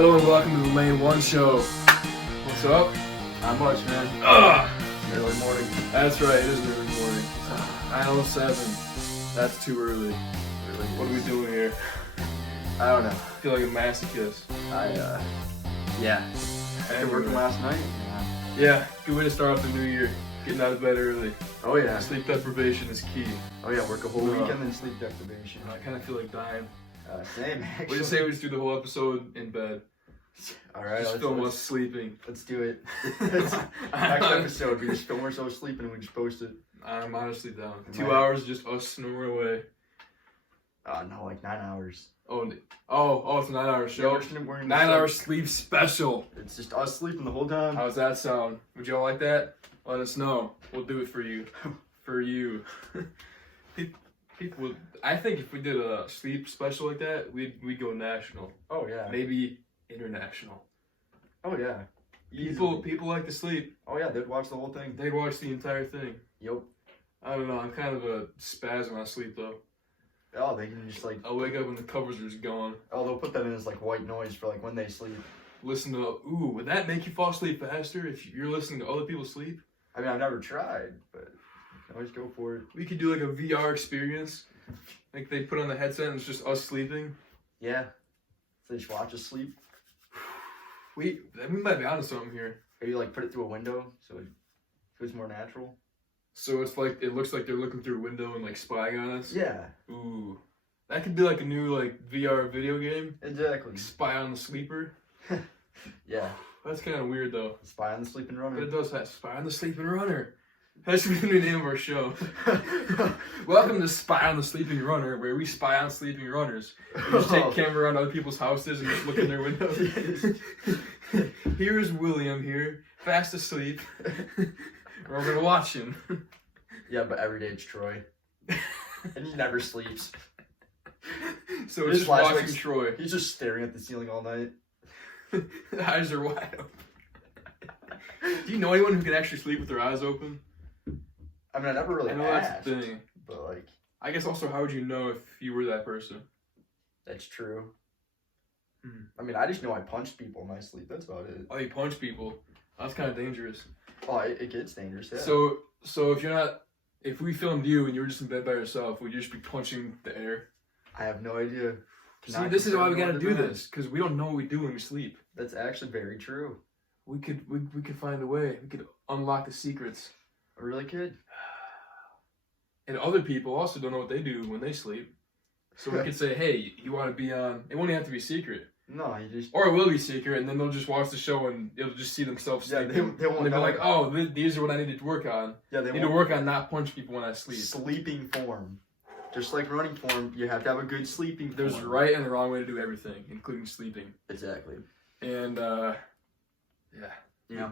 Hello and welcome to the Lane 1 Show. What's up? Not much, man. Early morning. That's right, it is an early morning. 9:07. That's too early. What are we doing here? I don't know. I feel like a masochist. Yeah. After working last night. Yeah, good way to start off the new year. Getting out of bed early. Oh yeah. Sleep deprivation is key. Oh yeah. Work a whole weekend and sleep deprivation. I kind of feel like dying. Same. What Actually. do you say we just do the whole episode in bed? All right. Just film us sleeping. Let's do it. Next episode, we just film ourselves sleeping and we just post it. I'm honestly down. Am 2 I- hours just us snoring away. No, like 9 hours. Oh, it's a 9-hour show. We're gonna 9 hour sleep special. It's just us sleeping the whole time. How's that sound? Would y'all like that? Let us know. We'll do it for you. For you. People would, I think if we did a sleep special like that, we'd go national. Oh yeah. Maybe international. Oh yeah. People like to sleep. Oh yeah, they'd watch the whole thing. They'd watch the entire thing. Yep. I don't know. I'm kind of a spaz when I sleep though. Oh, they can just like. I'll wake up when the covers are just gone. Oh, they'll put that in as like white noise for like when they sleep. Listen to, ooh, would that make you fall asleep faster if you're listening to other people sleep? I mean, I've never tried, but you can always go for it. We could do like a VR experience. Like they put on the headset and it's just us sleeping. Yeah. So they just watch us sleep. We might be onto something here. Maybe like put it through a window so it feels more natural. So it's like, it looks like they're looking through a window and like spying on us. Yeah. Ooh. That could be like a new like VR video game. Exactly. Like Spy on the Sleeper. Yeah. That's kind of weird though. Spy on the sleeping But runner. it does have Spy on the Sleeping Runner. That should be the name of our show. Welcome to Spy on the Sleeping Runner, where we spy on sleeping runners. We just take camera around other people's houses and just look in their windows. Here's William here, fast asleep. We're gonna watch him. Yeah, but every day it's Troy. And he never sleeps. So His it's just watching flashlights- Troy. He's just staring at the ceiling all night. The eyes are wide open. Do you know anyone who can actually sleep with their eyes open? I mean, I never really I know asked, that's the thing. but like, I guess also, how would you know if you were that person? that's true. Hmm. I mean, I just know I punched people in my sleep. That's about it. Oh, you punch people. That's kind of dangerous. Oh, it gets dangerous. Yeah. So if we filmed you and you were just in bed by yourself, would you just be punching the air? I have no idea. See, Cannot this is why we confirm gotta nor do deny. this, because we don't know what we do when we sleep. That's actually very true. We could find a way. We could unlock the secrets. I really could. And other people also don't know what they do when they sleep. So we could say, hey, you want to be on? It won't even have to be secret. No, you just. Or it will be secret, and then they'll just watch the show and they'll just see themselves Yeah, sleeping. they won't and they'll be know. like, oh, these are what I need to work on. Yeah, they I need to work on not punch people when I sleep. Sleeping form. Just like running form, you have to have a good sleeping There's form. a right and a wrong way to do everything, including sleeping. Exactly. And, Yeah.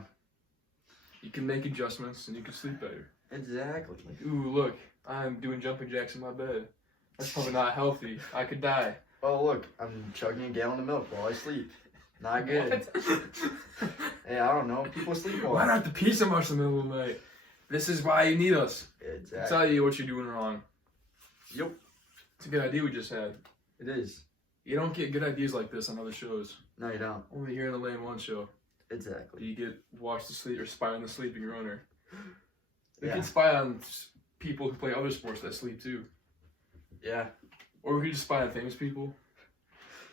you can make adjustments and you can sleep better. Exactly. Ooh, look, I'm doing jumping jacks in my bed. That's probably not healthy. I could die. Oh, look, I'm chugging a gallon of milk while I sleep. Not good. What? Hey, I don't know. People sleep well. Why not have to pee so much in the middle of the night? This is why you need us. To Exactly. tell you what you're doing wrong. Yep, It's a good idea we just had. it is. You don't get good ideas like this on other shows. No, you don't. Only here in the Lane 1 show do Exactly. you get watch the sleep or spy on the sleeping runner. We Yeah. can spy on people who play other sports that sleep too. Yeah. Or we could just spy on famous people.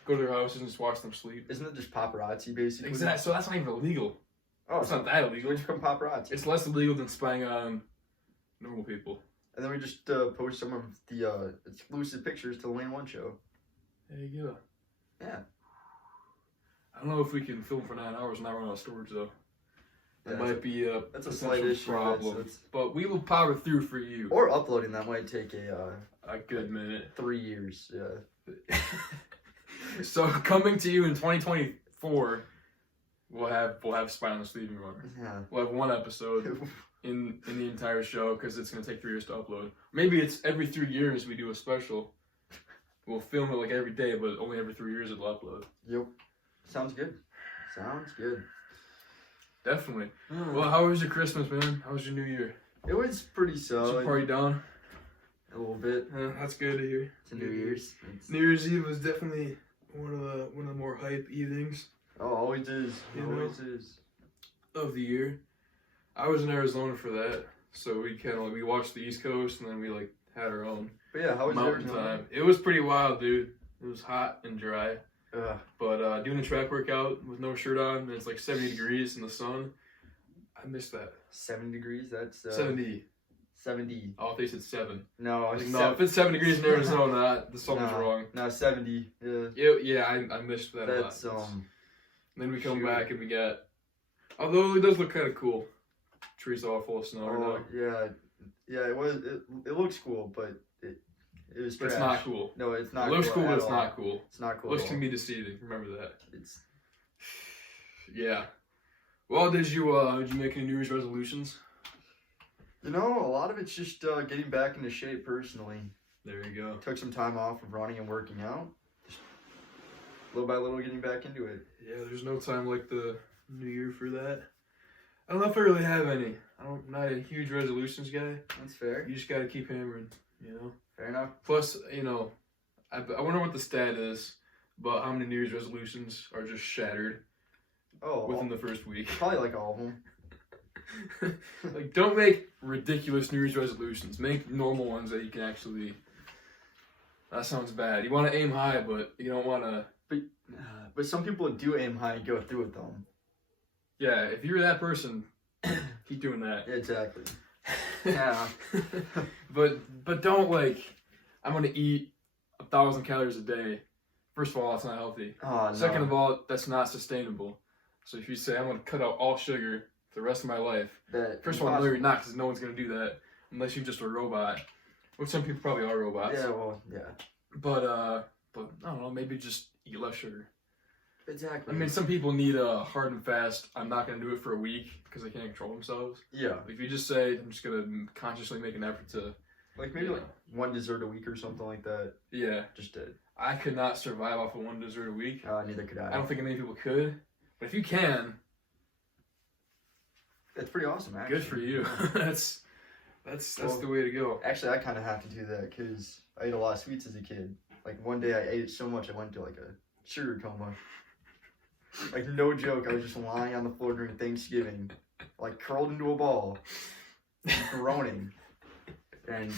Go to their houses and just watch them sleep. Isn't it just paparazzi, basically? Exactly. So that's not even illegal. Oh, It's not that we illegal. just become paparazzi. It's less illegal than spying on normal people. And then we just post some of the exclusive pictures to the Lane 1 show. There you go. Yeah. I don't know if we can film for 9 hours and not run out of storage though. That Yeah, might be a that's a slight potential issue. problem. That's- But we will power through for you. Or uploading that might take A good minute. 3 years. Yeah. So coming to you in 2024, we'll have Spy on the Sleeping Runner. Yeah. We'll have one episode in the entire show because it's gonna take 3 years to upload. Maybe it's every 3 years we do a special. We'll film it like every day, but only every 3 years it'll upload. Yep. Sounds good. Sounds good. Definitely. Well, how was your Christmas, man? How was your New Year? It was pretty Did you solid. party down? A little bit. That's good to hear. It's a New Year's. New Year's Eve was definitely one of the more hype evenings. Oh, always is. You Always is. of the year. I was in Arizona for that, so we kind of we watched the East Coast and then we like had our own But yeah, how was mountain Arizona? time. It was pretty wild, dude. It was hot and dry, Ugh. but doing a track workout with no shirt on and it's like 70 degrees in the sun. I missed that. 7 degrees. That's 70. 70. Oh, they said 7. No, Like, it's no, if it's 7 degrees in Arizona, something's no, wrong. No, 70. Yeah. Yeah, I missed that That's a lot. Then we come shoot. back and we got, although it does look kind of cool. Trees all full of snow. right Oh now. yeah. It was. It looks cool, but it was But trash. it's not cool. No, it's not. It looks cool, cool, at but it's all. not cool. It's not cool. Looks at can all. be deceiving. Remember that. It's Yeah. Well, did you make any New Year's resolutions? a lot of it's just getting back into shape personally. There you go. Took some time off of running and working out. Just little by little getting back into it. Yeah, there's no time like the New Year for that. I don't know if I really have any. I'm not a huge resolutions guy. That's fair. You just gotta keep hammering, you know? Fair enough. Plus, I wonder what the stat is about how many New Year's resolutions are just shattered Oh, within the first week. probably like all of them. Like, don't make ridiculous New Year's resolutions. Make normal ones that you can actually. That sounds bad. You want to aim high, but you don't want to. But some people do aim high and go through with them. Yeah, if you're that person, keep doing that. Exactly. Yeah. but don't I'm gonna eat 1,000 calories a day. First of all, that's not healthy. Oh, no. Second of all, that's not sustainable. So if you say I'm gonna cut out all sugar for the rest of my life, first of all, no, you're not, because no one's gonna do that unless you're just a robot. Which some people probably are robots. Yeah, well, yeah. But I don't know, maybe just eat less sugar. Exactly. I mean, some people need a hard and fast. I'm not gonna do it for a week because they can't control themselves. Yeah. If you just say I'm just gonna consciously make an effort to, Like maybe like one dessert a week or something like that. yeah, Just did. I could not survive off of one dessert a week. Neither could I I. don't think many people could. But if you can, It's pretty awesome, actually. good for you. that's Well, the way to go. Actually, I kind of have to do that because I ate a lot of sweets as a kid. Like one day I ate it so much I went to like a sugar coma. Like no joke, I was just lying on the floor during Thanksgiving, like curled into a ball, groaning, and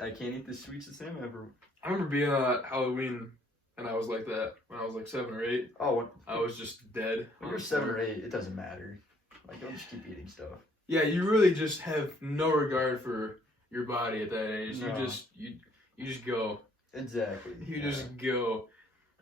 I can't eat the sweets the same ever. I remember being at Halloween and I was like that when I was like 7 or 8. Oh, I was just dead. when you're 7 or 8, it doesn't matter. Like you'll just keep eating stuff. Yeah, you really just have no regard for your body at that age. No. You just go. Exactly. You Yeah. just go.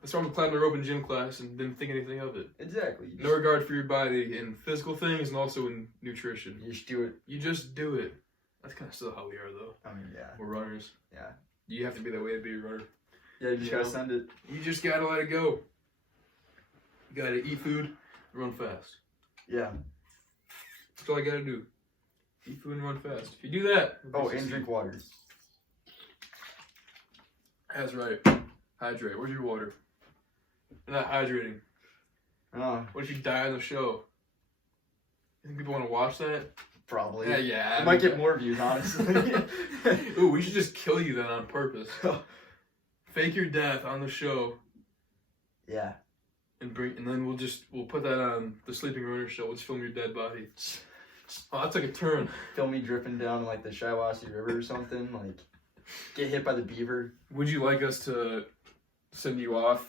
That's why I'm climbing the rope in gym class and didn't think anything of it. Exactly. You No regard for your body in physical things and also in nutrition. just do it. You just do it. That's kind of still how we are, though. I mean, yeah. We're runners. Yeah. You have to be that way to be a runner. Yeah, you just You gotta know? send it. You just gotta let it go. You gotta eat food, run fast. Yeah. That's all I gotta do. Eat food and run fast. If you do that, Oh, and drink water. That's right. Hydrate. Where's your water? You're not hydrating. What if you die on the show? You think people want to watch that? Probably. Yeah. It might get more views, honestly. Ooh, we should just kill you then on purpose. Fake your death on the show, Yeah. and then we'll put that on the Sleeping Runner show. We'll just film your dead body. Oh, that took a turn. Film me drifting down like the Shiawassee River or something. Like, get hit by the beaver. Would you like us to send you off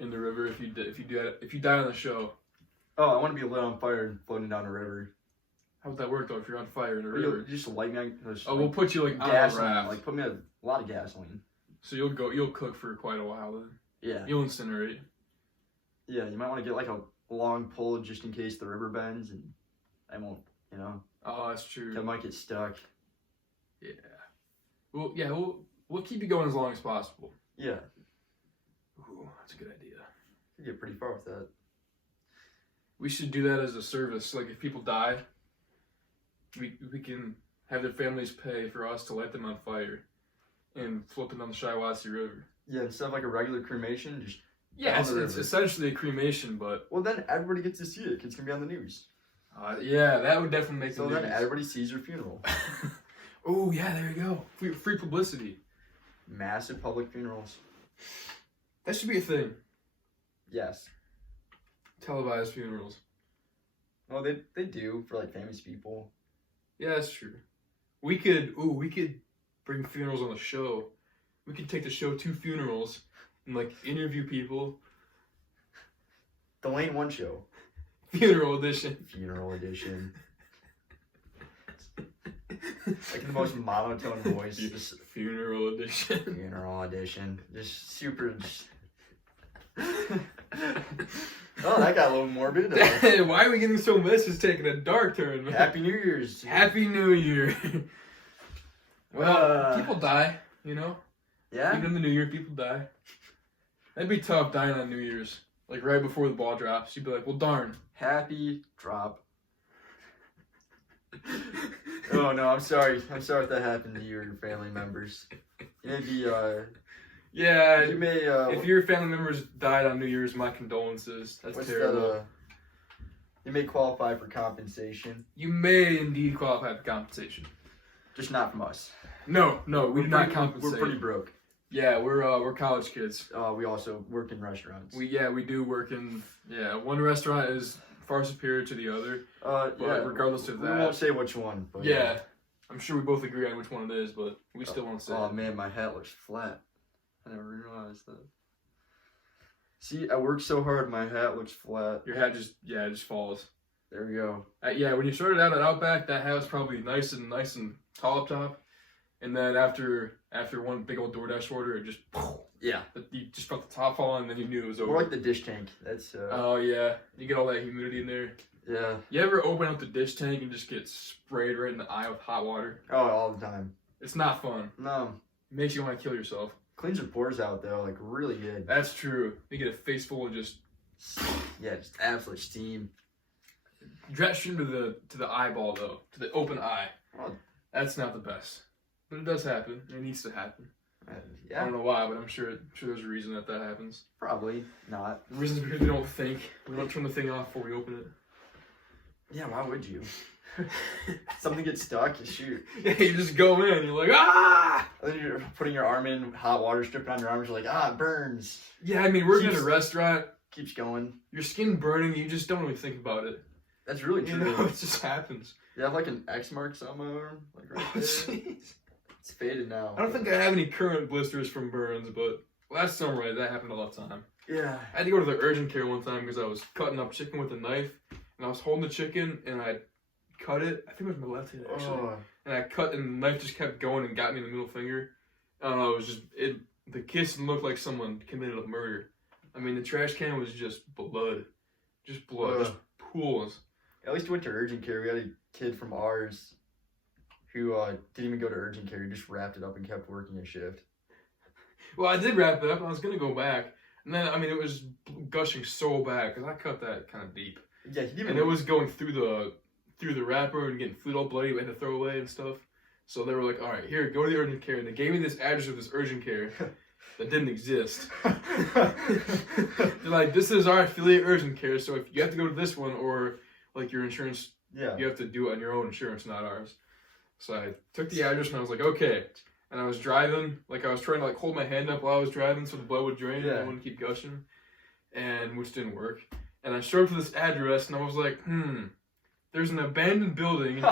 in the river if you die on the show? Oh, I want to be lit on fire and floating down a river. How would that work though if you're on fire in a Or river? you just light me. Oh, we'll put you like on a gasoline. raft. Like, put me a lot of gasoline. So you'll cook for quite a while then. Yeah. You'll incinerate. Yeah, you might want to get like a long pole just in case the river bends and I won't, Oh, that's true. I might get stuck. We'll keep you going as long as possible. Yeah. Ooh, that's a good idea. You get pretty far with that. We should do that as a service. Like if people die, we can have their families pay for us to light them on fire and float them down the Shiawassee River. Yeah, instead of like a regular cremation, just Yeah, down it's, the it's river. essentially a cremation, but Well, then everybody gets to see it 'cause it's gonna be on the news. yeah, that would definitely make So the then news. everybody sees your funeral. Oh yeah, there you go. Free publicity. Massive public funerals. That should be a thing. Yes. televised funerals. Well, they do for like famous people. Yeah, that's true. We could bring funerals on the show. We could take the show to funerals and like interview people. The Lane One Show. Funeral edition. Funeral edition. Like the most monotone voice. Just funeral edition. Funeral edition. Just super. Oh, that got a little morbid. Why are we getting so messy? It's taking a dark turn, man. Happy New Year's. Happy New Year. Well, people die, you know? Yeah? Even in the New Year, people die. That'd be tough dying on New Year's. Like right before the ball drops. You'd be like, well, darn. Happy drop. Oh, no, I'm sorry. I'm sorry if that happened to you or your family members. Maybe, yeah, you may, if your family members died on New Year's, my condolences. That's terrible. You may qualify for compensation. You may indeed qualify for compensation. Just not from us. No, we do not compensate. We're pretty broke. Yeah, we're college kids. We also work in restaurants. We do work in one restaurant is far superior to the other. But regardless of that, we won't say which one. But yeah, I'm sure we both agree on which one it is, but we still won't say. Oh man, my hat looks flat. I never realized that. See, I worked so hard, my hat looks flat. Your hat just falls. There we go. When you started out at Outback, that hat was probably nice and tall up top, and then after one big old DoorDash order, it just you just felt the top fall, and then you knew it was over. More like the dish tank. That's oh yeah, you get all that humidity in there. Yeah. You ever open up the dish tank and just get sprayed right in the eye with hot water? Oh, all the time. It's not fun. No. It makes you want to kill yourself. Cleans your pores out though, like really good. That's true. You get a face full of just just absolute steam. Dress stream to the eyeball though, to the open eye. Oh. That's not the best, but it does happen. It needs to happen. I Yeah. don't know why, but I'm sure there's a reason that happens. Probably not. The reason is because we don't think. We don't turn the thing off before we open it. Yeah, why would you? Something gets stuck, you shoot. Yeah, you just go in, you're like, ah! And then you're putting your arm in, hot water dripping on your arms, you're like, it burns. Yeah, I mean, working at a restaurant, Keeps going. your skin burning, you just don't really think about it. That's really true. You know, it just happens. You have like an X mark on my arm, like right there. Jeez. It's faded now. I don't think I have any current blisters from burns, but last summer that happened all the time. Yeah. I had to go to the urgent care one time because I was cutting up chicken with a knife, and I was holding the chicken, and I cut it. I think it was my left hand actually. Oh. And I cut, and the knife just kept going and got me in the middle finger. I don't know. It was just the kiss looked like someone committed a murder. I mean, the trash can was just blood, just Ugh. pools. At least we went to urgent care. We had a kid from ours who didn't even go to urgent care. He just wrapped it up and kept working a shift. Well, I did wrap it up. I was gonna go back, and then I mean it was gushing so bad because I cut that kind of deep. Yeah, he didn't. And it was going through the wrapper and getting fluid all bloody. We had to throw away and stuff. So they were like, "All right, here, go to the urgent care." And they gave me this address of this urgent care that didn't exist. They're like, "This is our affiliate urgent care. So if you have to go to this one, or like your insurance, you have to do it on your own insurance, not ours." So I took the address and I was like, "Okay." And I was driving, like I was trying to like hold my hand up while I was driving so the blood would drain and it wouldn't keep gushing, and which didn't work. And I showed up to this address and I was like, there's an abandoned building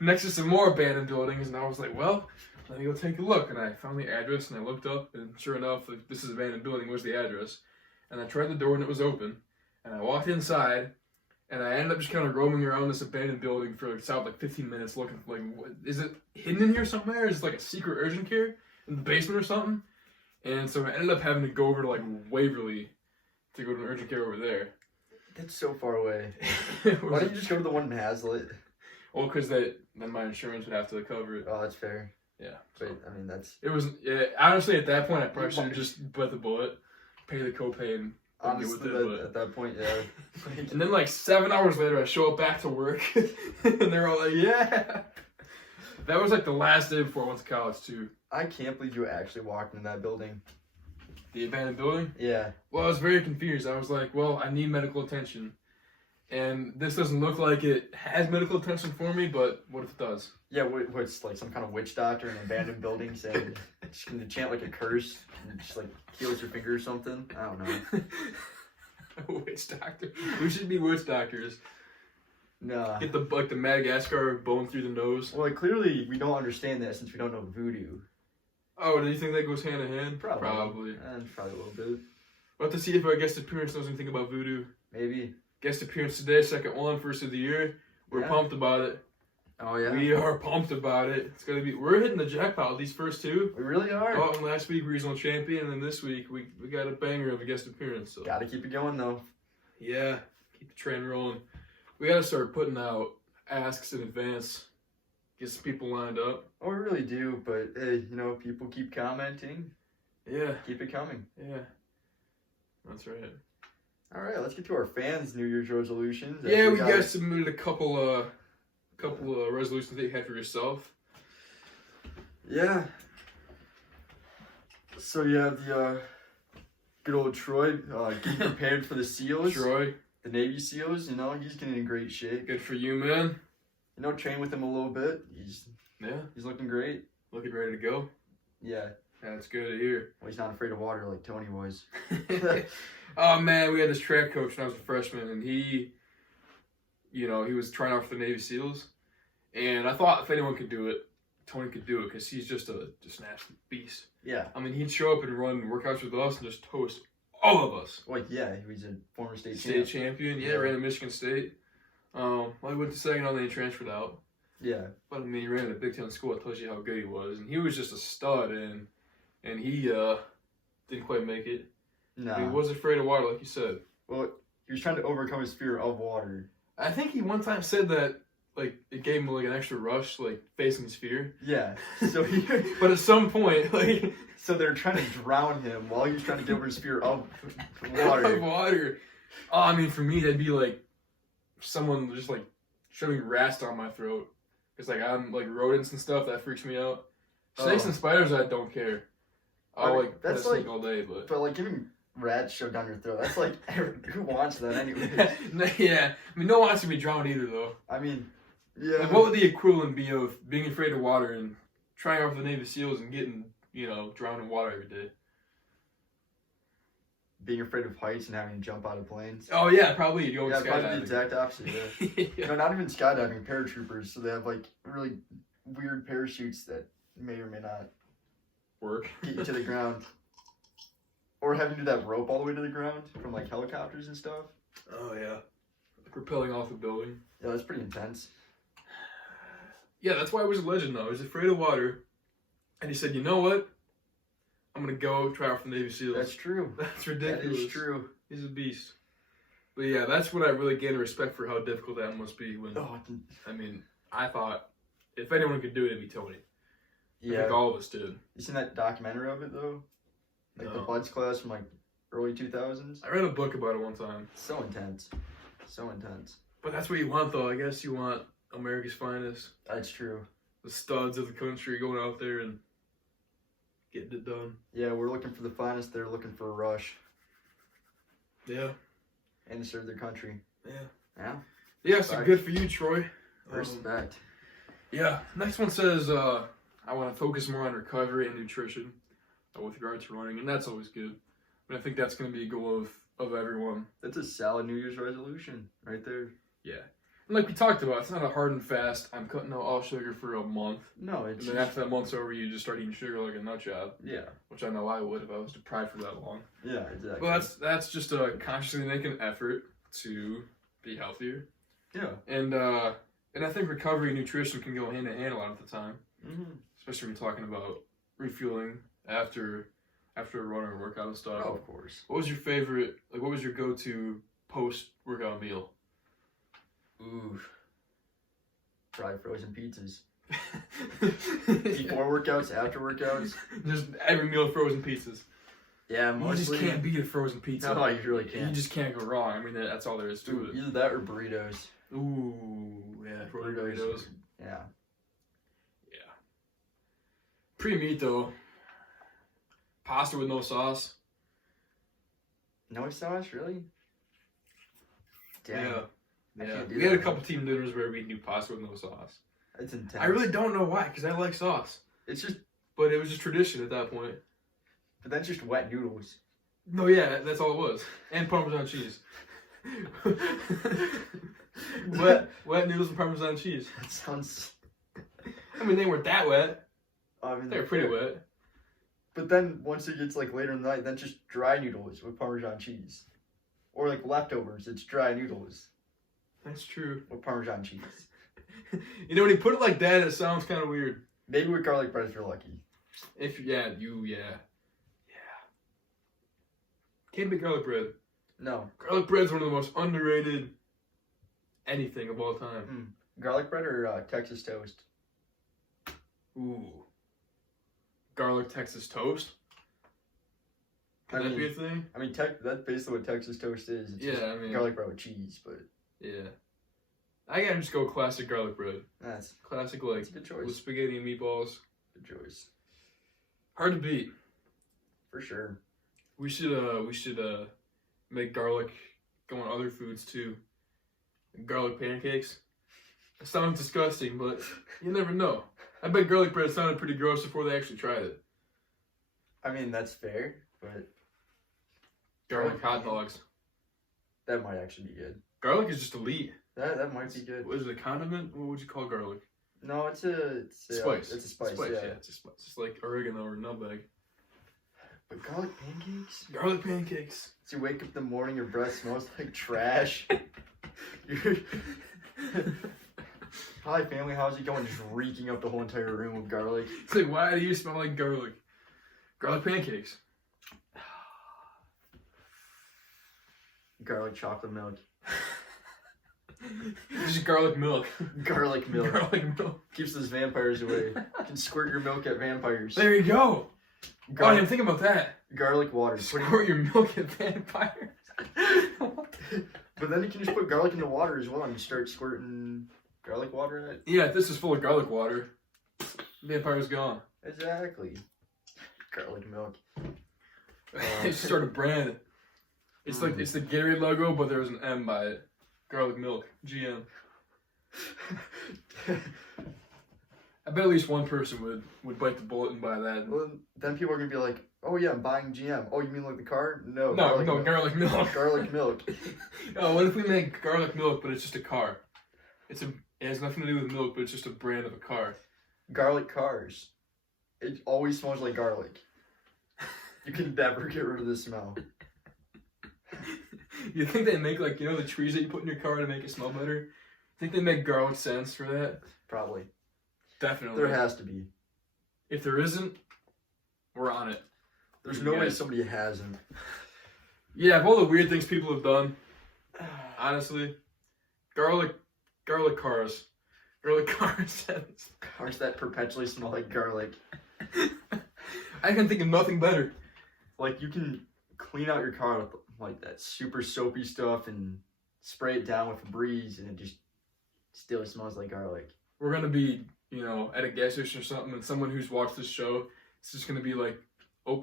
next to some more abandoned buildings, and I was like, well, let me go take a look. And I found the address and I looked up, and sure enough, like, this is an abandoned building. Where's the address? And I tried the door and it was open, and I walked inside. And I ended up just kind of roaming around this abandoned building for like 15 minutes looking for like, what, is it hidden in here somewhere? Is it like a secret urgent care in the basement or something? And so I ended up having to go over to like Waverly to go to an urgent care over there. That's so far away. Why didn't you just go to the one in Hazlitt? Well, because then my insurance would have to cover it. Oh, that's fair. Yeah. But, I mean, that's... It was, honestly, at that point, I probably should have just bet the bullet, pay the copay, and honestly, with it, at that point, yeah. And then like 7 hours later, I show up back to work, and they're all like, yeah. That was like the last day before I went to college, too. I can't believe you actually walked in that building. The abandoned building? Yeah. Well, I was very confused. I was like, well, I need medical attention. And this doesn't look like it has medical attention for me, but what if it does? Yeah, what's like some kind of witch doctor in an abandoned building saying, just gonna chant like a curse and just like heals your finger or something? I don't know. Witch doctor. We should be witch doctors. Nah. Get the Madagascar bone through the nose. Well, clearly we don't understand that since we don't know voodoo. Oh, do you think that goes hand in hand? Probably. Probably. Probably a little bit. We'll have to see if our guest appearance knows anything about voodoo. Maybe. Guest appearance today, second one, first of the year. We're pumped about it. Oh yeah. We are pumped about it. It's gonna be. We're hitting the jackpot with these first two. We really are. Oh, last week regional champion, and then this week we got a banger of a guest appearance. So. Gotta keep it going though. Yeah, keep the trend rolling. We gotta start putting out asks in advance. Get some people lined up. Oh, we really do, but hey, people keep commenting. Yeah. Keep it coming. Yeah. That's right. All right, let's get to our fans' New Year's resolutions. Yeah, we guys submitted a couple resolutions that you had for yourself. Yeah. So you have the good old Troy getting prepared for the SEALs. Troy. The Navy SEALs, he's getting in great shape. Good for you, man. Train with him a little bit. He's looking great. Looking ready to go. Yeah. That's good to hear. Well, he's not afraid of water like Tony was. Oh man, we had this track coach when I was a freshman, and he was trying out for the Navy SEALs, and I thought if anyone could do it, Tony could do it because he's just an absolute beast. Yeah. I mean, he'd show up and run workouts with us and just toast all of us. Well, yeah, he was a former state champion. Yeah, ran at Michigan State. Well, he went to second on, then he transferred out. Yeah. But I mean, he ran at a Big Ten school. It tells you how good he was, and he was just a stud. And he didn't quite make it. No. He was afraid of water, like you said. Well, he was trying to overcome his fear of water. I think he one time said that it gave him an extra rush, facing his fear. Yeah. So he. But at some point, So they're trying to drown him while he was trying to get over his fear of water. Water. Oh, I mean, for me, that'd be someone just shoving rats down my throat. Because I'm rodents and stuff, that freaks me out. Snakes and spiders, I don't care. I'll pet a snake all day, but giving rats shoved down your throat, that's who wants that anyway? Yeah, I mean, no one wants to be drowned either, though. I mean, yeah. What would the equivalent be of being afraid of water and trying out for the Navy SEALs and getting drowned in water every day? Being afraid of heights and having to jump out of planes. Oh yeah, probably you go skydiving. Yeah, probably the exact opposite. Yeah. Yeah. Not even skydiving, paratroopers. So they have really weird parachutes that may or may not work, get you to the ground, or having to do that rope all the way to the ground from helicopters and stuff. Oh yeah, rappelling off a building. Yeah, that's pretty intense. Yeah, that's why he was a legend though. He was afraid of water, and he said, "You know what? I'm gonna go try out for the Navy SEALs." That's true. That's ridiculous. That is true. He's a beast. But yeah, that's what I really gained respect for how difficult that must be. I mean, I thought if anyone could do it, it'd be Tony. Yeah. I think all of us did. You seen that documentary of it though? No. The Buds class from early 2000s? I read a book about it one time. So intense. So intense. But that's what you want though. I guess you want America's finest. That's true. The studs of the country going out there and getting it done. Yeah, we're looking for the finest. They're looking for a rush. Yeah. And to serve their country. Yeah. Yeah. Yeah, so good for you, Troy. Respect. Yeah. Next one says, I want to focus more on recovery and nutrition with regard to running, and that's always good. But I think that's going to be a goal of everyone. That's a solid New Year's resolution right there. Yeah. And like we talked about, it's not a hard and fast, I'm cutting out all sugar for a month. No, it's And then after that month's over, you just start eating sugar like a nut job. Yeah. Which I know I would if I was deprived for that long. Yeah, exactly. Well, that's just consciously making an effort to be healthier. Yeah. And I think recovery and nutrition can go hand in hand a lot of the time. Mm-hmm. Especially when you're talking about refueling after a run or workout and stuff. Oh, of course. What was your favorite, what was your go-to post-workout meal? Ooh. Fried frozen pizzas. Before workouts, after workouts. Just every meal frozen pizzas. Yeah, mostly. You just can't beat a frozen pizza. No, you really can't. You just can't go wrong. I mean, that's all there is to it. Either that or burritos. Ooh, yeah, burritos. Yeah. Yeah. Pre-meat, though. Pasta with no sauce. No sauce, really? Damn. Yeah. Yeah. We had a couple team dinners where we do pasta with no sauce. It's intense. I really don't know why, because I like sauce. It's just... But it was just tradition at that point. But that's just wet noodles. No, yeah, that's all it was. And Parmesan cheese. wet noodles and Parmesan cheese. That sounds. I mean, they weren't that wet. I mean, They were pretty wet. But then once it gets like later in the night, then just dry noodles with Parmesan cheese, or like leftovers. It's dry noodles That's true. with Parmesan cheese. You know, when you put it like that, it sounds kind of weird. Maybe with garlic bread if you're lucky. Yeah. Can't be garlic bread. No. Garlic bread's one of the most underrated anything of all time. Garlic bread or Texas toast? Ooh. Garlic Texas toast? Can that be a thing? I mean, that's basically what Texas toast is. It's just I mean, garlic bread with cheese, but yeah. I gotta just go classic garlic bread. that's Classic, like, a good choice. with spaghetti and meatballs. Good choice. Hard to beat. For sure. We should make garlic go on other foods too. Garlic pancakes. It sounds disgusting, but you never know. I bet garlic bread sounded pretty gross before they actually tried it. I mean, that's fair, but Garlic hot dogs. that might actually be good. Garlic is just elite. That might be good. What is it, a condiment? What would you call garlic? No, it's a Spice. It's a spice. Yeah, Yeah. it's a spice. It's like oregano or nutmeg. But garlic pancakes? Garlic pancakes. So you wake up in the morning, your breath smells like trash. Hi family, how's it going? Just reeking up the whole entire room with garlic. It's like, why do you smell like garlic? Garlic pancakes. Garlic chocolate milk. Just garlic milk. Garlic milk. Garlic milk. Keeps those vampires away. You can squirt your milk at vampires. There you go. I didn't even think about that. Garlic water. Squirt your milk at vampires. But then you can just put garlic in the water as well and start squirting garlic water in it. Yeah, if this is full of garlic water, vampire's gone. Exactly. Garlic milk. They start a brand. It's like it's the Gatorade logo, but there's an M by it. Garlic milk, GM. I bet at least one person would bite the bullet and buy that. Well, then people are gonna be like, "Oh yeah, I'm buying GM. Oh, you mean like the car? No, No, milk. garlic milk. Garlic milk. Oh, what if we make garlic milk, but it's just a car? It has nothing to do with milk, but it's just a brand of a car. Garlic cars. It always smells like garlic. You can never get rid of the smell. You think they make, like, you know, the trees that you put in your car to make it smell better? Think they make garlic scents for that? Probably. Definitely. There has to be. If there isn't, we're on it. There's no way somebody hasn't. Yeah, of all the weird things people have done, honestly, garlic cars. Garlic car scents. Cars that perpetually smell like garlic. I can think of nothing better. Like, you can clean out your car with, like, that super soapy stuff and spray it down with a breeze, and it just still smells like garlic. We're gonna be, you know, at a gas station or something, and someone who's watched this show, it's just gonna be like,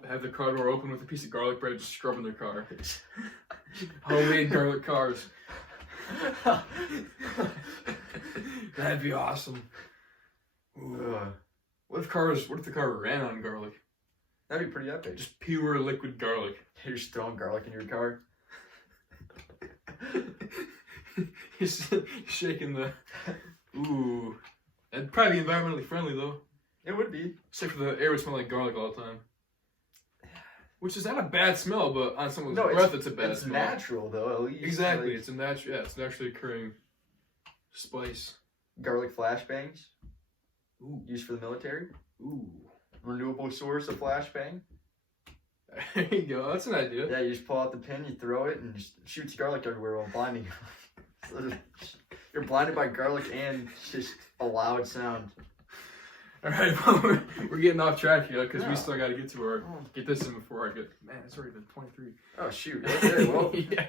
have the car door open with a piece of garlic bread, just scrubbing their car. Homemade garlic cars. That'd be awesome. What if the car ran on garlic? That'd be pretty epic. Just pure liquid garlic. You're just throwing garlic in your car. He's shaking the. Ooh. That'd probably be environmentally friendly though. It would be. Except for the air would smell like garlic all the time. Which is not a bad smell, but on someone's breath it's a bad smell. It's natural though, at least. Exactly. Like, It's a it's naturally occurring spice. garlic flashbangs. Ooh. Used for the military. Ooh. Renewable source of flashbang. There you go. That's an idea. Yeah, you just pull out the pin, you throw it, and just shoots garlic everywhere while blinding you. So you're blinded by garlic and just a loud sound. All right, well, we're getting off track here because Yeah. we still got to get to our get this in before I get. Man, it's already been 23. Oh shoot. Okay, well. Yeah.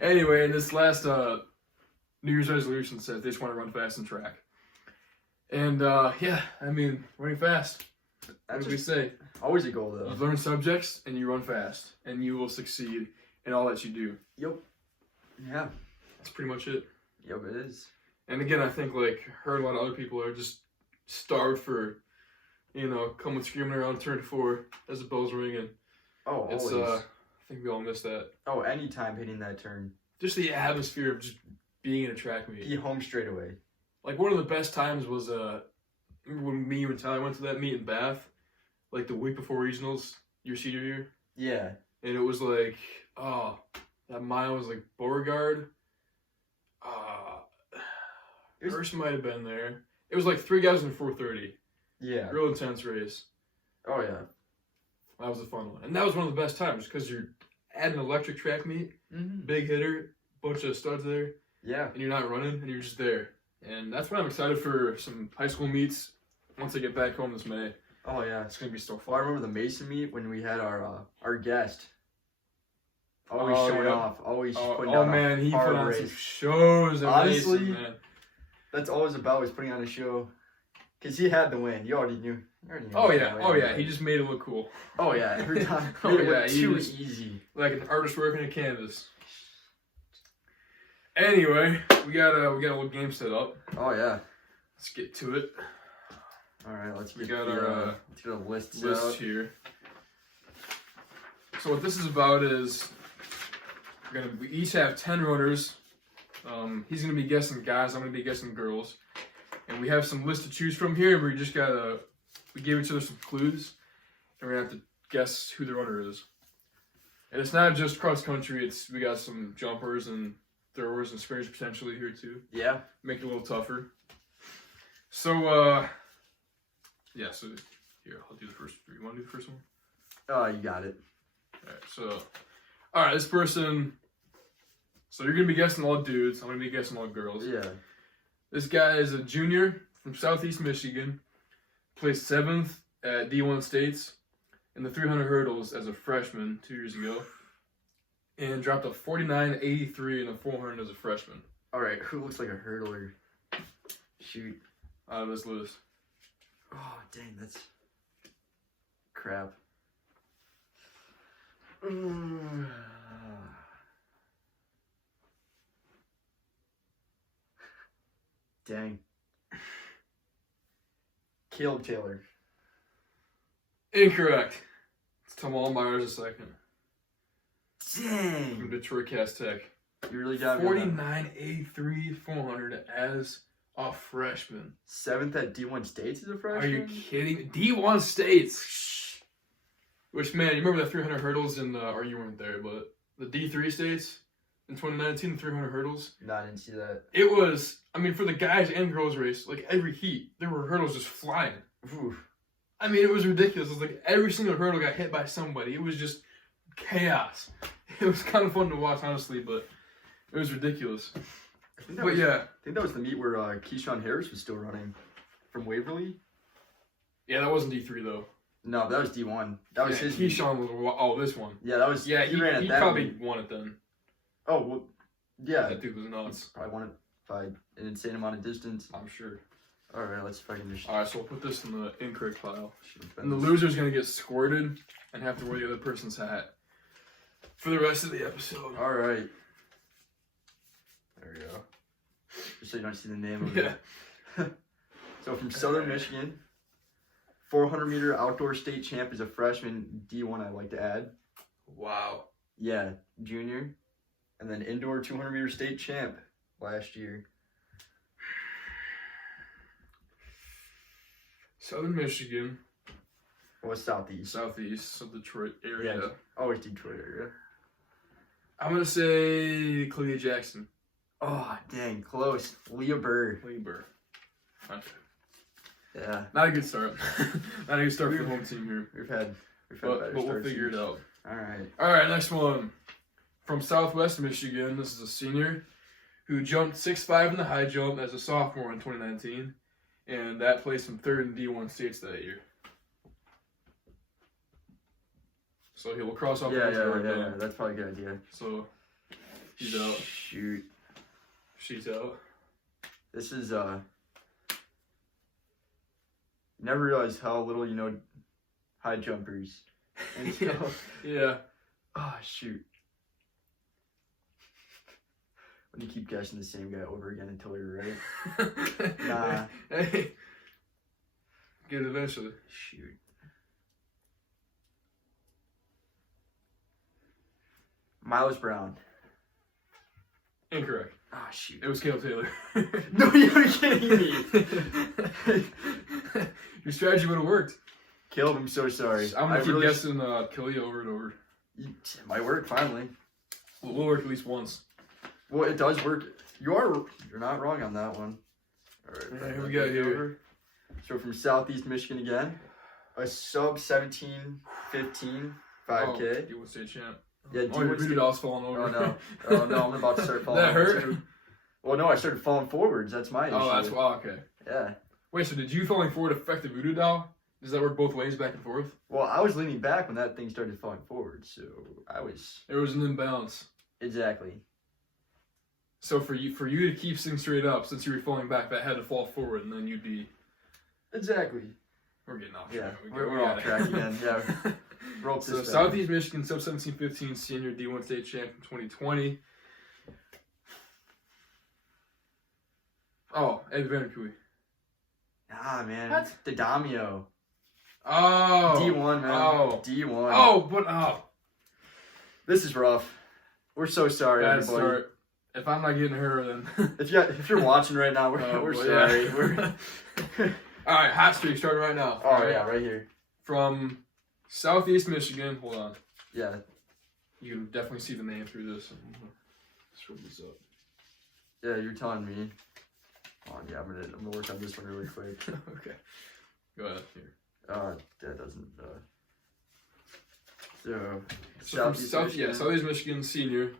Anyway, in this last New Year's resolution says they just want to run fast and track. And yeah, I mean, running fast. What That's did we say? always a goal though. You learn subjects and you run fast, and you will succeed in all that you do. Yep. Yeah. That's pretty much it. Yep, it is. And again, I think like heard a lot of other people are just starved for, you know, coming screaming around turn 4 as the bells ring, and Oh, it's always. think we all miss that. Oh, anytime hitting that turn. Just the atmosphere of just being in a track meet. Be home straight away. Like, one of the best times was remember when me and Tyler went to that meet in Bath, like the week before regionals, your senior year? Yeah. And it was like, oh, that mile was like Beauregard. Hurst might have been there. It was like 3 guys in 4:30. Yeah. Real intense race. Oh, yeah. That was a fun one. And that was one of the best times because you're at an electric track meet, big hitter, bunch of studs there, Yeah. and you're not running, and you're just there. And that's why I'm excited for some high school meets once I get back home this May. Oh, yeah. It's going to be so Well, I fun. remember the Mason meet when we had our guest. Always Oh, showing yeah. off. Always putting Oh on man, he a hard put on race. some shows. At Honestly, Mason, man. That's all it was about, was putting on a show. Because he had the win. You already knew. You already knew Oh he was yeah, gonna oh win, yeah. but- He just made it look cool, Oh, yeah. Every time. Oh, Made it yeah, look he too was- easy. like an artist working a canvas. Anyway, we got a little game set up. Oh, yeah. Let's get to it. All right, let's We get got our let's get a list list out. here. So what this is about is we each have 10 runners. He's gonna be guessing guys. I'm gonna be guessing girls, and we have some lists to choose from here. We just we gave each other some clues, and we're gonna have to guess who the runner is. And it's not just cross country. We got some jumpers and throwers and sprinters potentially here too. Yeah. Make it a little tougher. So yeah. So here, I'll do the first. You want to do the first one? Oh, you got it. Alright, so, alright, this person, so you're going to be guessing all dudes, I'm going to be guessing all girls. Yeah. This guy is a junior from Southeast Michigan, placed 7th at D1 States in the 300 hurdles as a freshman 2 years ago, and dropped a 49.83 in the 400 as a freshman. All right, who looks like a hurdler? Shoot. Out of this list. Oh, dang, that's crap. Dang. Caleb Taylor. Incorrect. It's Tamal Myers a second. From Dang. Detroit Cast Tech. You really got me. 49.83 400 as a freshman. 7th at D1 States as a freshman? Are you kidding me? D1 States. Which, man, you remember that 300 hurdles in or you weren't there, but the D3 States in 2019, 300 hurdles? No, I didn't see that. It was, I mean, for the guys and girls race, like every heat, there were hurdles just flying. Oof. I mean, it was ridiculous. It was like every single hurdle got hit by somebody. It was just chaos. It was kind of fun to watch, honestly, but it was ridiculous. But yeah. I think that was the meet where Keyshawn Harris was still running from Waverly. Yeah, that wasn't D3, though. No, that was D1. That was Yeah, his meet. Keyshawn was, this one. Yeah, that was. Yeah, he ran at he that probably meet. won it then. Oh, well, yeah. That dude was nuts. Probably won it by an insane amount of distance. I'm sure. All right, let's see if I can just. Alright, so we'll put this in the incorrect pile. shoot And the this. loser's gonna get squirted and have to wear the other person's hat for the rest of the episode. All right. There we go. Just so you don't see the name of Yeah. it. So from Southern Michigan, 400-meter outdoor state champ is a freshman. D1, I'd like to add. Wow. Yeah, junior. And then indoor 200-meter state champ last year. Southern Michigan, What's Southeast? southeast of Detroit area. Yeah. Always Detroit area. I'm gonna say Clea Jackson. Oh, dang, close. Leah Burr. Labor. Okay. Yeah, Not a good start. Not a good start for the home team here. we've had But better we'll starts. figure it out. All right. Alright, next one. From Southwest Michigan, this is a senior who jumped 6'5" in the high jump as a sophomore in 2019, and that placed him 3rd in D1 States that year. So he will cross off Yeah, the board yeah. now. That's probably a good idea. So he's out. Shoot. She's out. This is never realized how little you know high jumpers. Until Yeah. oh shoot. When you keep guessing the same guy over again until you're right. Nah. Hey. Get it eventually. Shoot. Miles Brown. Incorrect. Ah, shoot. It was Caleb Taylor. No, you're kidding me. Your strategy would have worked. Caleb, I'm so sorry. I'm gonna keep really guessing Kelly over and over. It might work finally. Well, we'll work at least once. Well, it does work. You're not wrong on that one. All right. Yeah, here we go here. So from Southeast Michigan again, a sub 17:15 5K. Oh, D1 state champ. Yeah, Oh, your D1 voodoo doll's falling over. Oh no! Oh no! I'm about to start falling. That over, hurt? too. Well, no, I started falling forwards. That's my issue. Oh, that's why. Okay. Yeah. Wait, so did you falling forward affect the voodoo doll? Does that work both ways, back and forth? Well, I was leaning back when that thing started falling forward, so I was There was an imbalance. exactly. So for you to keep sitting straight up, since you were falling back, that had to fall forward, and then you'd be. Exactly. We're getting off Yeah, track. we're off track again. Yeah. Rope So this Southeast Michigan sub 17-15 senior D1 state champ in 2020. Oh, Ed Vanderkooi. Ah man. What? Didamio. Oh. D1 man. Oh. D1. Oh. This is rough. We're so sorry, Bad everybody. start. If I'm not getting her, then. If you're watching right now, we're boy, sorry. yeah. We're All right, hot streak starting right now. Oh yeah, right here. From Southeast Michigan. Hold on. Yeah. You can definitely see the name through this. I'm gonna scroll this up. Yeah, you're telling me. Oh yeah, I'm gonna work on this one really quick. Okay. Go ahead. Here. That doesn't. So So Southeast Michigan senior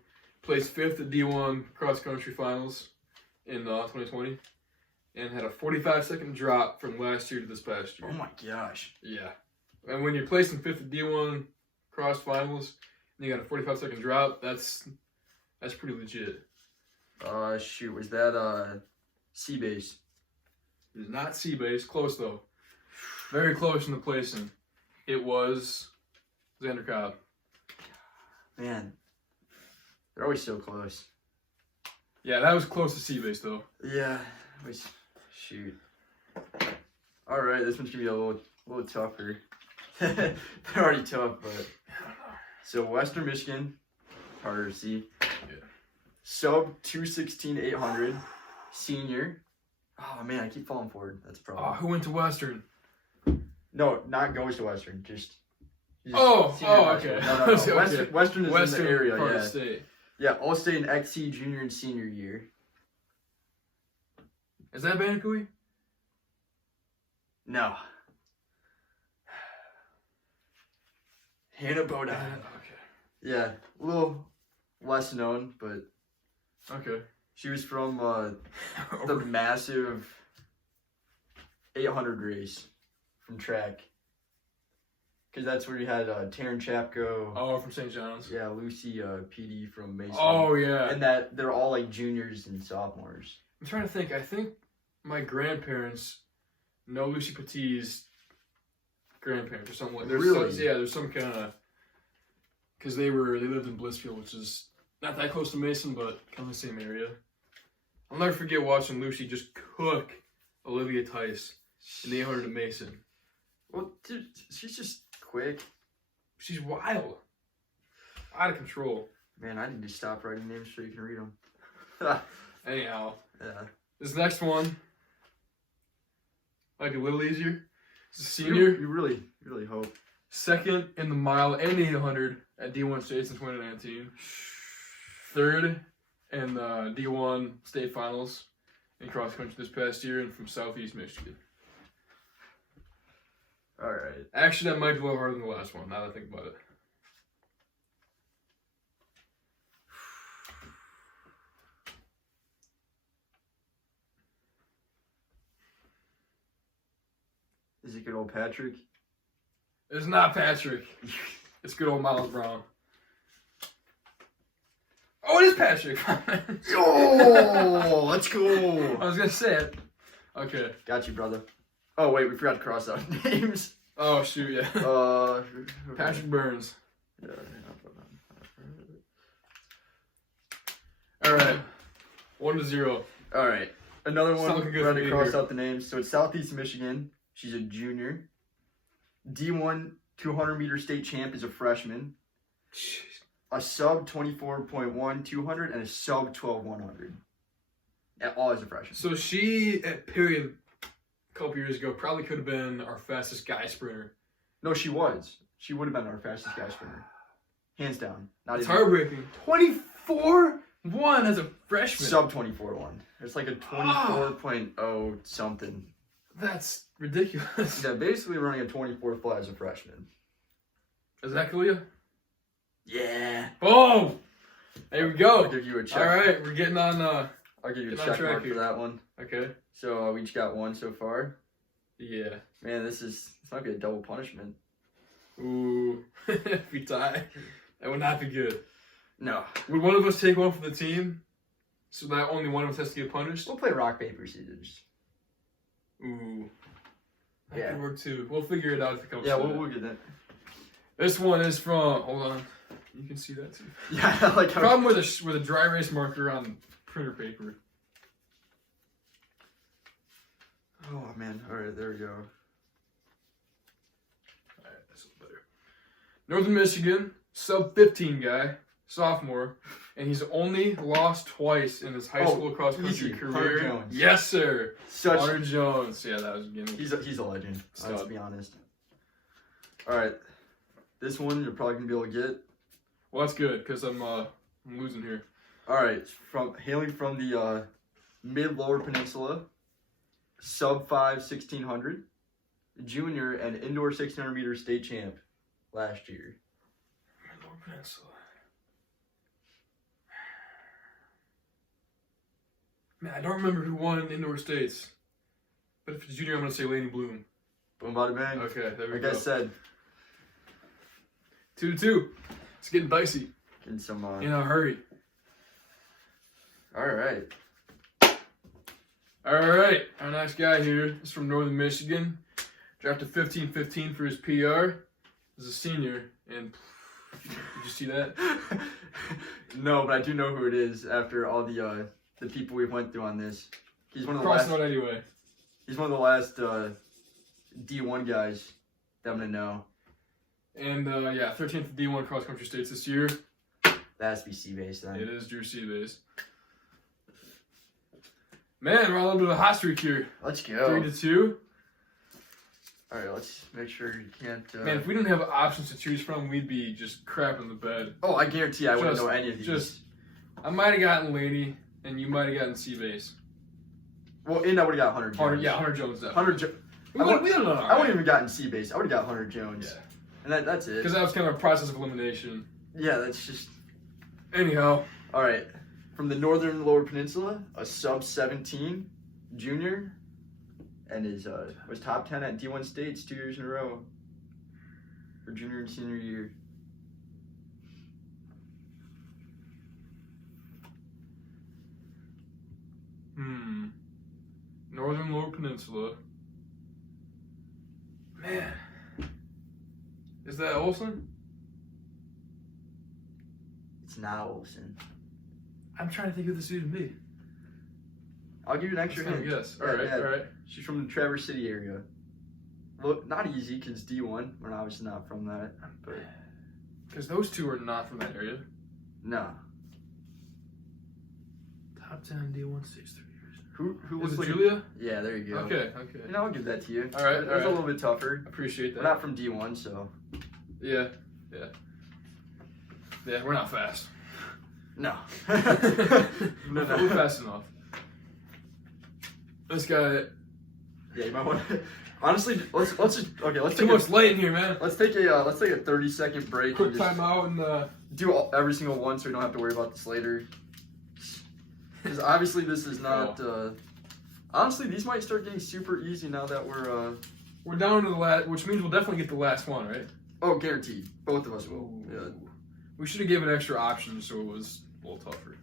placed 5th at D1 cross country finals in 2020, and had a 45-second drop from last year to this past year. Oh my gosh. Yeah, and when you're placing 5th at D1 cross finals, and you got a 45-second drop, that's pretty legit. Shoot, was that C base? It is not C-base, close though. Very close in the placing. It was Xander Cobb. Man, they're always so close. Yeah, that was close to C-base though. Yeah. Shoot. All right, this one's gonna be a little tougher. They're already tough, but so Western Michigan, harder to see. Yeah. Sub 216-800, senior. Oh man, I keep falling forward. That's a problem. Who went to Western? No, not goes to Western. Just senior okay. high school. No. Okay. Western is in the area. part of Yeah. the state. Yeah, All-State and XC junior and senior year. Is that Vanderkooi? No. Hannah Bodine. Okay. Yeah, a little less known, but Okay. she was from the massive 800 race from track. Because that's where you had Taryn Chapko. Oh, from St. John's. Yeah, Lucy PD from Mason. Oh yeah. And that they're all like juniors and sophomores. I'm trying to think. I think my grandparents know Lucy Petit's grandparents or something like. Really? There's some kind of. Because they lived in Blissfield, which is not that close to Mason, but kind of the same area. I'll never forget watching Lucy just cook Olivia Tice in the 800 at Mason. Well, dude, she's just quick. She's wild, out of control. Man, I need to stop writing names so you can read them. Anyhow, Yeah. this next one might be a little easier. It's a senior, You really hope. second in the mile and 800 at D1 States in 2019. Third in the D1 state finals in cross country this past year, and from Southeast Michigan. All right. Actually, that might be a little harder than the last one, now that I think about it. Is it good old Patrick? It's not Patrick. It's good old Miles Brown. Oh, it is Patrick. Oh, let's go. I was going to say it. Okay. Got you, brother. Oh, wait, we forgot to cross out names. Oh, shoot, yeah. Patrick Burns. Yeah. All right. 1-0. All right. Another It's not one. looking good We're for going me to cross here. out the names. So it's Southeast Michigan. She's a junior. D1 200-meter state champ is a freshman. a sub 24.1 200 and a sub 12 100. All as a freshman. So she, at period, a couple years ago, probably could have been our fastest guy sprinter. No, she was. She would have been our fastest guy sprinter. Hands down. Not It's even heartbreaking. 24-1 as a freshman. sub 24.1. It's like a 24.0 something. That's ridiculous. Yeah, basically running a 24 flat as a freshman. Is that Kalia? Yeah. Boom! There we go. I'll give you a check. All right, we're getting on. I'll give you a Get on check track mark here. for that one. Okay. So we each got one so far. Yeah. Man, this might be a double punishment. Ooh. If we tie, that would not be good. No. Would one of us take one for the team, so that only one of us has to get punished? We'll play rock, paper, scissors. Ooh. That Yeah. could work too. We'll figure it out if it comes. Yeah, to we'll it. get that. This one is from. Hold on. You can see that too. Yeah, I like how Problem with a dry erase marker on printer paper. Oh man, alright, there we go. Alright, that's a little better. Northern Michigan, sub 15 guy, sophomore, and he's only lost twice in his high school cross country easy. career. Hunter Jones. Yes, sir. Such Hunter Jones. Yeah, that was a gimme. he's a legend, let's Stud. be honest. Alright. This one you're probably gonna be able to get. Well, that's good because I'm losing here. Alright, hailing from the mid lower peninsula, sub 5 1600, junior and indoor 1600 meter state champ last year. Lower Peninsula. Man, I don't remember who won in indoor states. But if it's junior, I'm gonna say Laney Bloom. Boom, bada bang. Okay, there we Like go. I said, 2-2. It's getting dicey. getting some. In a hurry. All right. All right, our next guy here is from Northern Michigan. Drafted 15-15 for his PR. He's a senior, and did you see that? No, but I do know who it is after all the people we went through on this. He's one of the Crossing last. out anyway. He's one of the last D1 guys that I'm gonna know. And yeah, 13th D1 cross country states this year. That has to be C-based then. It is Drew Seabass. Man, we're on a little bit of a hot streak here. Let's go. 3-2. All right, let's make sure you can't. Man, if we didn't have options to choose from, we'd be just crapping the bed. Oh, I guarantee I wouldn't Just- know any of these. just- I might have gotten Lady, and you might have gotten Seabass. Well, and I would have got Hunter Jones. Hunter Jones. Definitely. Hunter Jones. We would have done all I right. wouldn't even gotten C-based. I would have got Hunter Jones. Yeah. And that's it. Because that was kind of a process of elimination. Yeah, that's just. Anyhow, All right. From the northern lower peninsula, a sub 17 junior, and was top 10 at D1 states 2 years in a row for junior and senior year. Northern Lower Peninsula. Man. Is that Olsen? It's not Olsen. I'm trying to think who this dude would be. I'll give you an extra Let's hint. guess. Yeah, Alright, yeah. alright. She's from the Traverse City area. Look, not easy because D1. We're obviously not from that, but Because those two are not from that area. no. Top 10 D1 states 3 years. Who Was was it like Julia? Yeah, there you go. Okay, okay. You know, I'll give that to you. All right, That's all right. a little bit tougher. Appreciate We're that. not from D1, so Yeah, yeah. Yeah, we're not fast. no. We're fast enough. This guy, Yeah, you might want to. Honestly, let's just okay. Let's too take much light in here, man. let's take a 30-second break Quick and just timeout and do every single one, so we don't have to worry about this later. Because obviously this is not. Honestly, these might start getting super easy now that we're down to the last, which means we'll definitely get the last one, right? Oh, guaranteed. Both of us will. Ooh. Yeah. We should have given extra options so it was a little tougher.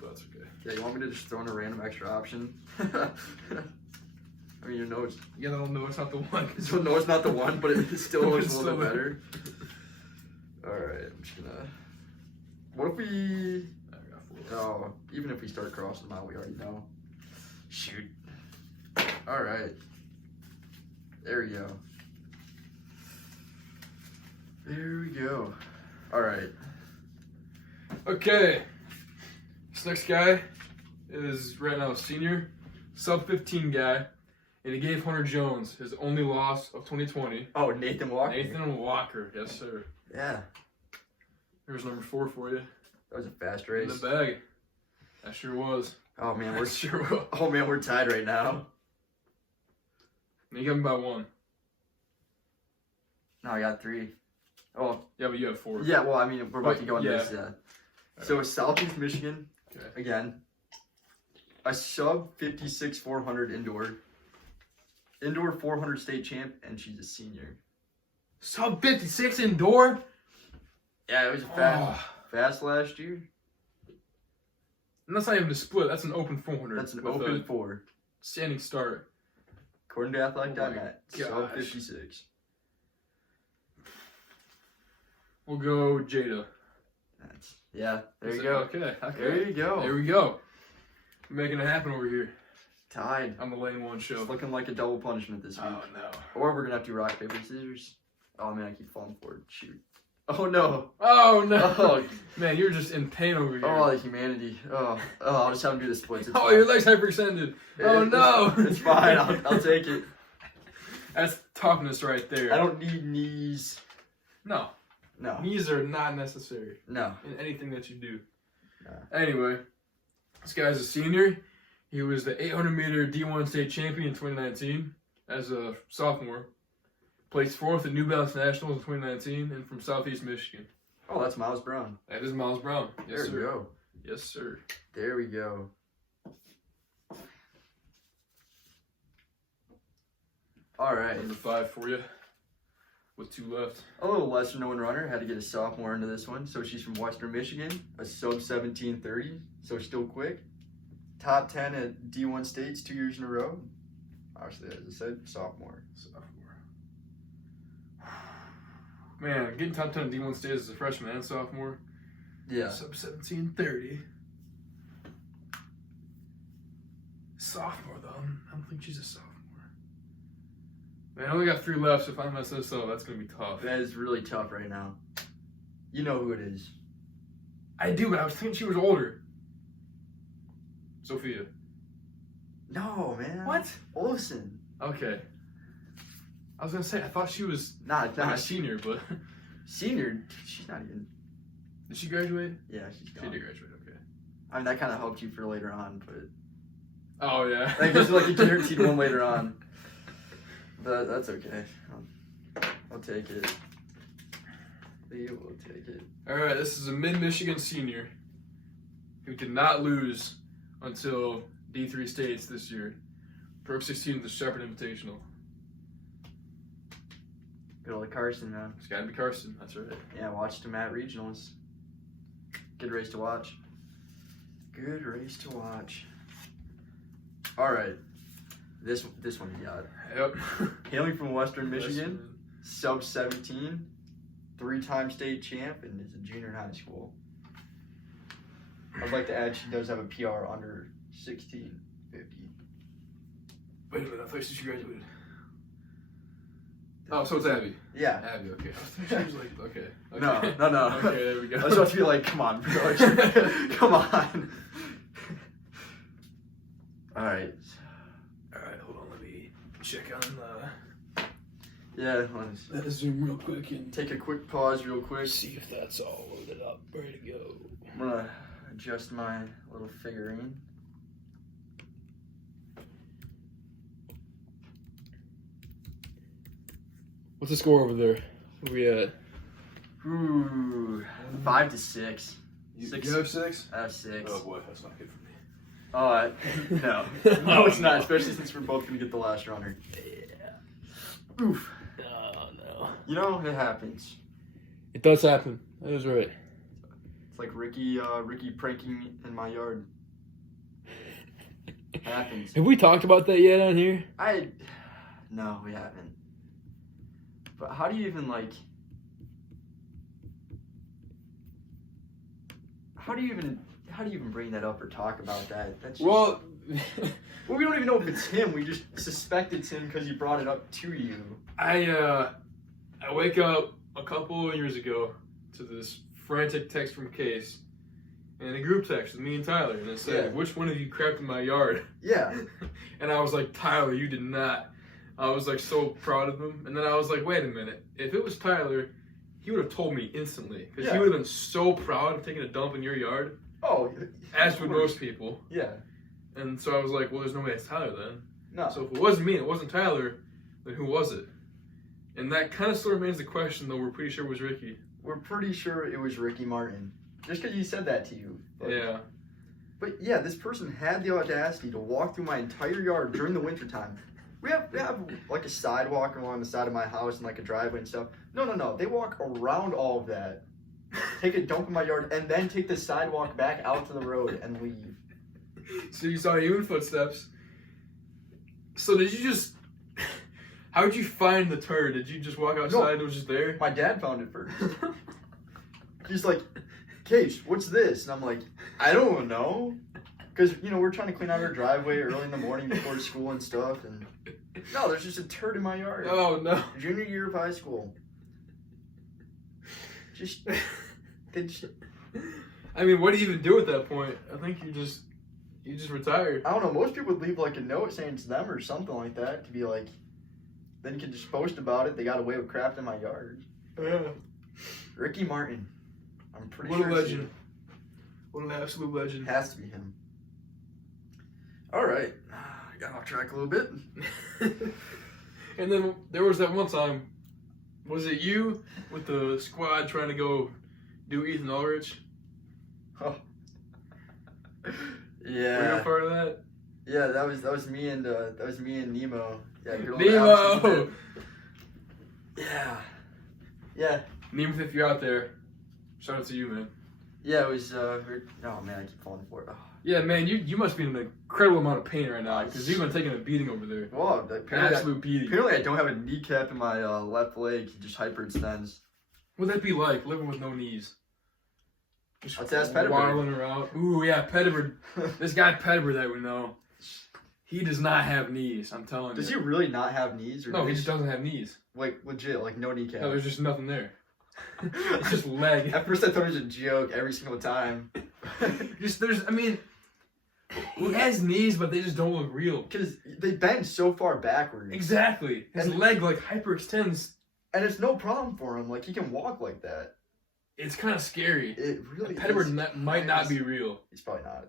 But that's okay. Yeah. You want me to just throw in a random extra option? I mean, you know, Yeah, they'll know it's not the one. so no, it's not the one, but it still looks It's a little bit still better. All right, I'm just gonna. What if we? I got 4. Oh, even if we start crossing them out, we already know. Shoot. All right. There we go. There we go. All right. Okay. This next guy is right now a senior, sub 15 guy, and he gave Hunter Jones his only loss of 2020. Oh, Nathan Walker. Nathan Walker, yes sir. Yeah, Here's number 4 for you. that was a fast In race. the bag. That sure was. Oh man, That sure was. we're tied right now. You got me by 1. No, I got 3. Oh, Yeah, but you have 4. yeah. Well, I mean, we're about Wait, to go on yeah. this. Yeah. So Southeast Michigan, Okay. again, a sub 56 400 indoor 400 state champ, and she's a senior. Sub 56 indoor? Yeah, it was fast last year. And that's not even a split. That's an open 400. That's an with open a 4. standing start. According to Athletic.net, Oh my sub gosh. 56. We'll go Jada. Yeah, there Is you it- go. Okay. There you go. There we go. We're making it happen over here Tied. on the Lane 1 show. It's looking like a double punishment this week. Oh no. Or we're gonna have to do rock, paper, scissors. Oh man, I keep falling forward. Shoot. Oh no. Oh no. Oh, Man, you're just in pain over here. oh, the humanity. Oh, I'll just have him do the splits. It's Oh, fine. your leg's hyperextended. Oh no. It's fine. I'll take it. That's toughness right there. I don't need knees. No. No. Knees are not necessary No. in anything that you do. Yeah. Anyway, this guy's a senior. He was the 800 meter D1 state champion in 2019 as a sophomore. Placed 4th at New Balance Nationals in 2019 and from Southeast Michigan. Oh, that's Miles Brown. That is Miles Brown. Yes, There sir. we go. Yes, sir. There we go. All right. Number 5 for you with 2 left. A little lesser known runner. Had to get a sophomore into this one. So she's from Western Michigan, a sub 1730. So still quick. Top 10 at D1 states 2 years in a row. Obviously, as I said, sophomore. Man, getting top 10 at D1 states as a freshman and sophomore. Yeah. Sub 1730. Sophomore, though. I don't think she's a sophomore. Man, I only got 3 left, so if I mess this up, that's going to be tough. That is really tough right now. You know who it is. I do, but I was thinking she was older. Sophia. No, man. What? Olsen. Okay. I was going to say, I thought she was Not a senior, but... senior. She's not even. Did she graduate? Yeah, she's She gone. did graduate, okay. I mean, that kind of helped you for later on, but Oh, yeah. like just like a guaranteed one later on. But that's okay. I'll take it. We will take it. Alright, this is a mid-Michigan senior who did not lose until D3 states this year. Broke 16 at the Shepherd Invitational. Good old Carson, man. It's gotta be Karsten, that's right. Yeah, watched him at regionals. Good race to watch. Good race to watch. All right, this one you got. Yep. Hailing from Western Michigan, sub 17, 3-time state champ, and is a junior in high school. I'd like to add she does have a PR under 1650. Wait a minute, I thought she graduated. Oh, so it's Abby. Yeah. Abby, okay. She was like, okay. No. Okay, there we go. I was about to be like, come on, bro. Come on. All right. Alright, hold on, let me check on Yeah, let's that Zoom real quick and take a quick pause real quick. see if that's all loaded up, ready to go. I'm gonna adjust my little figurine. What's the score over there? Where we at? Ooh, 5 to 6. You Six. have 6? I have 6. Oh boy, that's not good for me. Oh, no. No, it's not, especially since we're both gonna get the last runner. Yeah. Oof. Oh no. You know, it happens. It does happen. That is right. It's like Ricky pranking in my yard. Happens. Have we talked about that yet on here? No, we haven't. But how do you even like? How do you even bring that up or talk about that? That's just, Well, we don't even know if it's him. We just suspect it's him because he brought it up to you. I wake up a couple of years ago to this frantic text from Case in a group text with me and Tyler, and it said, Yeah. "Which one of you crapped in my yard?" Yeah. And I was like, "Tyler, you did not." I was like so proud of him, and then I was like, "Wait a minute. If it was Tyler, he would have told me instantly, because he Yeah. would have been so proud of taking a dump in your yard, Oh. as would most people." Yeah. And so I was like, "Well, there's no way it's Tyler then." No. So if it wasn't me and it wasn't Tyler, then who was it? And that kind of still remains the question, though. We're pretty sure it was Ricky. We're pretty sure it was Ricky Martin. Just because he said that to you. But, Yeah. But yeah, this person had the audacity to walk through my entire yard during the wintertime. We have like a sidewalk along the side of my house and like a driveway and stuff. No. They walk around all of that, take a dump in my yard, and then take the sidewalk back out to the road and leave. So you saw human footsteps. So did you just... How did you find the turd? Did you just walk outside and it was just there? My dad found it first. He's like, Cage, what's this? And I'm like, I don't know. Because, we're trying to clean out our driveway early in the morning before school and stuff. And no, there's just a turd in my yard. Oh, no. Junior year of high school. I mean, what do you even do at that point? I think you just retired. I don't know. Most people would leave like a note saying it's them or something like that to be like, then you can just post about it. They got away with crap in my yard. Yeah. Ricky Martin. I'm pretty What sure a it's legend. What an absolute him. legend. Has to be him. All right. I got off track a little bit. And then there was that one time, was it you with the squad trying to go do Ethan Ulrich? Oh. Were Yeah. you a part of that? Yeah, that was me and Nemo. Yeah, good old Nemo! Alex. Yeah. Yeah. Nemo, if you're out there, shout out to you, man. Yeah, it was oh man, I keep falling for it. Oh. Yeah, man, you must be in an incredible amount of pain right now, because you've been taking a beating over there. Well, An apparently, absolute beating. apparently I don't have a kneecap in my left leg. It just hyperextends. What'd that be like, living with no knees? Just Let's ask Pettifer. waddling around. Ooh, yeah, Pettifer. This guy Pettifer that we know, he does not have knees, I'm telling Does he you. really not have knees? Or No, he just doesn't have knees. like legit, like no kneecap. No, there's just nothing there. It's just leg. At first I thought it was a joke every single time. He has knees, but they just don't look real. Because they bend so far backwards. Exactly. His And- leg like hyperextends. And it's no problem for him. Like he can walk like that. It's kind of scary. It really Pettifer is. might not be real. He's probably not.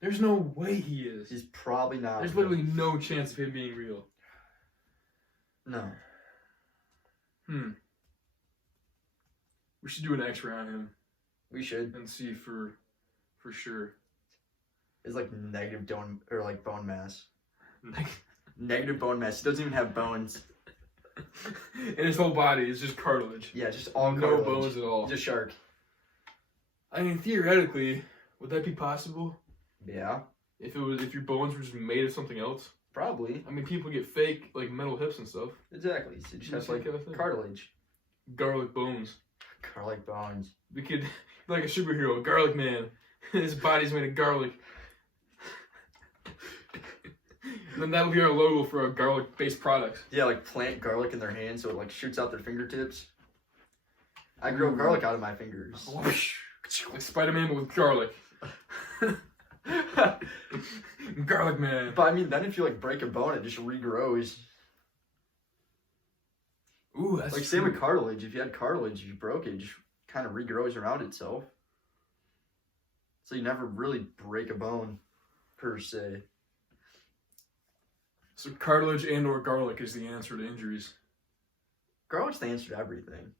There's no way he is. He's probably not. There's literally no chance of him being real. No. We should do an X-ray on him We should. and see for sure. It's like negative bone mass. Negative bone mass. He doesn't even have bones. And his whole body is just cartilage. Yeah, just all No cartilage. bones at all. He's a shark. I mean, theoretically, would that be possible? Yeah, If your bones were just made of something else? probably. I mean, people get fake like metal hips and stuff. Exactly. So it just has Same like kind of thing. cartilage. Garlic bones. Garlic bones. We could like a superhero, Garlic Man. His body's made of garlic. And then that'll be our logo for our garlic-based products. Yeah, like plant garlic in their hands so it like shoots out their fingertips. I grow garlic out of my fingers. Like Spider-Man but with garlic. Garlic Man. But I mean, then if you like break a bone, it just regrows. Ooh, that's Like same with cartilage. If you had cartilage, you broke it, it just kind of regrows around itself. So you never really break a bone, per se. So cartilage and or garlic is the answer to injuries. Garlic's the answer to everything.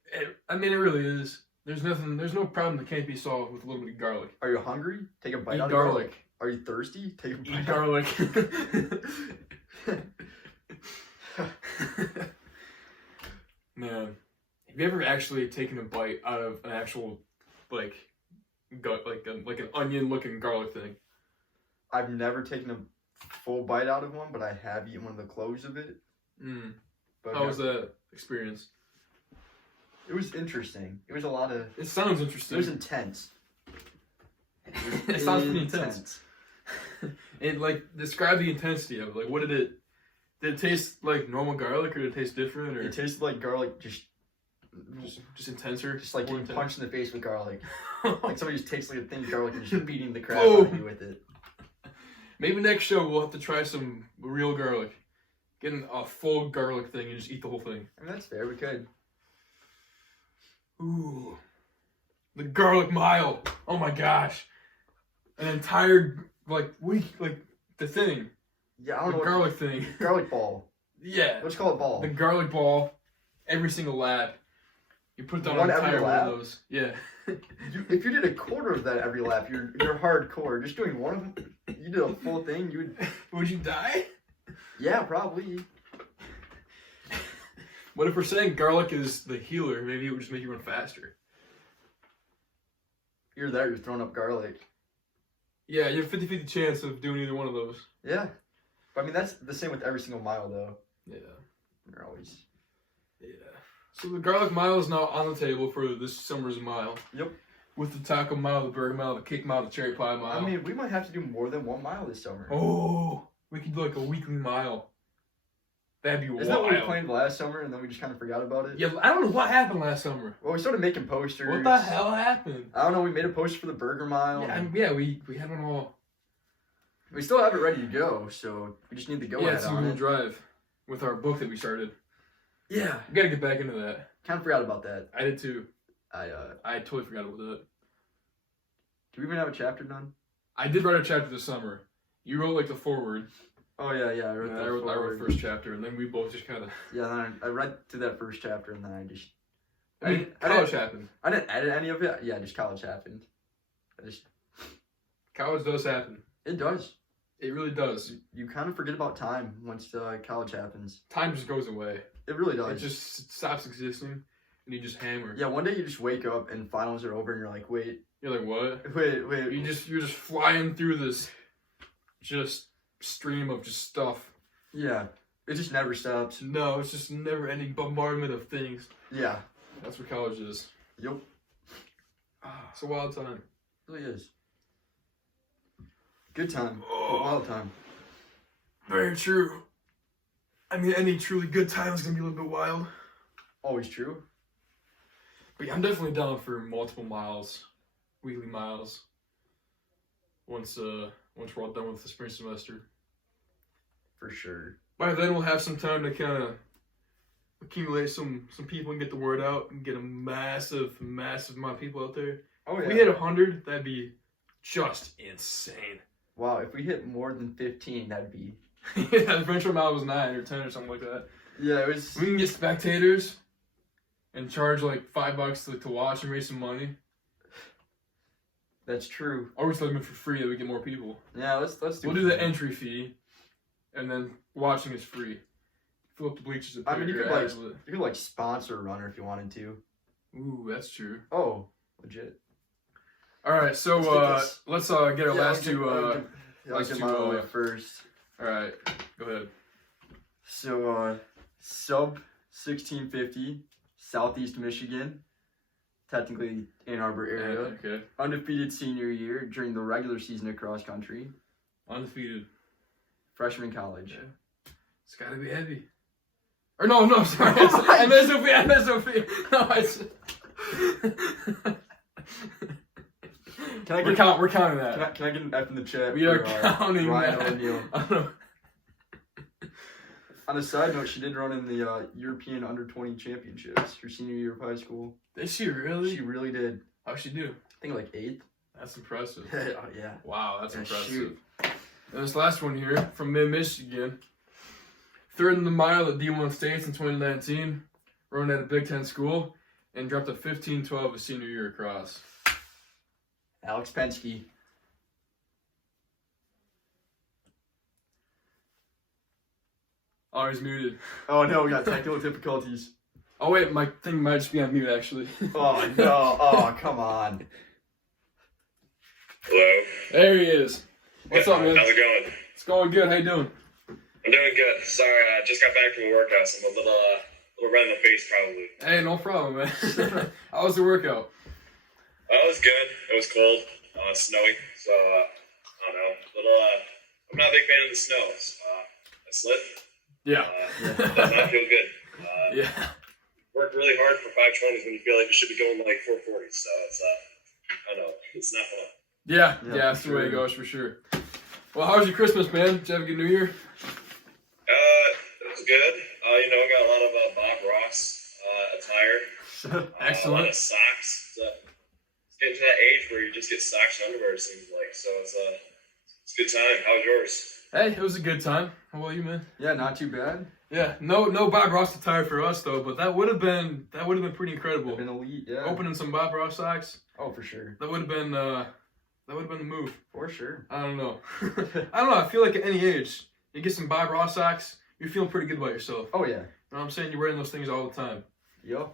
I mean, it really is. There's no problem that can't be solved with a little bit of garlic. Are you hungry? Take a bite Eat out of garlic. Are you thirsty? Take a bite Eat out. garlic. Man, have you ever actually taken a bite out of an actual, like, like an onion-looking garlic thing? I've never taken a full bite out of one, but I have eaten one of the cloves of it. But How was that experience? It was interesting. It was a lot of. It sounds It interesting. was intense. It sounds pretty intense. It like describe the intensity of it. Like, what did it taste like? Normal garlic, or did it taste different? Or It tasted like garlic just Just intenser. Just like more getting intense. punched in the face with garlic. Like somebody just takes like a thin garlic and just beating the crap Boom. out of you with it. Maybe next show we'll have to try some real garlic. Getting a full garlic thing and just eat the whole thing. I mean, that's fair. We could. Ooh. The garlic mile. Oh my gosh. An entire week, the thing. Yeah, I The don't know. garlic thing. Garlic ball. Yeah. Let's call it ball. The garlic ball. Every single lab. You put down One an every entire one lap? of those. Yeah. If you did a quarter of that every lap, you're hardcore. Just doing one of them, you did a full thing, you would. Would you die? Yeah, probably. What if we're saying garlic is the healer? Maybe it would just make you run faster. You're there, you're throwing up garlic. Yeah, you have a 50-50 chance of doing either one of those. Yeah. But I mean, that's the same with every single mile, though. Yeah. You're always. Yeah. So the garlic mile is now on the table for this summer's mile. Yep. With the taco mile, the burger mile, the cake mile, the cherry pie mile. I mean, we might have to do more than 1 mile this summer. Oh, we could do like a weekly mile. That'd be wild. Isn't that what we planned last summer and then we just kind of forgot about it? Yeah, I don't know what happened last summer. Well, we started making posters. What the hell happened? I don't know. We made a poster for the burger mile. Yeah, we had one all. We still have it ready to go, so we just need to go ahead so on we'll it. drive with our book that we started. Yeah. We gotta get back into that. Kind of forgot about that. I did too. I totally forgot about that. Do we even have a chapter done? I did write a chapter this summer. You wrote like the foreword. Oh yeah, I And wrote then that. I wrote the forward. first chapter, and then we both just kind of. Yeah, then I read through that first chapter and then I just. I mean, college happened. I didn't edit any of it. Yeah, just college happened. College does happen. It does. It really does. You kind of forget about time once college happens. Time just goes away. It really It does. just stops existing, and you just hammer. Yeah, one day you just wake up and finals are over and you're like, wait. You're like, what? Wait. You're just flying through this, just stream of just stuff. Yeah, it just never stops. No, it's just never-ending bombardment of things. Yeah. That's what college is. Yep. It's a wild time. It really is. Good time. Oh. But wild time. Very true. I mean, any truly good time is gonna be a little bit wild. Always true. But yeah, I'm definitely down for multiple miles, weekly miles. Once we're all done with the spring semester. For sure. By then we'll have some time to kind of accumulate some people and get the word out and get a massive amount of people out there. Oh, If yeah. we hit 100, that'd be just insane. Wow, if we hit more than 15, that'd be... Yeah, the Venture Mile was 9 or 10 or something like that. Yeah, it was... We can get spectators and charge like $5 to watch and raise some money. That's true. Or we still them for free that we get more people. Yeah, let's do We'll do the entry fee, and then watching is free. Fill up the bleachers. I mean, you could like sponsor a runner if you wanted to. Ooh, that's true. Oh, legit. All right, so let's get our last two. I'll last get two, mine away first. All right, go ahead. So, sub 1650, Southeast Michigan, technically Ann Arbor area. Okay. Undefeated senior year during the regular season of cross country. Undefeated. Freshman college. Yeah. It's gotta be heavy. Or no, sorry. MSOP. No, it's. We're counting that. Can I get an F in the chat? We are for, counting Ryan that. O'Neal. I don't know. On a side note, she did run in the European Under-20 Championships her senior year of high school. Did she really? She really did. How'd she do? I think like 8th. That's impressive. Oh, yeah. Wow, that's Yeah, impressive. shoot. And this last one here from Mid-Michigan. Third in the mile at D1 States in 2019. Run at a Big Ten school. And dropped a 15-12 his senior year across. Alex Penske. Oh, he's muted. Oh no, we got technical difficulties. Oh wait, my thing might just be on mute actually. Oh no, oh come on. Hello. There he is. What's up, man? How's it going? It's going good. How you doing? I'm doing good. Sorry, I just got back from a workout, so I'm a little red in the face probably. Hey, no problem, man. How was the workout? It was good. It was cold, snowy, so I don't know. I'm not a big fan of the snow. So, I slipped. Yeah. Does not feel good. Yeah. work really hard for 520s when you feel like you should be going like 440s. So it's I don't know, it's not fun. Yeah, Yeah, that's for the way it sure. goes for sure. Well, how was your Christmas, man? Did you have a good New Year? It was good. You know, I got a lot of Bob Ross attire. A lot Excellent. of socks. So it's getting to that age where you just get socks and underwear, it seems like. So it's a good time. How was yours? Hey, it was a good time. How about you, man? Yeah, not too bad. Yeah, no Bob Ross attire for us though, but that would have been pretty incredible. Been elite, yeah. Opening some Bob Ross socks, Oh, for sure. that would have been the move. For sure. I don't know. I feel like at any age, you get some Bob Ross socks, you're feeling pretty good about yourself. Oh, yeah. You know what I'm saying? You're wearing those things all the time. Yo.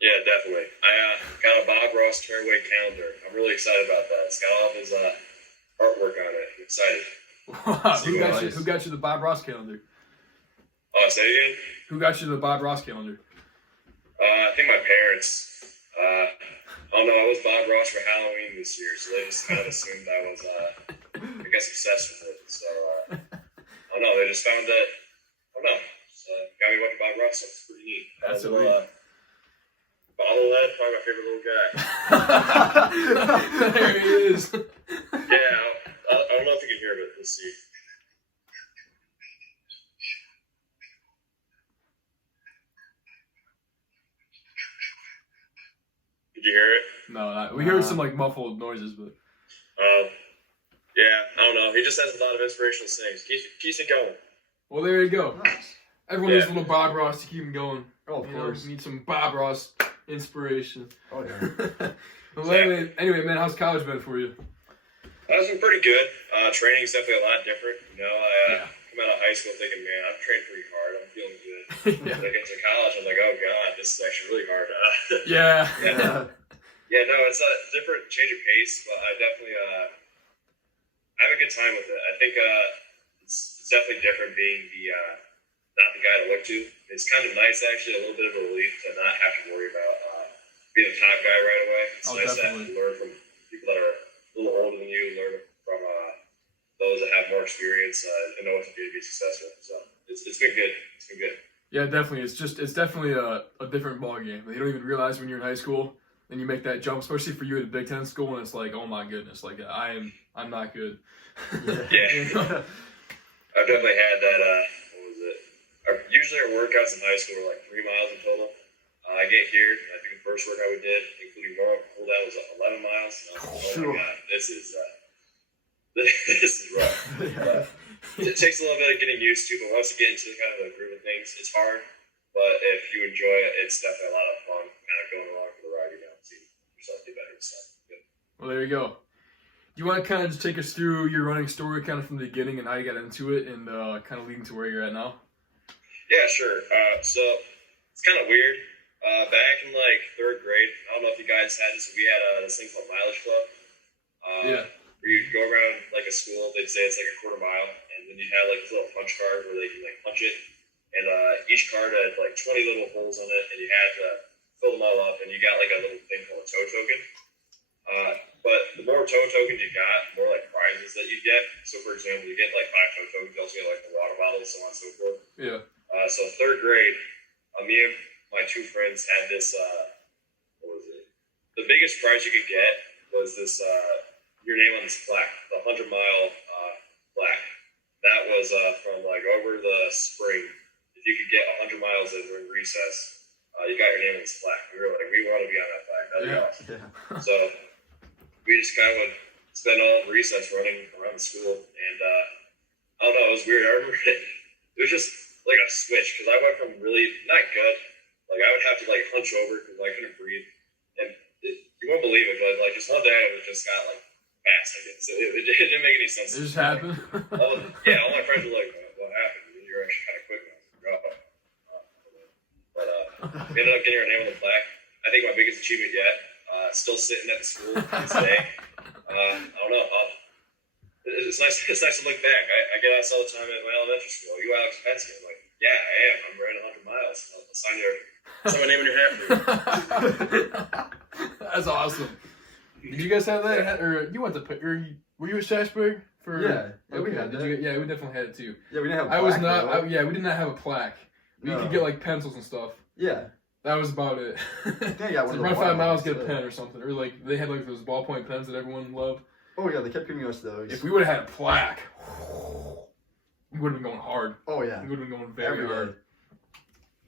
Yeah, definitely. I got a Bob Ross fairway calendar. I'm really excited about that. It's got all of his artwork on it. I'm excited. Wow, Nice. who got you the Bob Ross calendar? Oh, say it again? Who got you the Bob Ross calendar? I think my parents. I don't know. I was Bob Ross for Halloween this year, so they just kind of assumed I was, I guess, obsessed with it. So, I don't know. They just found that. I don't know. So, got me a bunch of Bob Ross. So it's pretty neat. That's a elite. Bobblehead, probably my favorite little guy. There he is. Yeah, I don't know if you can hear it. Let's see. Did you hear it? No, we heard some like muffled noises, but Yeah, I don't know. He just has a lot of inspirational things. Keeps it going. well, there you go. Nice. Everyone needs a little Bob Ross to keep him going. Oh, of You know, course. need some Bob Ross inspiration. Oh, yeah. Well, anyway, man, how's college been for you? That's been pretty good. Training's definitely a lot different. You know, I Yeah. come out of high school thinking, man, I've trained pretty hard. I'm feeling good. Yeah. When I get to college, I'm like, oh god, this is actually really hard. Yeah. Yeah. Yeah, no, it's a different change of pace, but I definitely I have a good time with it. I think it's definitely different being the not the guy to look to. It's kind of nice actually, a little bit of a relief to not have to worry about being the top guy right away. It's Oh, nice definitely. to learn from people that are a little older than you, learn from those that have more experience and know what to do to be successful. So it's been good. It's been good. Yeah, definitely. It's definitely a different ball game. You don't even realize when you're in high school, and you make that jump, especially for you at a Big Ten school, and it's like, oh my goodness, like I'm not good. Yeah. You know? I've definitely had that. What was it? Usually our workouts in high school were like 3 miles in total. I get here, and I think the first workout we did, including warm-up and cool down, was 11 miles. And I was like, oh my god, this is rough. Yeah. It takes a little bit of getting used to, but once you get into kind of the groove of things, it's hard. But if you enjoy it, it's definitely a lot of fun. Kind of going along for the ride, you know, see yourself get better and stuff. Good. Well, there you go. Do you want to kind of just take us through your running story, kind of from the beginning, and how you got into it, and kind of leading to where you're at now? Yeah, sure. So it's kind of weird. Back in like 3rd grade, I don't know if you guys had this. We had this thing called Mileage Club. Yeah. Where you go around like a school. They'd say it's like a quarter mile, and then you'd have like this little punch card where they can like punch it, and each card had like 20 little holes in it, and you had to fill them all up, and you got like a little thing called a toe token. But the more toe tokens you got, the more like prizes that you get. So for example, you get like 5 toe tokens, you also get like the water bottles, so on and so forth. Yeah. So 3rd grade, me and my 2 friends had this, what was it? The biggest prize you could get was this, your name on this plaque, the 100-mile plaque. That was from like over the spring. If you could get 100 miles in during recess, you got your name on this plaque. We were like, we want to be on that plaque. That'd be awesome. Yeah. So we just kind of would spend all of recess running around the school, and I don't know, it was weird. I remember it was just like a switch because I went from really not good, like I would have to like hunch over because I couldn't breathe, and you won't believe it, but like just one day I just got like fast again. So it didn't make any sense. It just happened. All my friends were like, "What happened? You're actually kind of quick now." But we ended up getting our name on the plaque. I think my biggest achievement yet. Still sitting at the school today. I don't know. It's nice. It's nice to look back. I get asked all the time at my elementary school. Are you Alex Pensky? I'm like, yeah, I am. I'm running 100 miles. I'll sign my name in your hat for you. That's awesome. Did you guys have that? Or you went to? Or were you at Shashburg for? Yeah, we Okay. had Did that. you? Yeah, we definitely had it too. Yeah, we didn't have a I was plaque, not. though. Yeah, we did not have a plaque. We No. could get like pencils and stuff. Yeah. That was about it. Yeah, So run 5 miles, get a pen or something, or like they had like those ballpoint pens that everyone loved. Oh yeah, they kept giving us those. If we would have had a plaque, we would have been going hard. Oh yeah, We would have been going very every hard.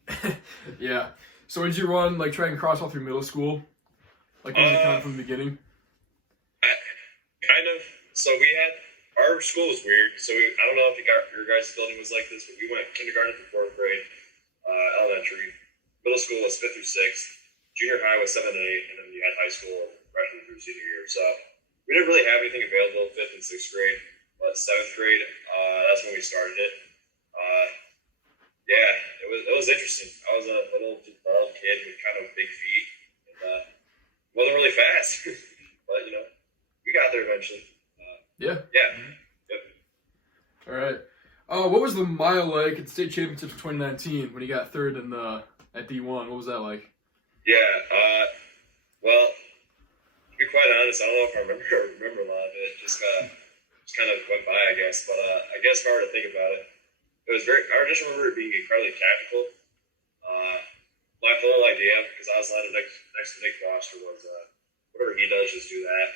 day. Yeah. So did you run like try and cross all through middle school? Like was it kind of from the beginning? Kind of. So we had our school was weird. So I don't know if your guys' building was like this, but we went kindergarten through 4th grade, elementary. Middle school was 5th through 6th. Junior high was 7th and 8th, and then you had high school freshman through senior year. So we didn't really have anything available 5th and 6th grade, but 7th grade, that's when we started it. Yeah, it was interesting. I was a little bald kid with kind of big feet, and wasn't really fast, but we got there eventually. Yeah. Yeah. Yep. All right. What was the mile like at the state championships of 2019 when you got 3rd in at D1? What was that like? Yeah. Well, to be quite honest, I don't know if I remember a lot of it. Just kind of went by, I guess. But I guess if I were to think about it, I just remember it being incredibly tactical. My whole idea, because I was landed next to Nick Foster, was whatever he does, just do that.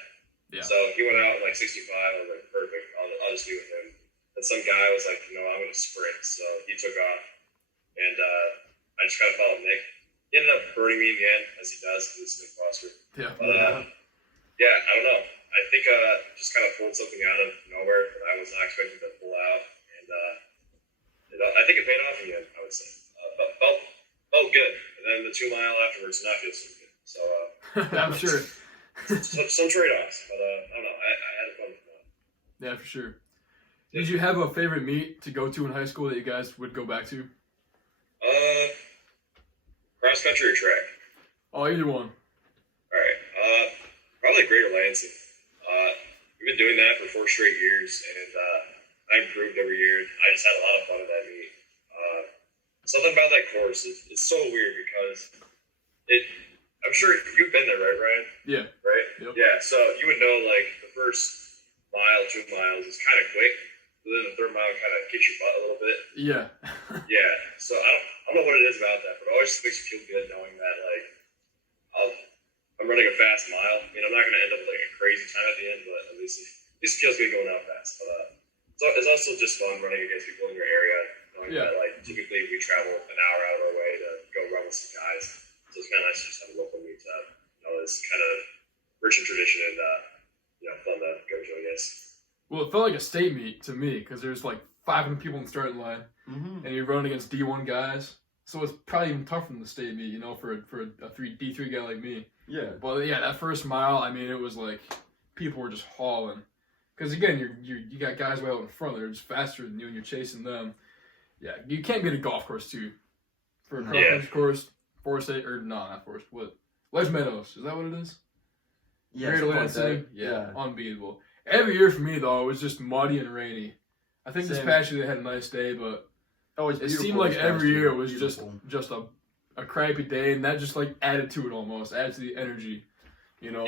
Yeah. So he went out in like 65. I was like, perfect. I'll just be with him. And some guy was like, I'm going to sprint. So he took off, and I just kind of followed Nick. He ended up burning me in the end, as he does, because it's Nick Foster. Yeah. But yeah, I don't know. I think just kind of pulled something out of nowhere that I was not expecting to pull out, and I think it paid off in the end, I would say. But felt good. And then the 2 mile afterwards did not feel so good. So I'm sure. some trade-offs, but I don't know. I had fun with that. Yeah, for sure. Did you have a favorite meet to go to in high school that you guys would go back to? Cross country or track? Oh, either one. All right. Probably Greater Lansing. We've been doing that for 4 straight years, and I improved every year. I just had a lot of fun at that meet. Something about that course is so weird because I'm sure you've been there, right, Ryan? Yeah. Right? Yep. Yeah, so you would know, like, the first mile, 2 miles is kind of quick, but then the 3rd mile kind of kicks your butt a little bit. Yeah. Yeah, so I don't know what it is about that, but it always makes you feel good knowing that, like, I'm running a fast mile. I mean, I'm not going to end up with, like, a crazy time at the end, but at least it feels good going out fast. But so it's also just fun running against people in your area, knowing that, like, typically we travel an hour out of our way to go run with some guys. So it's kind of nice to just have a local meet up. It's kind of rich in tradition and, fun to go to, I guess. Well, it felt like a state meet to me because there's like 500 people in the starting line, and you're running against D1 guys. So it's probably even tougher than the state meet, for a D3 guy like me. Yeah. But yeah, that first mile, I mean, it was like people were just hauling. Because again, you got guys way out in front. They're just faster than you, and you're chasing them. Yeah, you can't beat a golf course too. For a cross country course, not Forest. What? Ledge Meadows. Is that what it is? Yeah. Greater Lansing. Yeah, unbeatable. Every year for me though, it was just muddy and rainy. I think this past year they had a nice day, but it seemed like every year it was just a crappy day, and that just like added to it almost, added to the energy. Yeah.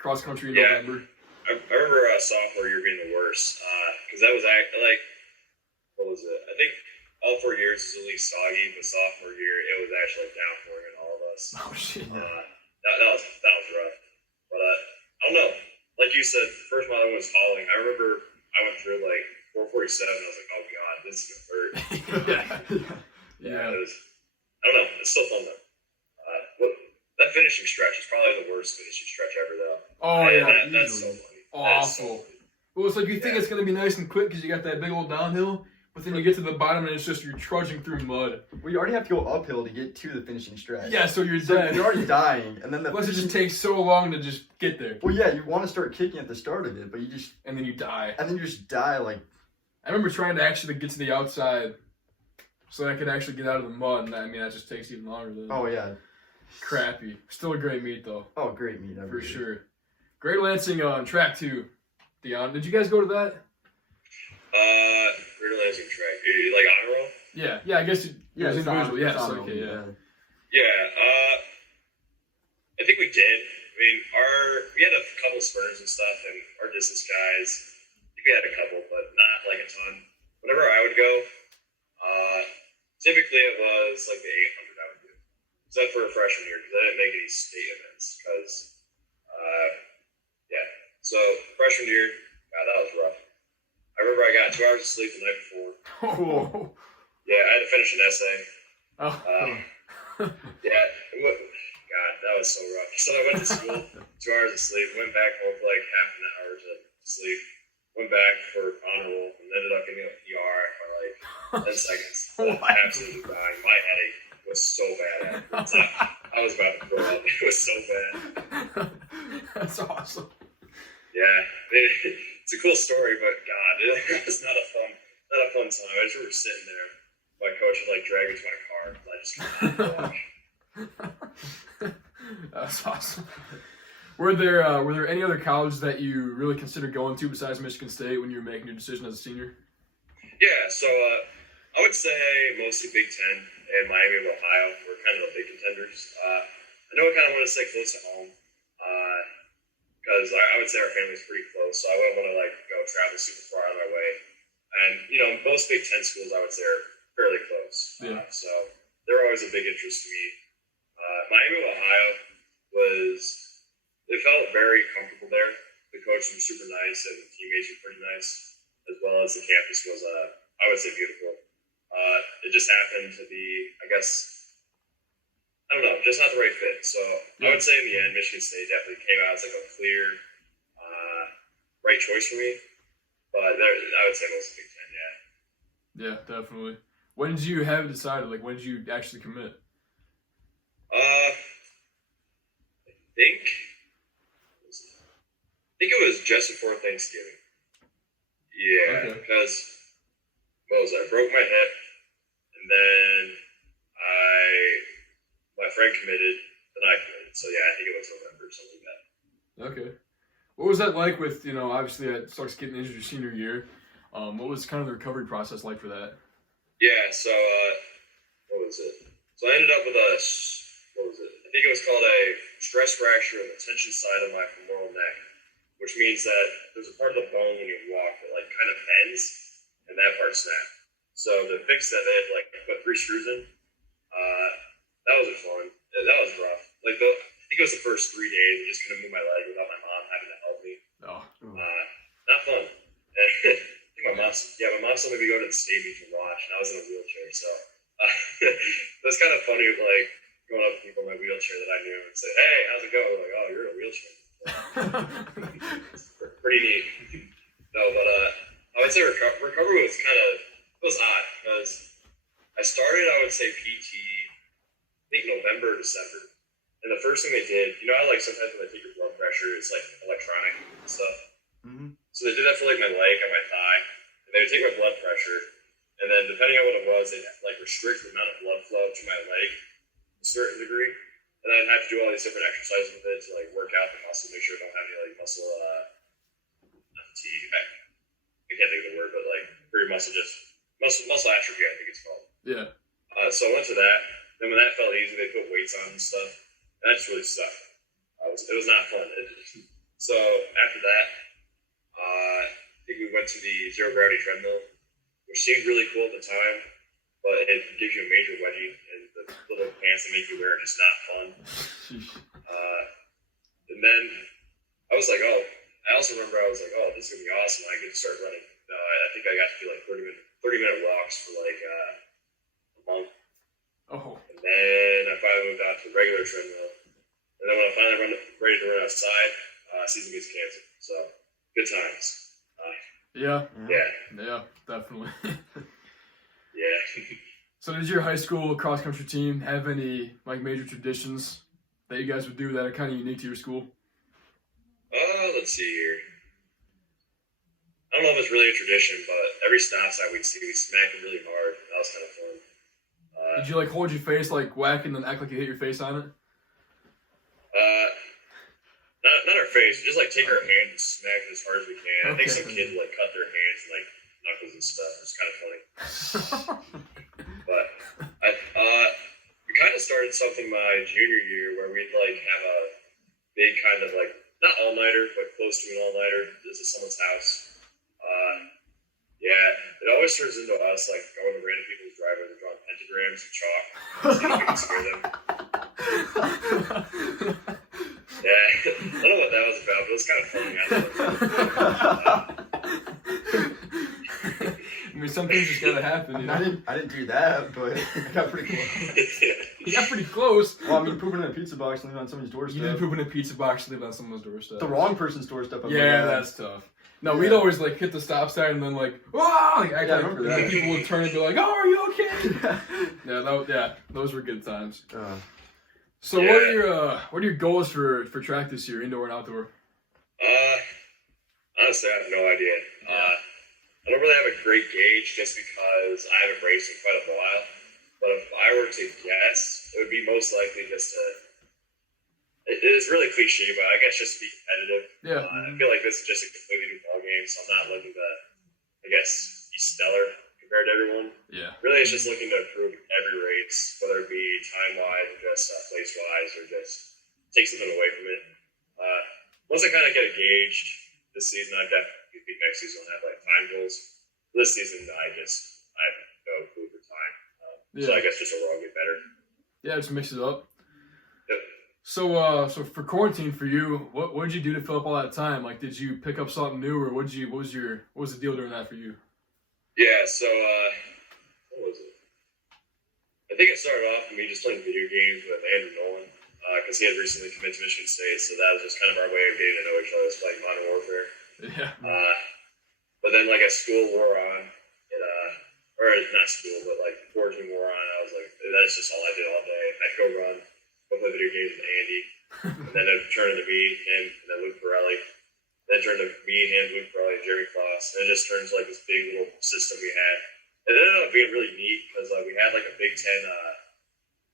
Cross country in November. I remember sophomore year being the worst because that was like, what was it? I think all 4 years was at least soggy, but sophomore year it was actually like downpouring on all of us. Oh shit! That was rough. But I don't know. Like you said, the first mile was hauling. I remember I went through like 4:47. I was like, oh god, this is gonna hurt. Yeah. I don't know. It's still fun though. That finishing stretch is probably the worst finishing stretch ever though. Oh yeah, that's so funny. Awful. Well, it's like you think it's gonna be nice and quick because you got that big old downhill, but then you get to the bottom and it's just you're trudging through mud. Well, you already have to go uphill to get to the finishing stretch. Yeah, so you're dead. You're already dying, and then Plus, it just takes so long to just get there. Well, yeah, you want to start kicking at the start of it, but and then you die. And then you just die like. I remember trying to actually get to the outside, so that I could actually get out of the mud, and that just takes even longer. Oh yeah. Crappy. Still a great meet though. Oh, great meet for sure. Great Lansing on track 2. Dion, did you guys go to that? Greater Lansing track, like honor roll. Yeah. I guess it was individual. Yes. Okay. Yeah. I think we did. I mean, we had a couple spurs and stuff, and our distance guys. I think we had a couple, but not like a ton. Whenever I would go, typically it was like the 800 I would do. except for a freshman year because I didn't make any state events. So freshman year, God, that was rough. I remember I got 2 hours of sleep the night before. Oh. Yeah, I had to finish an essay. Oh. Yeah, God, that was so rough. So I went to school, 2 hours of sleep, went back home for like half an hour to sleep, went back for honor roll, and ended up getting a PR for like 10 seconds. Absolutely dying. My headache was so bad afterwards. I was about to throw up. It was so bad. That's awesome. Yeah, it's a cool story, but God, it was not a fun time. I just remember sitting there. My coach would like drag me to my car. I just couldn't walk. That's awesome. Were there any other colleges that you really considered going to besides Michigan State when you were making your decision as a senior? Yeah, so I would say mostly Big Ten and Miami of Ohio were kind of the big contenders. I know I kind of want to stay close to home because I would say our family's pretty close, so I wouldn't want to like go travel super far out of my way. And you know, most Big Ten schools I would say are fairly close. Yeah. So they're always a big interest to me. Miami of Ohio it felt very comfortable there. The coach was super nice and the teammates were pretty nice, as well as the campus was, I would say, beautiful. It just happened to be, I guess, I don't know, just not the right fit. So I would say in the end, Michigan State definitely came out as like a clear, right choice for me. But I would say most Big Ten, yeah. Yeah, definitely. When did you have it decided? Like, when did you actually commit? I think it was just before Thanksgiving. Yeah, because I broke my hip, and then my friend committed, then I committed. So yeah, I think it was November or something like that. Okay. What was that like with, obviously that sucks getting injured your senior year. What was kind of the recovery process like for that? Yeah, so what was it? So I ended up with I think it was called a stress fracture in the tension side of my femoral neck, which means that there's a part of the bone when you walk that like kind of bends, and that part snapped. So to fix that, they had to like put 3 screws in. That wasn't fun. That was rough. Like I think it was the first 3 days. I just couldn't move my leg without my mom having to help me. Oh. Not fun. And I think my mom still made me go to the state meet to watch, and I was in a wheelchair. So it was kind of funny, like going up to people in my wheelchair that I knew and say, "Hey, how's it going?" Like, "Oh, you're in a wheelchair." Pretty neat. No, but I would say recovery was it was odd because I started, I would say, PT, I think November or December. And the first thing they did, how like sometimes when they take your blood pressure, it's like electronic and stuff. Mm-hmm. So they did that for like my leg and my thigh. And they would take my blood pressure. And then depending on what it was, they'd like restrict the amount of blood flow to my leg to a certain degree. And I'd have to do all these different exercises with it to like work out the muscle, make sure I don't have any like muscle, not fatigue. I can't think of the word, but like very muscle atrophy, I think it's called. Yeah. So I went to that. Then when that felt easy, they put weights on and stuff. And that just really sucked. It was not fun. So after that, I think we went to the zero gravity treadmill, which seemed really cool at the time, but it gives you a major wedgie, and the little pants they make you wear are just not fun. And then I was like, I also remember I was like, oh, this is gonna be awesome. I get to start running. I think I got to do like 30-minute walks for like a month. Oh. And then I finally moved out to the regular treadmill. And then when I finally ready to run outside, season gets canceled. So good times. Yeah, definitely. Yeah. So did your high school cross country team have any like major traditions that you guys would do that are kind of unique to your school? Let's see here. I don't know if it's really a tradition, but every stop sign we smacked it really hard. That was kind of fun. Did you like hold your face like whack and then act like you hit your face on it? Not our face. Just like take our hand and smack it as hard as we can. I think some kids like cut their hands and like knuckles and stuff. It's kind of funny. But we kind of started something my junior year where we'd like have a big kind of like not all-nighter but close to an all-nighter. This is someone's house. Yeah, it always turns into us like going to random people's driveways and drawing pentagrams and chalk. See if we can scare them. Yeah, I don't know what that was about, but it was kind of funny. I mean, some things just gotta happen, you I know? didn't do that, but I got pretty close. You got pretty close. Well, I mean, pooping in a pizza box and leaving on someone's doorstep. You did poop in a pizza box, leave on someone's doorstep. The wrong person's doorstep. Yeah, that's tough. No, Yeah. we'd always like hit the stop sign and then like, whoa! Like, act Yeah, I like remember that. people would turn and be like, oh, are you okay? Yeah, those were good times. So Yeah. what are your goals for track this year, indoor and outdoor? Honestly, I have no idea. I don't really have a great gauge just because I haven't raced in quite a while. But if I were to guess, it would be most likely just to. It is really cliche, but I guess just to be competitive. Yeah. I feel like this is just a completely new ball game, so I'm not looking to, I guess, be stellar compared to everyone. Yeah. Really, it's just looking to improve every race, whether it be time-wise or just place-wise, or just take something away from it. Once I kind of get a gauge this season, I definitely think next season I'll have like time goals. This season, I have no clue for time. So I guess just overall get better. Yeah, just mix it up. Yep. So for quarantine for you, what did you do to fill up all that time? Like, did you pick up something new, or what was the deal during that for you? Yeah, so what was it? I think it started off with me just playing video games with Andrew Nolan because he had recently committed to Michigan State, so that was just kind of our way of getting to know each other. It's like Modern Warfare. Yeah. But then, like, as school wore on, or not school, but like quarantine wore on, I was like, that's just all I did all day. I'd go run, go play video games with Andy, and then it turned into me, him, and then Luke Pirelli. Then it turned to me, him, Luke Pirelli, and Jeremy Kloss. And it just turns like this big little system we had. And it ended up being really neat because we had like a Big Ten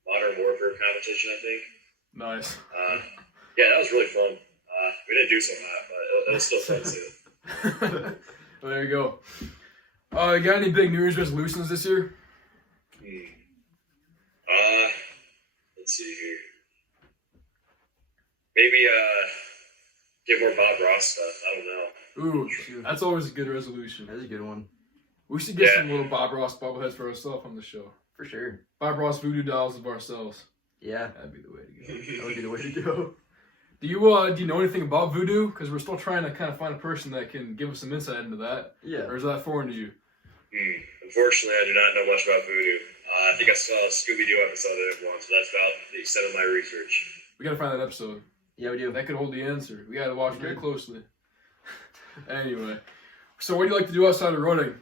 Modern Warfare competition, I think. Nice. Yeah, that was really fun. We didn't do so much, but it was still fun to see. Well, there you go. You got any big New Year's resolutions this year? Let's see here. Maybe get more Bob Ross stuff. I don't know. Ooh, that's always a good resolution. That's a good one. We should get some little Bob Ross bobbleheads for ourselves on the show. For sure. Bob Ross voodoo dolls of ourselves. Yeah. That'd be the way to go. That would be the way to go. Do you know anything about voodoo? Because we're still trying to kind of find a person that can give us some insight into that. Yeah. Or is that foreign to you? Unfortunately, I do not know much about voodoo. I think I saw a Scooby-Doo episode of it once, so that's about the extent of my research. We gotta find that episode. Yeah, we do. That could hold the answer. We gotta watch very closely. Anyway, so what do you like to do outside of running?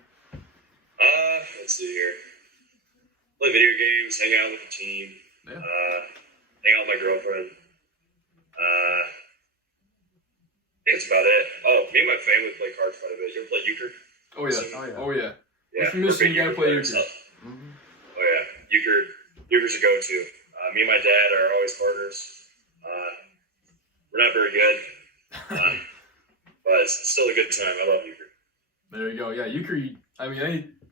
Let's see here. Play video games, hang out with the team, Yeah. hang out with my girlfriend. I think that's about it. Oh, me and my family play cards quite a bit. You ever play euchre? Oh yeah. Oh, yeah. Oh yeah. Yeah. If you're missing, you gotta play euchre. Mm-hmm. Oh yeah, euchre's a go-to. Me and my dad are always partners. We're not very good, but it's still a good time. I love euchre. There you go. Yeah, euchre.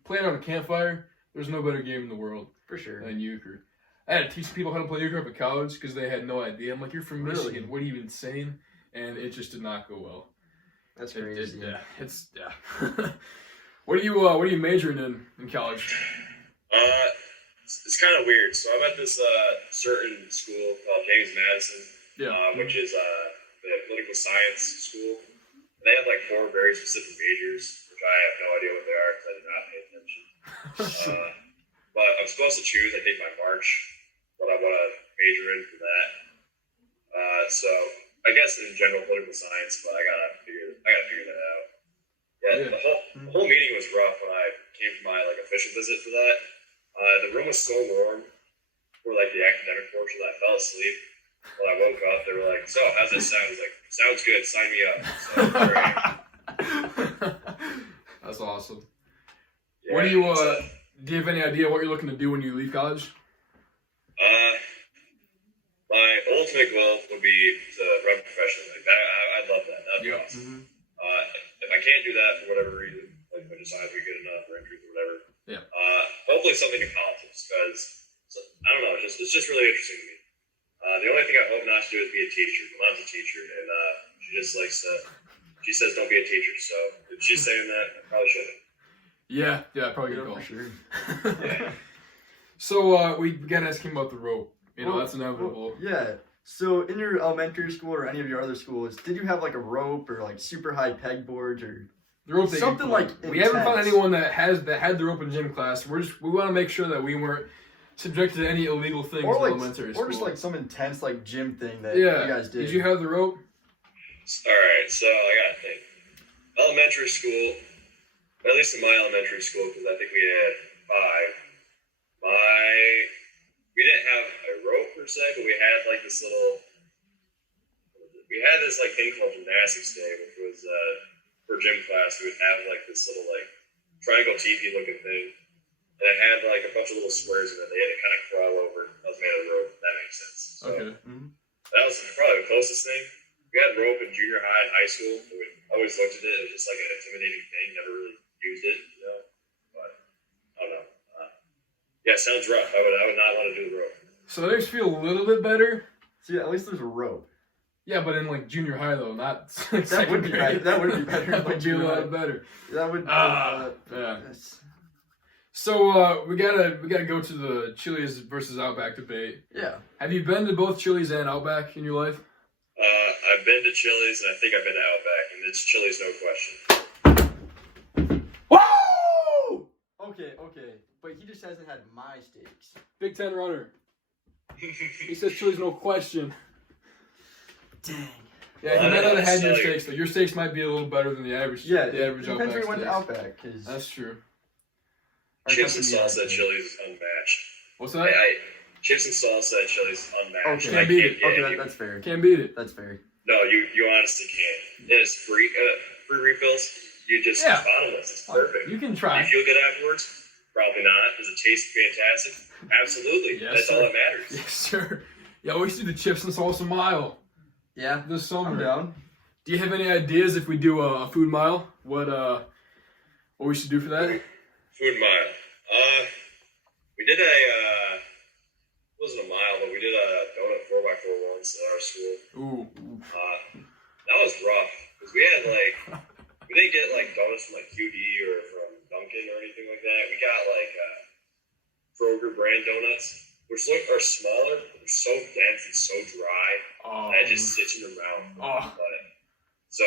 Playing on a campfire. There's no better game in the world For sure. than euchre. I had to teach people how to play euchre up at college because they had no idea. I'm like, you're from Really? Michigan. What are you even saying? And it just did not go well. That's crazy. Yeah. What are you majoring in college? It's kind of weird. So I'm at this certain school called James Madison, which is the political science school. They have like 4 very specific majors, which I have no idea what they are because I did not pay attention. But I'm supposed to choose, I think, by March, what I want to major in for that. So I guess in general political science, but I gotta figure that out. Yeah. The whole meeting was rough when I came for my official visit for that. The room was so warm for the academic portion that I fell asleep. When I woke up, they were like, "So, how's this sound?" I was like, "Sounds good. Sign me up." So, great. That's awesome. Yeah, What do you have any idea what you're looking to do when you leave college? My ultimate goal would be to run professionally. I'd love that. That'd be Yeah. awesome. If I can't do that for whatever reason, if I decide to get enough or injuries or whatever, hopefully something in politics because I don't know. It's just really interesting to me. The only thing I hope not to do is be a teacher. My mom's a teacher, and she just likes to. She says don't be a teacher. So if she's saying that, I probably shouldn't. Yeah, probably good call. For sure. Yeah. So we gotta ask him about the rope. You know, that's inevitable. Yeah. So in your elementary school or any of your other schools, did you have like a rope or like super high pegboards or The rope that you something put- like we haven't found intense? anyone that had the rope in gym class. We want to make sure that we weren't subjected to any illegal things in elementary school. or just like some intense like gym thing that yeah. you guys did? Did you have the rope? Alright, so I gotta think. Elementary school, at least in my elementary school, because I think we had 5. We didn't have a rope per se, but we had like this little. We had this like thing called gymnastics day, which was for gym class. We would have like this little like triangle teepee looking thing, and it had like a bunch of little squares in it. They had to kind of crawl over. That was made of rope. If that makes sense. So Okay. that was probably the closest thing. We had rope in junior high and high school. And we always looked at it. It was just like an intimidating thing. Never really used it, you know. But I don't know. Yeah, sounds rough. I would not want to do the rope. So that makes you feel a little bit better. See, at least there's a rope. Yeah, but in like junior high though, not That would be better. That would be better. That would be a Junior high. lot better. That would. Yeah. yes. So we gotta go to the Chili's versus Outback debate. Yeah. Have you been to both Chili's and Outback in your life? I've been to Chili's and I think I've been to Outback, and it's Chili's, no question. Woo! Okay. But he just hasn't had my steaks. Big Ten runner. He says Chili's, no question. Dang. Yeah, he might not have had your Sorry. steaks though. Your steaks might be a little better than the average. Yeah. the average Depends Outback where you went to steaks. Outback, because That's true. Chips and salsa at Chili's is unmatched. What's that? Chips and salsa at Chili's is unmatched. Okay. I Can't beat can't it. get Okay, any- that's fair. Can't beat it. That's fair. No, you honestly can't. It is free refills. You just Yeah. bottomless. It's perfect. You can Do try. you feel good afterwards? Probably not. Does it taste fantastic? Absolutely. Yes, That's sir. all that matters. Yes, sir. Yeah, we should do the chips and salsa mile Yeah. this summer. I'm down. Do you have any ideas if we do a food mile? What we should do for that? Food mile. We did it wasn't a mile, but we did a donut 4x4 once at our school. Ooh. That was rough because we didn't get like donuts from like QD or from Dunkin' or anything like that. We got like Kroger brand donuts, which are smaller, but they're so dense and so dry Oh. that it just sits in your mouth. Oh. So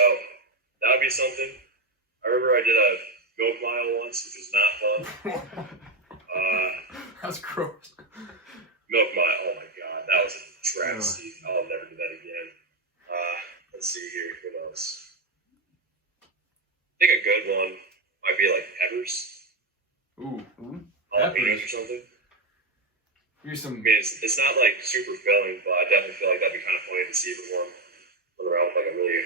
that would be something. I remember I did a milk mile once, which was not fun. That's gross. Milk mile, oh my god, that was a travesty. I'll never do that again. Let's see here, what else? I think a good one might be like peppers, Ooh. jalapenos or something. Here's I some. mean, it's not like super filling, but I definitely feel like that'd be kind of funny to see everyone run around with like a really,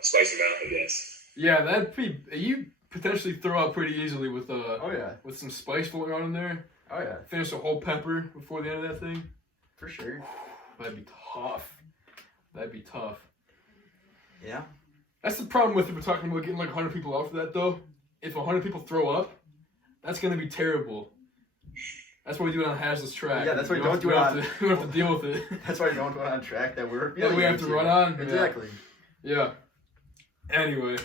spicy mouth, I guess. Yeah, that'd be. You potentially throw out pretty easily with Oh yeah. with some spice floating on in there. Oh yeah. Finish a whole pepper before the end of that thing. For sure. That'd be tough. That'd be tough. Yeah. That's the problem with it. We're talking about getting like 100 people out for that though. If 100 people throw up, that's gonna be terrible. That's why we do it on Hazlitt's track. Yeah, that's why we you don't do we it don't on- have to- we don't have to deal with it. That's why you don't go on track that we're. That we have to run on? Yeah. Exactly. Yeah. Anyway,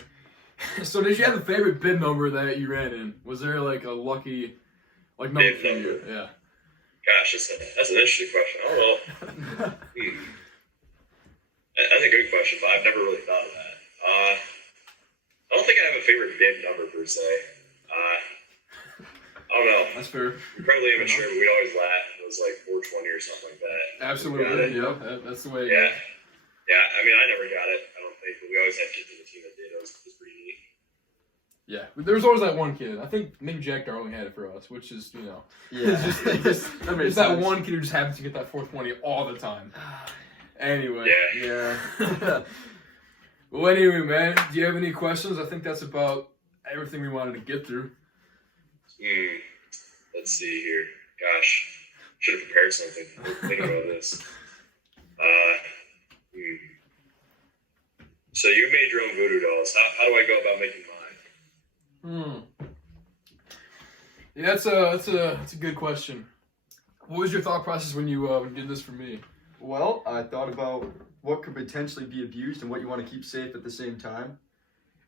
so did you have a favorite bib number that you ran in? Was there like a lucky, like number Bib for you? number? Yeah. Gosh, that's an interesting question. I don't know. That's a good question, but I've never really thought of that. I don't think I have a favorite bib number per se. I don't know. That's fair. You're probably immature, but we'd always laugh. It was like 420 or something like that. Absolutely. Yeah. That's the way. it Yeah. goes. Yeah, I mean, I never got it, I don't think, but we always had kids in the team that did. It was pretty neat. Yeah. But there was always that one kid. I think maybe Jack Darling had it for us, which is Yeah. it's just That there's makes that sense. one kid who just happens to get that 420 all the time. Anyway. Yeah. Yeah. Well, anyway, man, do you have any questions? I think that's about everything we wanted to get through. Let's see here. Gosh, should have prepared something. Think about this. So you made your own voodoo dolls. How do I go about making mine? Yeah, that's a good question. What was your thought process when you did this for me? Well, I thought about what could potentially be abused and what you want to keep safe at the same time.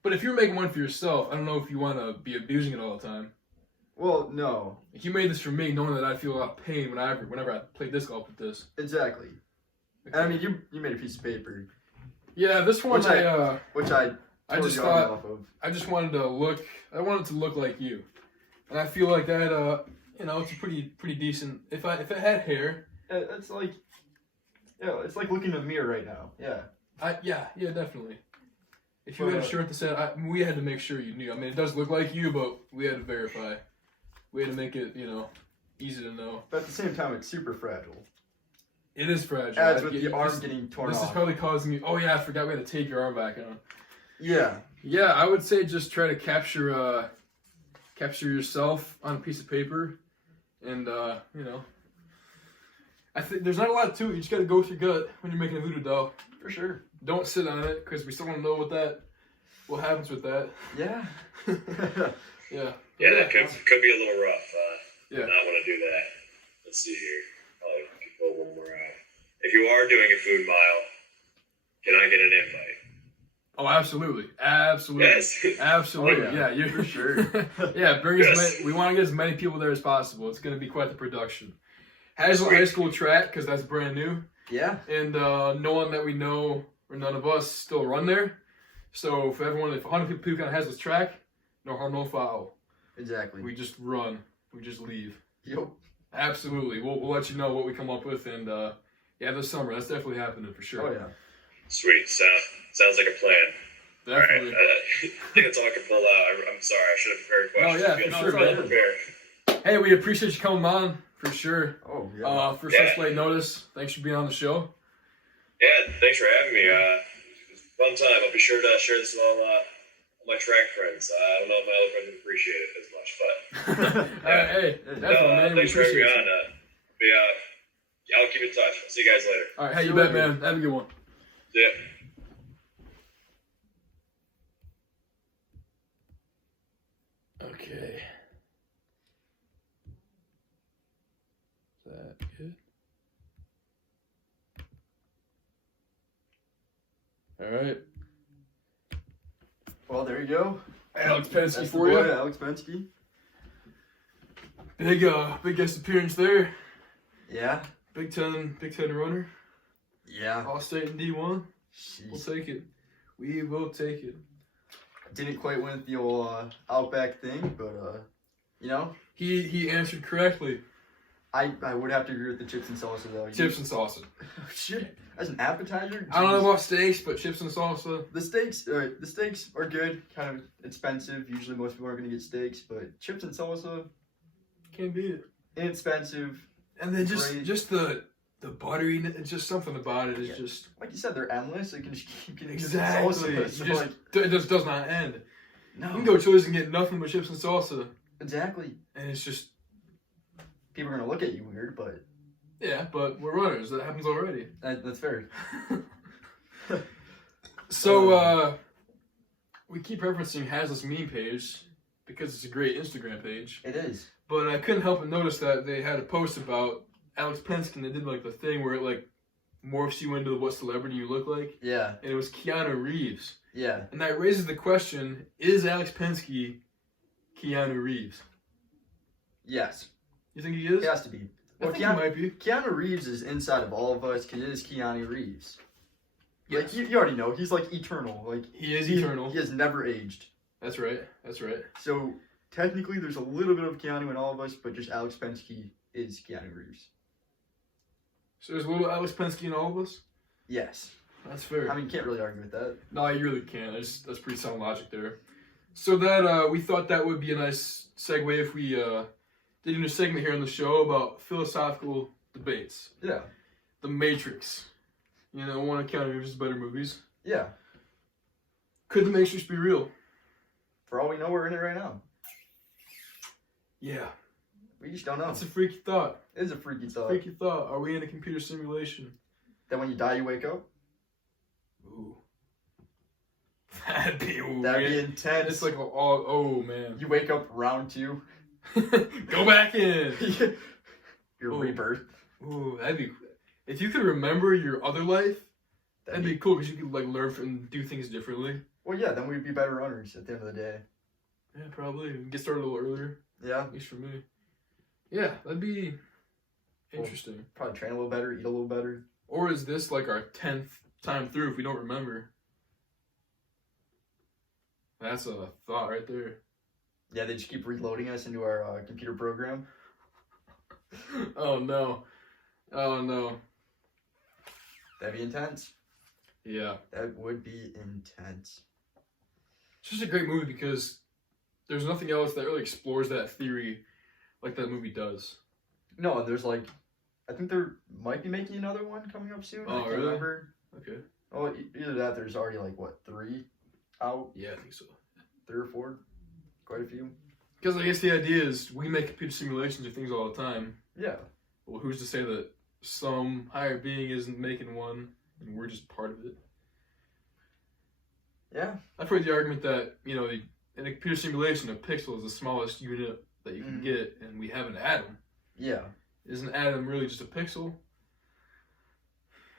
But if you're making one for yourself, I don't know if you want to be abusing it all the time. Well, no, Like, you made this for me, knowing that I'd feel a lot of pain whenever I played disc golf with this. exactly. Okay. I mean, you made a piece of paper, Yeah, this one Which I I tore just the arm thought off of. I just wanted to look. I wanted to look like you, and I feel like that. You know, it's a pretty decent. If it had hair, It's like, yeah, it's like looking in a mirror right now. Yeah. yeah, definitely. If you But, had a shirt that said, we had to make sure you knew. I mean, it does look like you, but we had to verify. We had to make it, easy to know. But at the same time, it's super fragile. It is fragile. Adds with the arm getting torn This off. is probably causing me. Oh yeah, I forgot we had to tape your arm back on. Yeah. Yeah, I would say just try to capture yourself on a piece of paper, and I think there's not a lot to it. You just got to go with your gut when you're making a voodoo doll. For sure. Don't sit on it because we still want to know what happens with that. Yeah. Yeah. Yeah, that could be a little rough. Yeah. Not want to do that. Let's see here. Probably could pull one more out. If you are doing a food mile, can I get an invite? Oh, absolutely. Yes. Absolutely. Oh, yeah. yeah, You're for sure. Yeah, Yes. we want to get as many people there as possible. It's going to be quite the production. Haslett High School track, because that's brand new. Yeah. And no one that we know, or none of us, still run there. So if 100 people kind of has this track, no harm, no foul. Exactly. We just run. We just leave. Yep. Absolutely. We'll let you know what we come up with. And yeah, this summer, that's definitely happening for sure. Oh yeah. Sweet. Sounds like a plan. Definitely. All right. I think that's all I can pull out. I'm sorry. I should have prepared questions. yeah, Feel for sure, well man. prepared. Hey, we appreciate you coming on, for sure. Oh yeah. For Yeah. such late notice. Thanks for being on the show. Yeah, thanks for having me. It was a fun time. I'll be sure to share this with all my track friends. I don't know if my other friends would appreciate it as much, but Hey, definitely, man. We thanks for having me appreciate on. you. I'll keep in touch. I'll see you guys later. All right, hey, you See you bet, later. man. Have a good one. See ya. Okay. Is that good? All right. Well, there you go. Alex Pensky That's for the boy, you. Alex Pensky. Big guest appearance there. Yeah. Big Ten runner. Yeah. All state in D1. We'll Jeez. take it. We will take it. Didn't quite win the old Outback thing, but He answered correctly. I would have to agree with the chips and salsa though. Chips and salsa. Shit. As an appetizer. I don't know Jeez. about steaks, but chips and salsa. The steaks are good, kind of expensive. Usually most people aren't going to get steaks, but chips and salsa, Can't beat it. inexpensive. And then Great. just the butteriness, it's just something about it is Yeah. just Like you said, they're endless. You can just keep getting exactly. chips and It salsa. So, just like, it just does not end. no. You can go to Chili's and get nothing but chips and salsa, Exactly. and it's just People are going to look at you weird, but yeah. But we're runners. That happens already. that's fair. So we keep referencing Hazlitt's meme page because it's a great Instagram page. It is. But I couldn't help but notice that they had a post about Alex Pensky, and they did like the thing where it like morphs you into what celebrity you look like, Yeah. and it was Keanu Reeves. Yeah. And that raises the question, is Alex Pensky Keanu Reeves? Yes. You think he is? It has to be. I Well, think he might be. Keanu Reeves is inside of all of us because it is Keanu Reeves. Like, Yes. you already know. He's like eternal. Like He is eternal. He has never aged. That's right. That's right. So technically, there's a little bit of Keanu in all of us, but just Alex Pensky is Keanu Reeves. So there's a little Alex Pensky in all of us? Yes. That's fair. I mean, you can't really argue with that. No, you really can't. That's pretty sound logic there. So that we thought that would be a nice segue if we did a new segment here on the show about philosophical debates. Yeah. The Matrix. You know, one of Keanu Reeves' better movies. Yeah. Could the Matrix be real? For all we know, we're in it right now. Yeah. We just don't know. That's a freaky thought. It is a freaky thought. Freaky thought. Are we in a computer simulation? That when you die, you wake up. Ooh. That'd be weird. That'd be intense. It's like, oh man. You wake up round 2. Go back in. Your Ooh. rebirth. Ooh, that'd be. If you could remember your other life, that'd be cool because you could like learn and do things differently. Well, yeah, then we'd be better runners at the end of the day. Yeah, probably. Get started a little earlier. Yeah, At least for me. Yeah, that'd be interesting. probably train a little better, eat a little better. Or is this like our 10th time through if we don't remember? That's a thought right there. Yeah, they just keep reloading us into our computer program. Oh no. Oh no. That'd be intense. Yeah. That would be intense. It's just a great movie because there's nothing else that really explores that theory like that movie does. No, there's like, I think there might be making another one coming up soon. Oh, I can't really? remember. Okay. Oh, either that, there's already like, what, 3 out? Yeah, I think so. 3 or 4? Quite a few. Because I guess the idea is we make computer simulations of things all the time. Yeah. Well, who's to say that some higher being isn't making one and we're just part of it? Yeah. I've heard the argument that, in a computer simulation, a pixel is the smallest unit that you can get, and we have an atom. Yeah. Is an atom really just a pixel?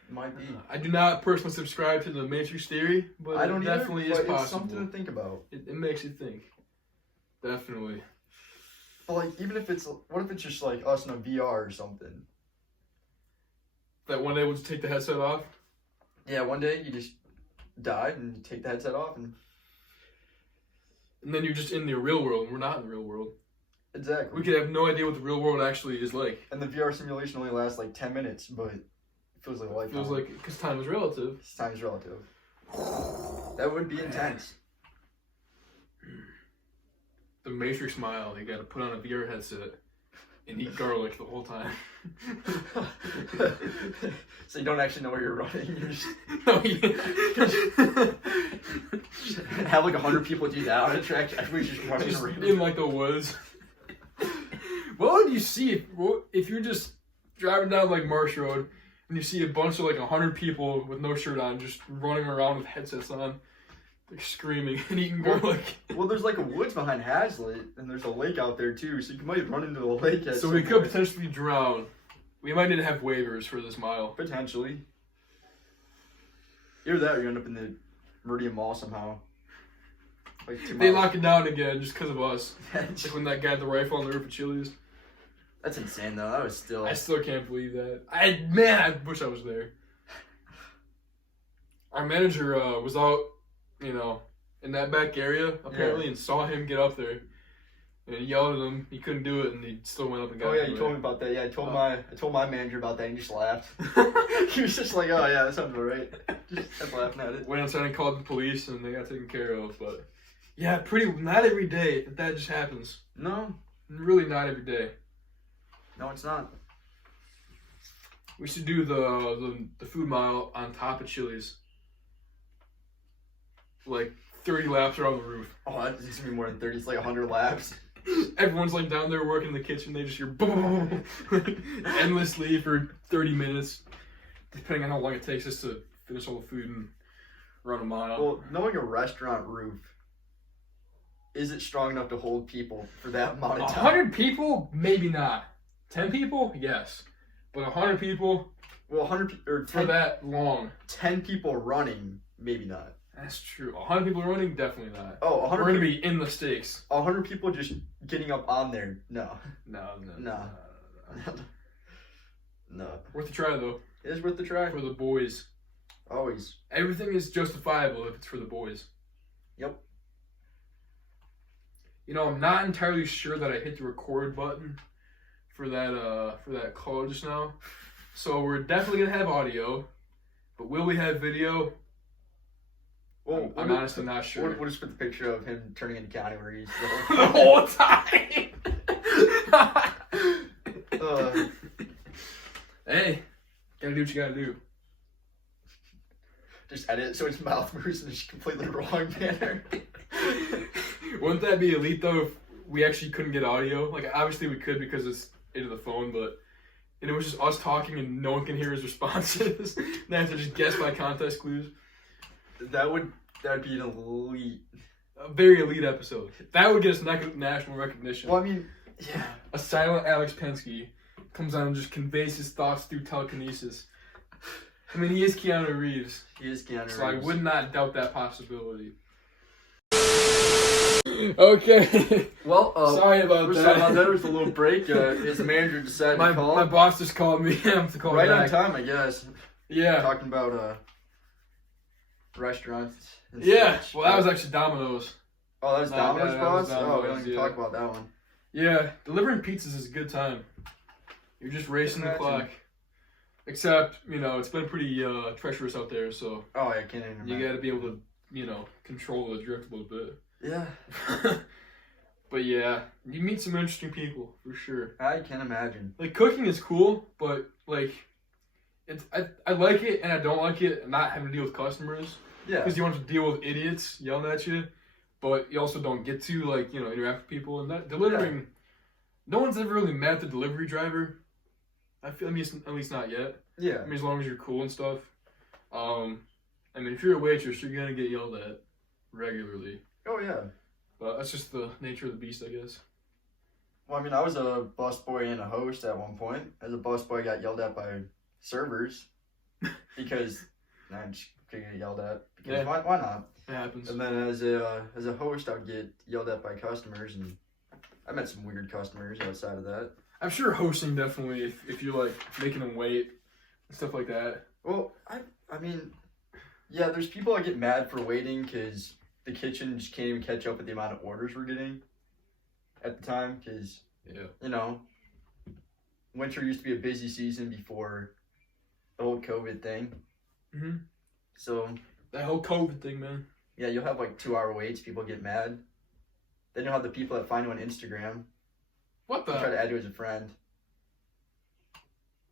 Might be. I do not personally subscribe to the Matrix theory, but I don't it either, definitely but is it's possible. something to think about. It makes you think. Definitely. But like, even if it's, what if it's just like us in a VR or something? That one day we'll just take the headset off? Yeah, one day you just died and you take the headset off and... And then you're just in the real world, and we're not in the real world. Exactly. We could have no idea what the real world actually is like. And the VR simulation only lasts like 10 minutes, but it feels like a It lifetime. feels like, because time is relative. Time's relative. That would be intense. The Matrix smile, you gotta put on a VR headset and eat garlic the whole time. So you don't actually know where you're running. You just No, yeah. have like 100 people do that on a track. Everybody's just running Just around. in like the woods. What would you see if you're just driving down like Marsh Road and you see a bunch of like 100 people with no shirt on just running around with headsets on, like screaming and eating garlic? Well, there's like a woods behind Hazlitt, and there's a lake out there too, so you might run into the lake at So some we could point. potentially drown. We might need to have waivers for this mile. Potentially. Either that or you end up in the Meridian Mall somehow. Like 2 They miles. lock it down again just because of us. That's Like when that guy had the rifle on the roof of Chili's. insane though. That was still... I still can't believe that. I wish I was there. Our manager was out, in that back area apparently, and saw him get up there, and he yelled at him. He couldn't do it, and he still went up and got. Oh yeah, him you told me about that. Yeah, I told my manager about that, and he just laughed. it. He was just like, "Oh yeah, that sounds about right." Just kept laughing at it. Went outside and called the police, and they got taken care of. But yeah, not every day that just happens. No, Really, not every day. no, it's not. We should do the food mile on top of Chili's. Like 30 laps around the roof. Oh, that's gonna be more than 30. It's like 100 laps. Everyone's like down there working in the kitchen. They just hear boom, endlessly for 30 minutes, depending on how long it takes us to finish all the food and run a mile. Well, knowing a restaurant roof, is it strong enough to hold people for that amount of time? 100 people, maybe not. 10 people, yes, but 100 people Well, 100 or for 10, that long. 10 people running, maybe not. That's true. 100 people running, definitely not. Oh, We're 100 gonna be in the stakes. 100 people just getting up on there. No. No. No. No. Worth a try though. It is worth the try. For the boys. Always. Everything is justifiable if it's for the boys. Yep. I'm not entirely sure that I hit the record button for that call just now. So we're definitely gonna have audio, but will we have video? Well, I'm honestly not sure. We'll just put the picture of him turning into County where he's The whole time. Hey, gotta do what you gotta do. Just edit so his mouth moves in a completely wrong manner. Wouldn't that be elite though if we actually couldn't get audio? Like obviously we could because it's into the phone, but it was just us talking and no one can hear his responses. They have to just guess by context clues. That would be an elite. A very elite episode. That would get us national recognition. Well, I mean, yeah. A silent Alex Penske comes on and just conveys his thoughts through telekinesis. I mean, he is Keanu Reeves. He is Keanu Reeves. So I would not doubt that possibility. Okay. Well, Sorry about we're that. sorry about that. There was a little break. His manager decided My to call. my boss just called me. I have to call Right on back. time, I guess. Yeah. Talking about restaurants. And Yeah. such. Well, that was actually Domino's. Oh, that was No, Domino's, that was boss. Oh, we Domino's, don't need to yeah. talk about that one. Yeah. Delivering pizzas is a good time. You're just racing the Imagine. clock. Except, it's been pretty treacherous out there, so Oh, I can't even. you imagine. got to be able to, control the drift a little bit. Yeah, But yeah, you meet some interesting people for sure. I can imagine. Like cooking is cool, but like, I like it and I don't like it. Not having to deal with customers Yeah. because you want to deal with idiots yelling at you, but you also don't get to interact with people and that delivering. No one's ever really met the delivery driver. At least not yet. Yeah. I mean, as long as you're cool and stuff. If you're a waitress, you're gonna get yelled at regularly. Oh yeah. But that's just the nature of the beast, I guess. Well, I mean, I was a busboy and a host at one point. As a busboy, I got yelled at by servers because I just couldn't get yelled at. Because Yeah. why not? It happens. And then as a host, I would get yelled at by customers, and I met some weird customers outside of that. I'm sure hosting definitely, if you're like making them wait and stuff like that. Well, I mean, yeah, there's people that get mad for waiting because the kitchen just can't even catch up with the amount of orders we're getting at the time. Because Yeah. Winter used to be a busy season before the whole COVID thing. Mhm. So That whole COVID thing, man. yeah, you'll have like 2-hour waits. People get mad. Then you'll have the people that find you on Instagram What and try the? to add you as a friend.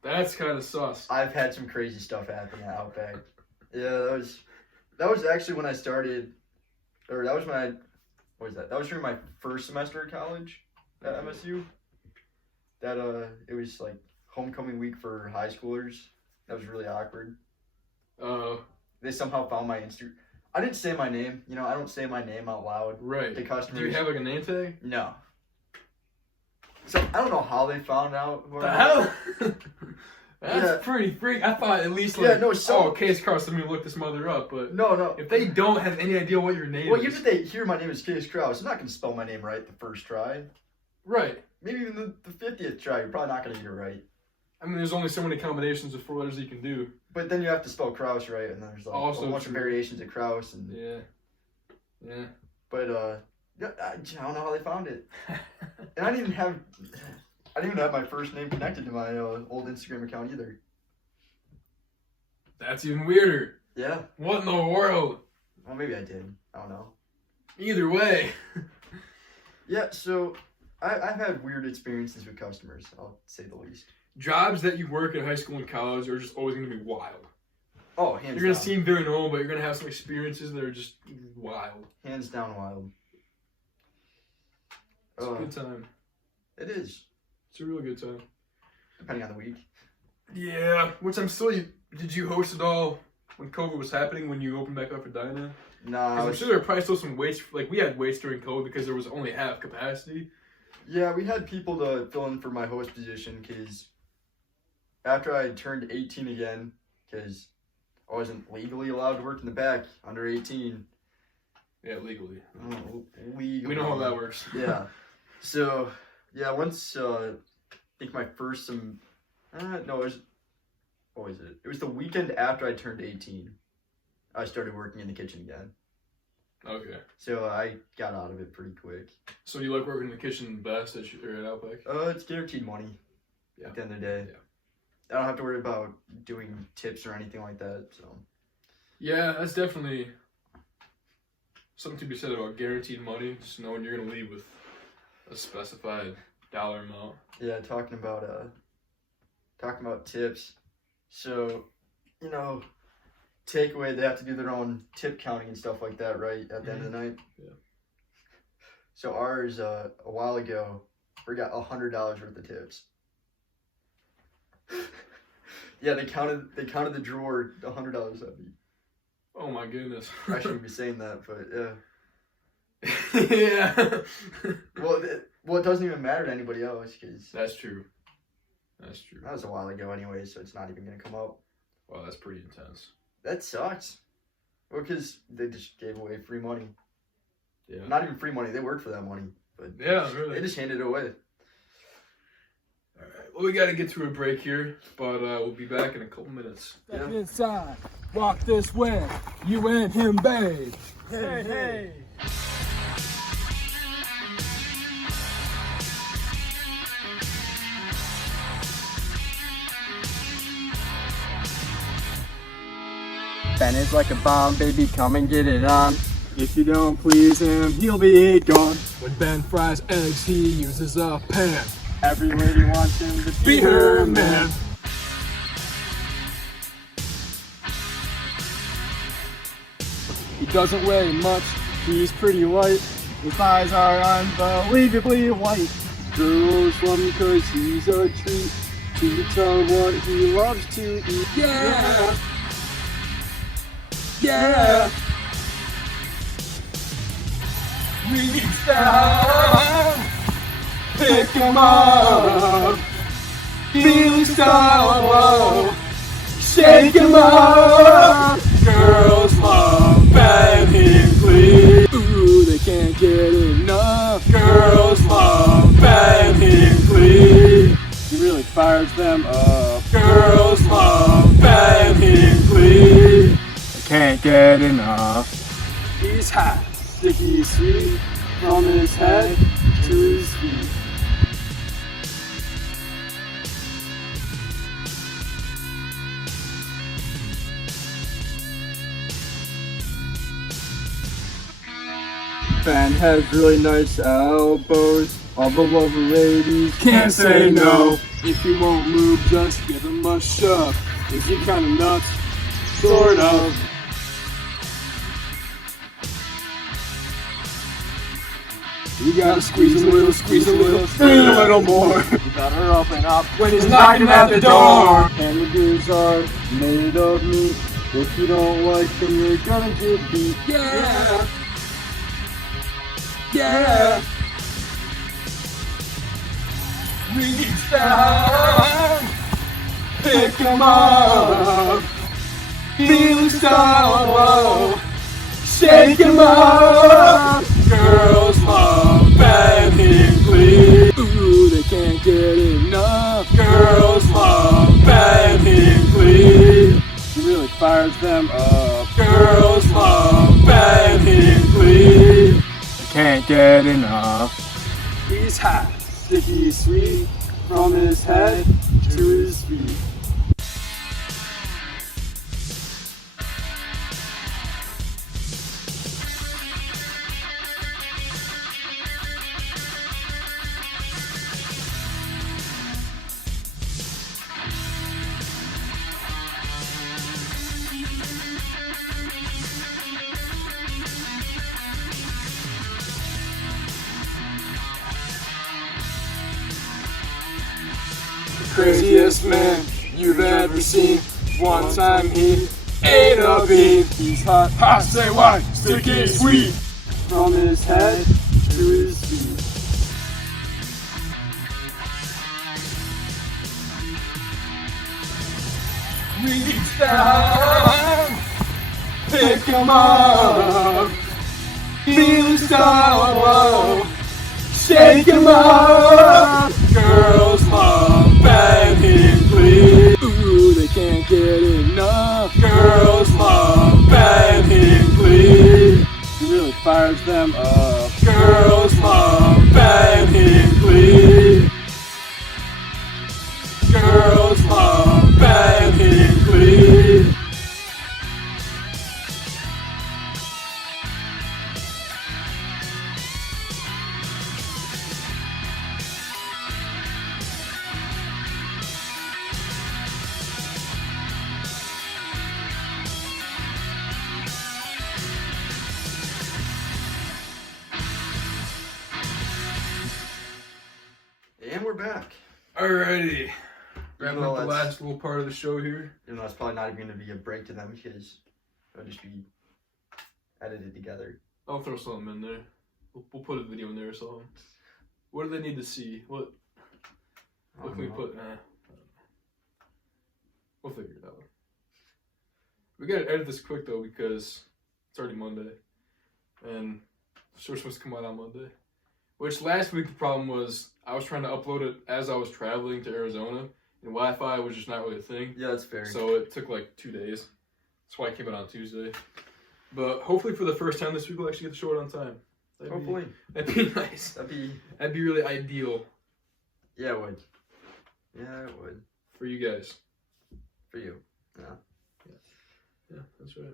That's kind of sus. I've had some crazy stuff happen at Outback. Yeah, that was actually when I started, or that was when what was that? That was during my first semester of college at MSU. That it was like homecoming week for high schoolers. That was really awkward. They somehow found my Instagram. I didn't say my name. I don't say my name out loud Right. to customers. Do you have like a name tag? No. So I don't know how they found out. who The I hell? was. That's Yeah. pretty freak. I thought at least Yeah, like, no, so- case crossed, let me look this mother up. But No. if they don't have any idea what your name Well, is, even if they hear my name is Case Krause, I'm not going to spell my name right the first try. right? Maybe even the 50th try, you're probably not going to get it right. I mean, there's only so many combinations of 4 letters you can do. But then you have to spell Krause right, and there's like Also a bunch of true. variations of Krause. And Yeah. But yeah, I don't know how they found it. And I didn't even have my first name connected to my old Instagram account either. That's even weirder. Yeah. What in the world? Well, maybe I did. I don't know. Either way. Yeah. So I've had weird experiences with customers. I'll say the least. Jobs that you work in high school and college are just always going to be wild. Oh, hands You're going to down. seem very normal, but you're going to have some experiences that are just wild. Hands down wild. It's a good time. It is, It's a real good time. depending on the week. Yeah, which I'm still. Did you host it all when COVID was happening? When you opened back up for Dinah? Nah, Because I'm sure there were probably still some waits. Like we had waits during COVID because there was only half capacity. yeah, we had people to fill in for my host position because after I turned 18 again, because I wasn't legally allowed to work in the back under 18. Yeah, legally. Legally. We know how that works. Yeah. So, yeah, once, I think my first no, what was it? It was the weekend after I turned 18. I started working in the kitchen again. Okay. So I got out of it pretty quick. So you like working in the kitchen best at Outback? It's guaranteed money. Yeah. At the end of the day. Yeah. I don't have to worry about doing tips or anything like that. So. Yeah, that's definitely something to be said about guaranteed money. Just knowing you're gonna leave with a specified dollar amount. Yeah, talking about tips. So, takeaway, they have to do their own tip counting and stuff like that, right? At the end of the night. Yeah. So ours, a while ago, we got $100 worth of tips. Yeah, they counted the drawer $100 heavy. Oh my goodness. I shouldn't be saying that, but yeah. Yeah. Well, it doesn't even matter to anybody else because That's true. That's true. that was a while ago anyway, so it's not even gonna come up. Wow, that's pretty intense. That sucks. Well, because they just gave away free money. Yeah. Not even free money. They worked for that money, but Yeah, they really. just handed it away. All right. Well, we got to get to a break here, but we'll be back in a couple minutes. Step inside, walk this way. You and him, babe. Hey, hey. Ben is like a bomb, baby, come and get it on. If you don't please him, he'll be gone. When Ben fries eggs, he uses a pan. Every lady wants him to Be her man. He doesn't weigh much, he's pretty light. His thighs are unbelievably white. Girls love him cause he's a treat. To tell what he loves to eat. Yeah. Yeah. Reach down, pick him up, feel so, shake him up. Girls love Ben Hinckley. Ooh, they can't get enough. Girls love Ben Hinckley. He really fires them up. Girls love Ben Hinckley. They can't get enough. He's hot, sticky sweet, from his head to his feet. Ben has really nice elbows. All the lovely ladies can't say no. If he won't move, just give him a shove. Is he kinda nuts? Sort of. You gotta squeeze a little, squeeze a little more. You better open up when he's knocking at the door. Hamburgers are made of meat. If you don't like them, you're gonna get beat. Yeah. Yeah. Reach down, pick him up, feel so, shake him up. Girls love Ben Hinckley. Ooh, they can't get enough. Girls love Ben Hinckley. He really fires them up. Girls love Ben Hinckley. They can't get enough. He's hot, sticky sweet, from his head to his feet. Craziest man you've ever seen. One time he ate a bean. He's hot, I say why, sticky sweet, from his head to his feet. Reach down, pick him up, feel so, shake him up. Girls love Ben Hinckley. Ooh, they can't get enough. Girls love Ben Hinckley. He really fires them up. Girls love Ben Hinckley. Girls love Ben Hinckley. And we're back. Alrighty. Wrapping Well, up the that's- last little part of the show here. Even though it's probably not even going to be a break to them because it'll just be edited together. I'll throw something in there. We'll put a video in there or something. What do they need to see? What can we put? We'll figure it out. We gotta edit this quick though because it's already Monday, and Show was supposed to come out on Monday. Which last week the problem was I was trying to upload it as I was traveling to Arizona, and Wi-Fi was just not really a thing. Yeah, that's fair. So it took like 2 days. That's why I came out on Tuesday. But hopefully for the first time this week we'll actually get the show out on time. Hopefully. That'd be nice. That'd be really ideal. Yeah, it would. Yeah, it would. For you guys. For you. Yeah. Yeah, that's right.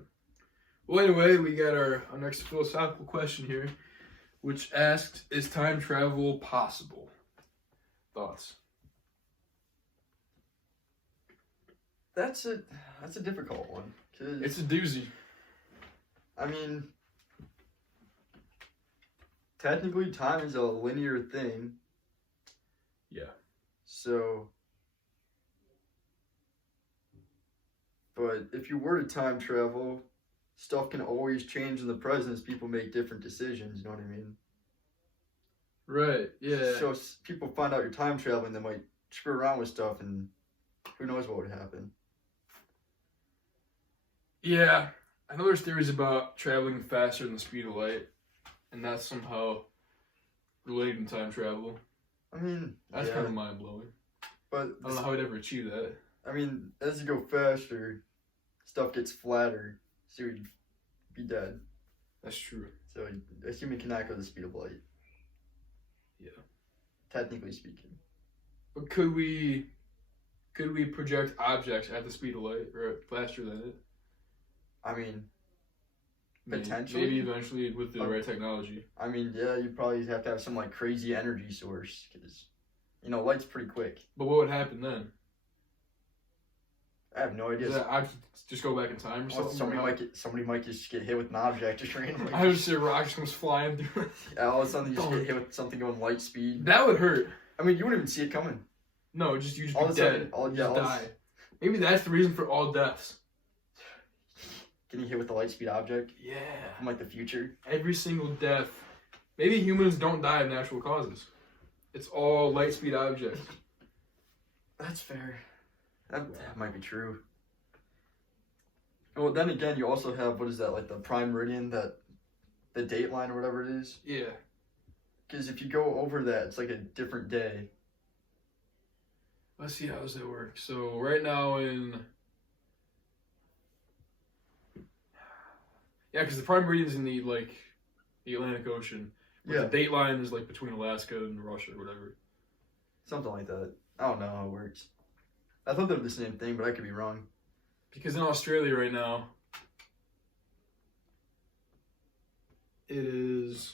Well, anyway, we got our next philosophical question here, which asked, is time travel possible? Thoughts? That's a difficult one. 'Cause, It's a doozy. I mean, technically time is a linear thing. Yeah. So, but if you were to time travel, stuff can always change in the present as people make different decisions, you know what I mean? Right, yeah. So people find out you're time traveling, they might screw around with stuff and who knows what would happen. Yeah. I know there's theories about traveling faster than the speed of light, and that's somehow related to time travel. I mean, That's yeah, kind of mind-blowing. but I don't know how I'd ever achieve that. I mean, as you go faster, stuff gets flatter, so you'd be dead. That's true. So a human cannot go the speed of light. Yeah. Technically speaking. But could we project objects at the speed of light or faster than it? I mean, Maybe- Potentially. Maybe eventually with the right technology. yeah, you'd probably have to have some like crazy energy source because, light's pretty quick. But what would happen then? I have no idea. Does that object just go back in time or something? Somebody might just get hit with an object just randomly. I would say a rock just comes flying through it. Yeah, all of a sudden you just get hit with something going light speed. That would hurt. I mean, you wouldn't even see it coming. No, you just All be of a sudden, dead. all You yeah, just all die. Maybe that's the reason for all deaths. getting hit with a light speed object Yeah. from like the future. Every single death. Maybe humans don't die of natural causes. It's all light speed objects. That's fair. That might be true. Well, then again, you also have what is that like the prime meridian, the date line or whatever it is. Yeah. Because if you go over that, it's like a different day. Let's see how does that work. So right now because the prime meridian is in the Atlantic Ocean. But Yeah. the date line is like between Alaska and Russia or whatever. Something like that. I don't know how it works. I thought they were the same thing, but I could be wrong. Because in Australia right now, it is.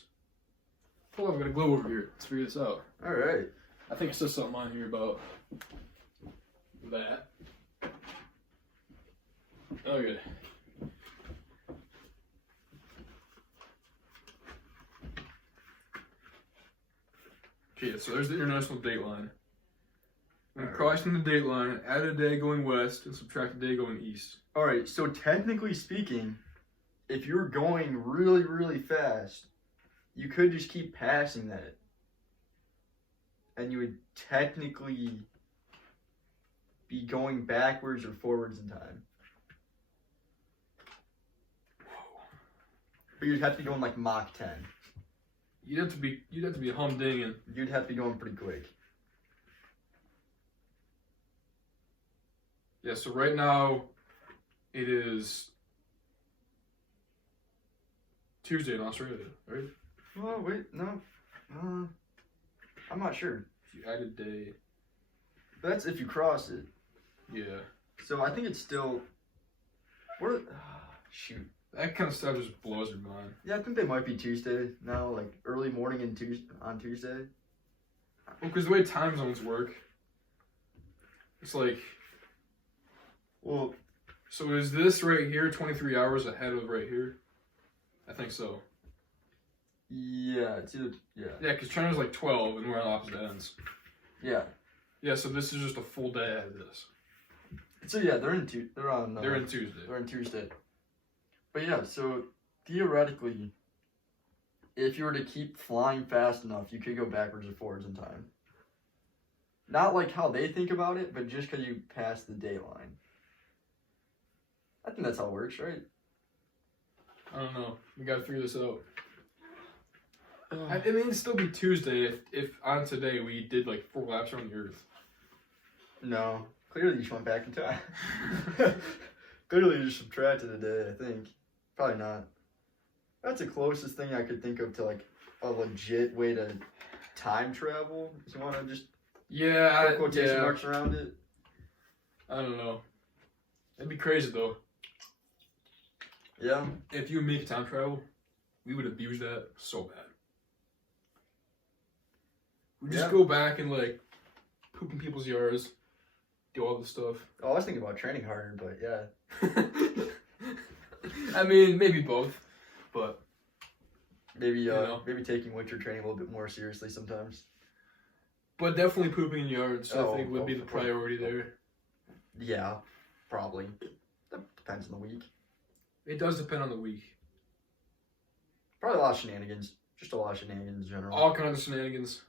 Hold on, I've got a globe over here. Let's figure this out. All right. I think it says something on here about that. Okay. Okay, so there's the international date line. When crossing the date line, add a day going west and subtract a day going east. All right. So technically speaking, if you're going really, really fast, you could just keep passing that, and you would technically be going backwards or forwards in time. But you'd have to be going like Mach 10. You'd have to be humdinging. You'd have to be going pretty quick. Yeah, so right now it is Tuesday in Australia, right? Oh wait, no. I'm not sure. If you add a day. That's if you cross it. Yeah. So I think it's still. What? Shoot. That kind of stuff just blows your mind. Yeah, I think they might be Tuesday now, like early morning on Tuesday. Well, because the way time zones work, it's like. Well, So is this right here 23 hours ahead of right here? I think so. yeah, it's either yeah. Yeah, because China's like 12 and we're on opposite ends. Yeah. Yeah, so this is just a full day ahead of this. So yeah, they're in Tuesday. They're in Tuesday. They're in Tuesday. But yeah, so theoretically, if you were to keep flying fast enough, you could go backwards or forwards in time. Not like how they think about it, but just because you pass the date line. I think that's how it works, right? I don't know. We gotta figure this out. I mean, it'd still be Tuesday if on today we did like 4 laps around the Earth. No, clearly you just went back in time. Clearly you just subtracted a day, I think. Probably not. That's the closest thing I could think of to like a legit way to time travel. If you want to just put quotation marks around it. I don't know. It'd be crazy though. Yeah. If you and me could time travel, we would abuse that so bad. We'd just go back and like poop in people's yards, do all this stuff. Oh, I was thinking about training harder, but yeah. I mean, maybe both, but Maybe know. maybe taking winter training a little bit more seriously sometimes. definitely pooping in yards. I think would be the for sure. priority there. Yeah, probably. That depends on the week. It does depend on the week. Probably a lot of shenanigans. Just a lot of shenanigans in general. All kinds of shenanigans.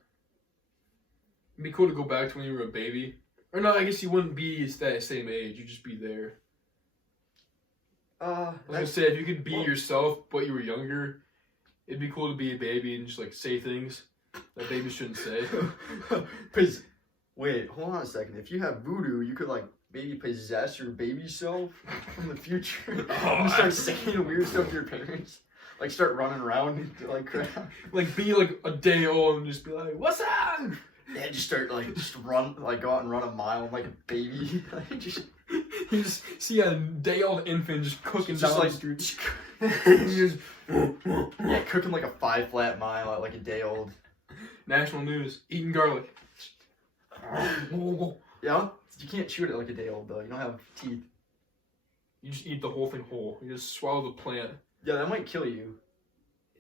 It'd be cool to go back to when you were a baby. Or no, I guess you wouldn't be that same age. You'd just be there. I was gonna say, if you could be yourself, but you were younger, it'd be cool to be a baby and just like say things that babies shouldn't say. Wait, hold on a second. If you have voodoo, you could like maybe possess your baby self in the future. You start saying weird stuff to your parents. Like start running around and like crap. Like be like a day old and just be like, "What's up?" Yeah, just start like run, like go out and run a mile like a baby. Like, just You just see a day old infant just cooking just down like the street. just, yeah, cooking like a 5 flat mile at like a day old. National news: eating garlic. Yeah, you can't chew it at like a day old though. You don't have teeth. You just eat the whole thing whole. You just swallow the plant. Yeah, that might kill you.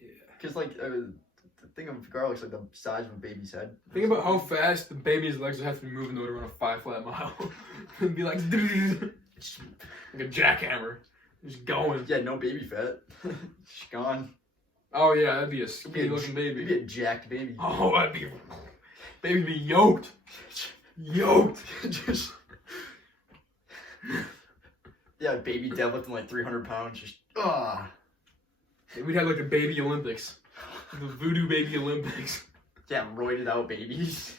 Yeah. Cause like the thing of garlic's like the size of a baby's head. Think about how fast the baby's legs would have to be moving though to run a 5 flat mile. It'd be like like a jackhammer, just going. Yeah, no baby fat. She's gone. Oh yeah, that'd be a skinny looking You'd baby. be a jacked baby. Oh, that'd be baby'd be yoked. Yoked. Just yeah, baby deadlifting like 300 pounds. Just We'd have like the baby Olympics, the voodoo baby Olympics. yeah, roided out babies.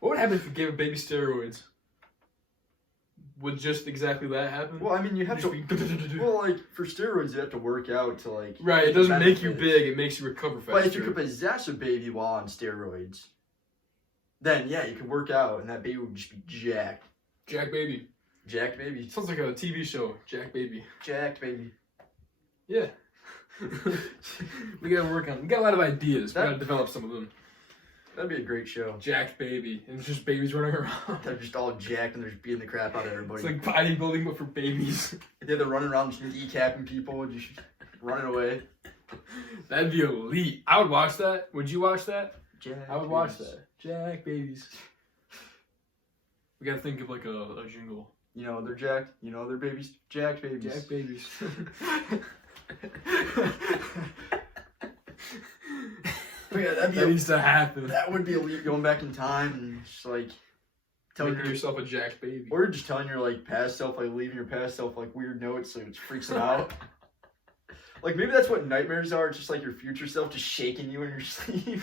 What would happen if you gave a baby steroids? Would just exactly that happen? Well, I mean, you have Just to. be- Well, like for steroids, you have to work out to like. Right, it doesn't make you benefits. big, it makes you recover faster. But if you could possess a baby while on steroids, then yeah, you could work out and that baby would just be jacked. Jack Baby. Jacked baby. Sounds like a TV show, Jack Baby. Jacked baby. Yeah. we got a lot of ideas. We That- gotta develop some of them. That'd be a great show. Jacked Baby. And it's just babies running around. They're just all jacked and they're just beating the crap out of everybody. It's like bodybuilding but for babies. They're running around just decapping people, just running away. That'd be elite. I would watch that. Would you watch that? Jacked I would watch babies. that. Jack Babies. We gotta think of like a jingle. You know, they're jacked. You know, they're babies. Jacked babies. Jack Babies. But yeah, that'd be That needs to happen. that would be elite going back in time and just like telling Making yourself a Jack Baby. or just telling your like past self, like leaving your past self like weird notes so it freaks it out. Like maybe that's what nightmares are. It's just like your future self just shaking you in your sleep.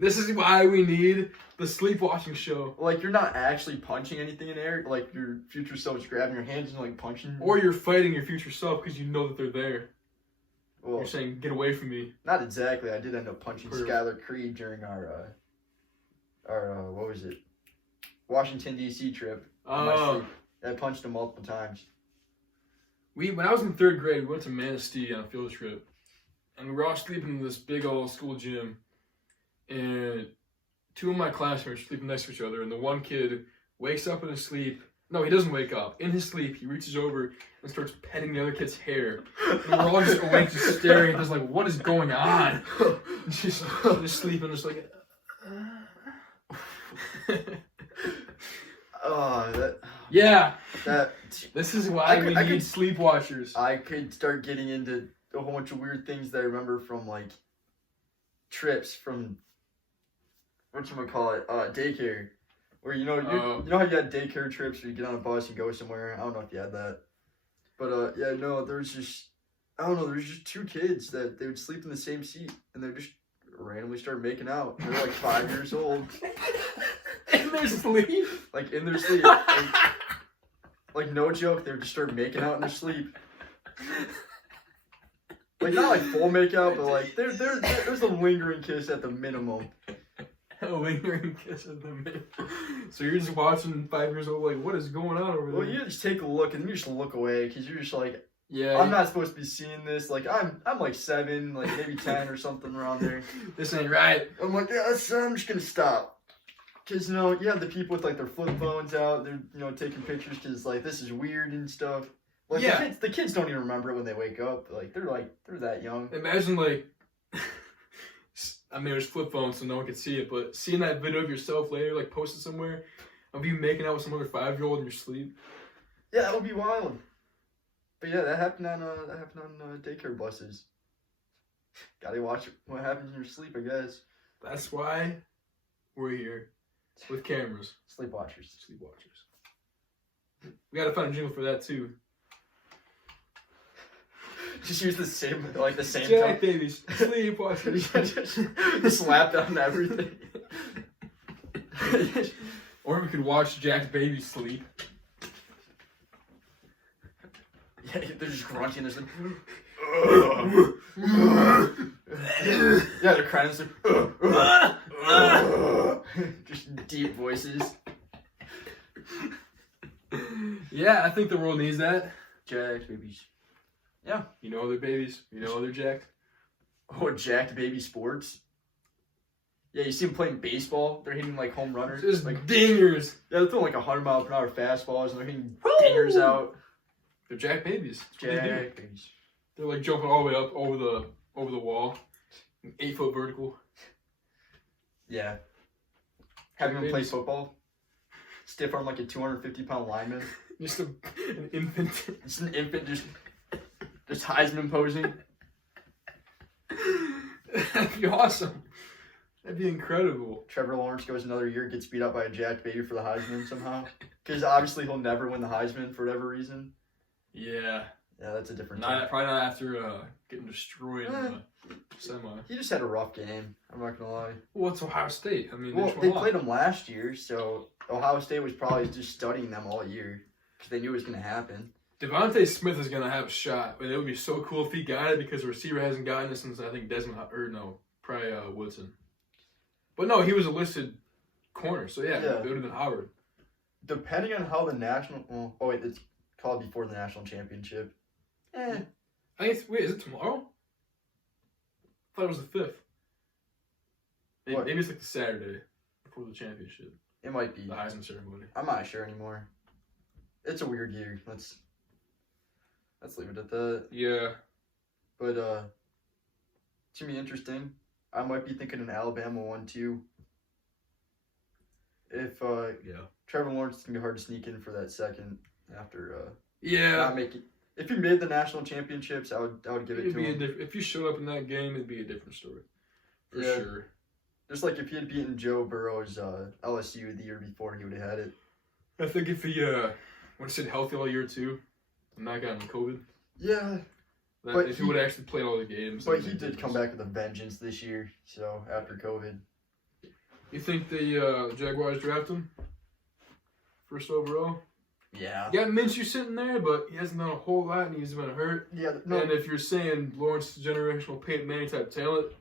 This is why we need the sleepwalking show. Like you're not actually punching anything in air. Like your future self is grabbing your hands and like punching. Or you're fighting your future self because you know that they're there. Well, You're saying, get away from me. not exactly. I did end up punching Proof. Skylar Creed during our what was it? Washington D.C. trip. in my Oh. sleep. I punched him multiple times. When I was in 3rd grade, we went to Manistee on a field trip. And we were all sleeping in this big old school gym. And 2 of my classmates were sleeping next to each other. And the one kid wakes up in his sleep. No, he doesn't wake up. In his sleep, he reaches over and starts petting the other kid's hair. And we're all just awake, just staring at this, like, what is going on? Just sleeping, just like... Oh, Yeah, that this is why I could- we I need could- sleepwatchers. I could start getting into a whole bunch of weird things that I remember from like trips from whatchamacallit, daycare. Where you know you know how you had daycare trips where you get on a bus and go somewhere. I don't know if you had that. But yeah, no, there's just I don't know. There's just two kids that they would sleep in the same seat, and they just randomly start making out. They're like 5 years old, In their sleep. like in their sleep. Like no joke, they would just start making out in their sleep. Like not like full makeout, but like there's a lingering kiss at the minimum. A lingering kiss at the minute. So you're just watching 5 years old, like, what is going on over there? Well, you just take a look and you just look away because you're just like, yeah. I'm not supposed to be seeing this. Like I'm like 7, like maybe 10 or something around there. This ain't right. I'm like, yeah, I'm just gonna stop. Cause you know you have the people with like their flip phones out, they're taking pictures because like this is weird and stuff. Like Yeah. the kids don't even remember it when they wake up. Like they're that young. Imagine, like, I mean, there's flip phones, so no one can see it, but seeing that video of yourself later, like, posted somewhere, of you making out with some other 5-year-old in your sleep. Yeah, that would be wild. But yeah, that happened on daycare buses. Gotta watch what happens in your sleep, I guess. That's why we're here with cameras. Sleepwatchers. Sleepwatchers. We gotta find a jingle for that, too. Just use the same Jack tone. Babies, sleepwatchers. Just slap down everything. Or we could watch Jack's baby sleep. Yeah, they're just grunting. There's like, yeah, they're crying. It's like, just deep voices. Yeah, I think the world needs that. Jacked babies. Yeah. You know they're babies. You know they're jacked. Oh, jacked baby sports. Yeah, you see them playing baseball. They're hitting like home runners. Just like dingers. yeah, they're throwing like 100-mile-per-hour fastballs and they're hitting dingers out. They're jacked babies. That's what they do. Jacked babies. They're like jumping all the way up over the wall, 8-foot vertical. Yeah. Having them play Babies. football. Stiff arm like a 250-pound lineman. Just an infant. Just an infant just Heisman posing. That'd be awesome. That'd be incredible. Trevor Lawrence goes another year, gets beat up by a jacked baby for the Heisman somehow. Because obviously he'll never win the Heisman for whatever reason. Yeah. Yeah, that's a different Not, thing. probably not after getting destroyed in the semi. He just had a rough game. I'm not going to lie. Well, it's Ohio State. I mean, Well, just they won a lot. played him last year, so Ohio State was probably just studying them all year. Because they knew it was going to happen. Devontae Smith is going to have a shot. But it would be so cool if he got it because the receiver hasn't gotten it since, I think, probably Woodson. But no, he was a listed corner. So, yeah. It would have been Howard. Depending on how the national... Oh, wait, it's called before the national championship. I think wait, is it tomorrow? I thought it was the 5th. What? Maybe it's like the Saturday before the championship. It might be. The Heisman ceremony. I'm not sure anymore. It's a weird year. Let's leave it at that. Yeah. But it's gonna be interesting. I might be thinking an Alabama 1-2. If Trevor Lawrence is gonna be hard to sneak in for that second after not making. If he made the national championships, I would give it to him. If you showed up in that game, it'd be a different story. For Yeah. sure. Just like if he had beaten Joe Burrow's LSU the year before, he would have had it. I think if he would have stayed healthy all year too, and not gotten COVID, Yeah, that, But if he he- would have actually played all the games. but that he would make did come back with a vengeance this year. So after COVID, You think the Jaguars draft him first overall? yeah, You got Minshew sitting there, but he hasn't done a whole lot, and he's been hurt. yeah. No, And if you're saying Lawrence is generational Peyton Manning type talent,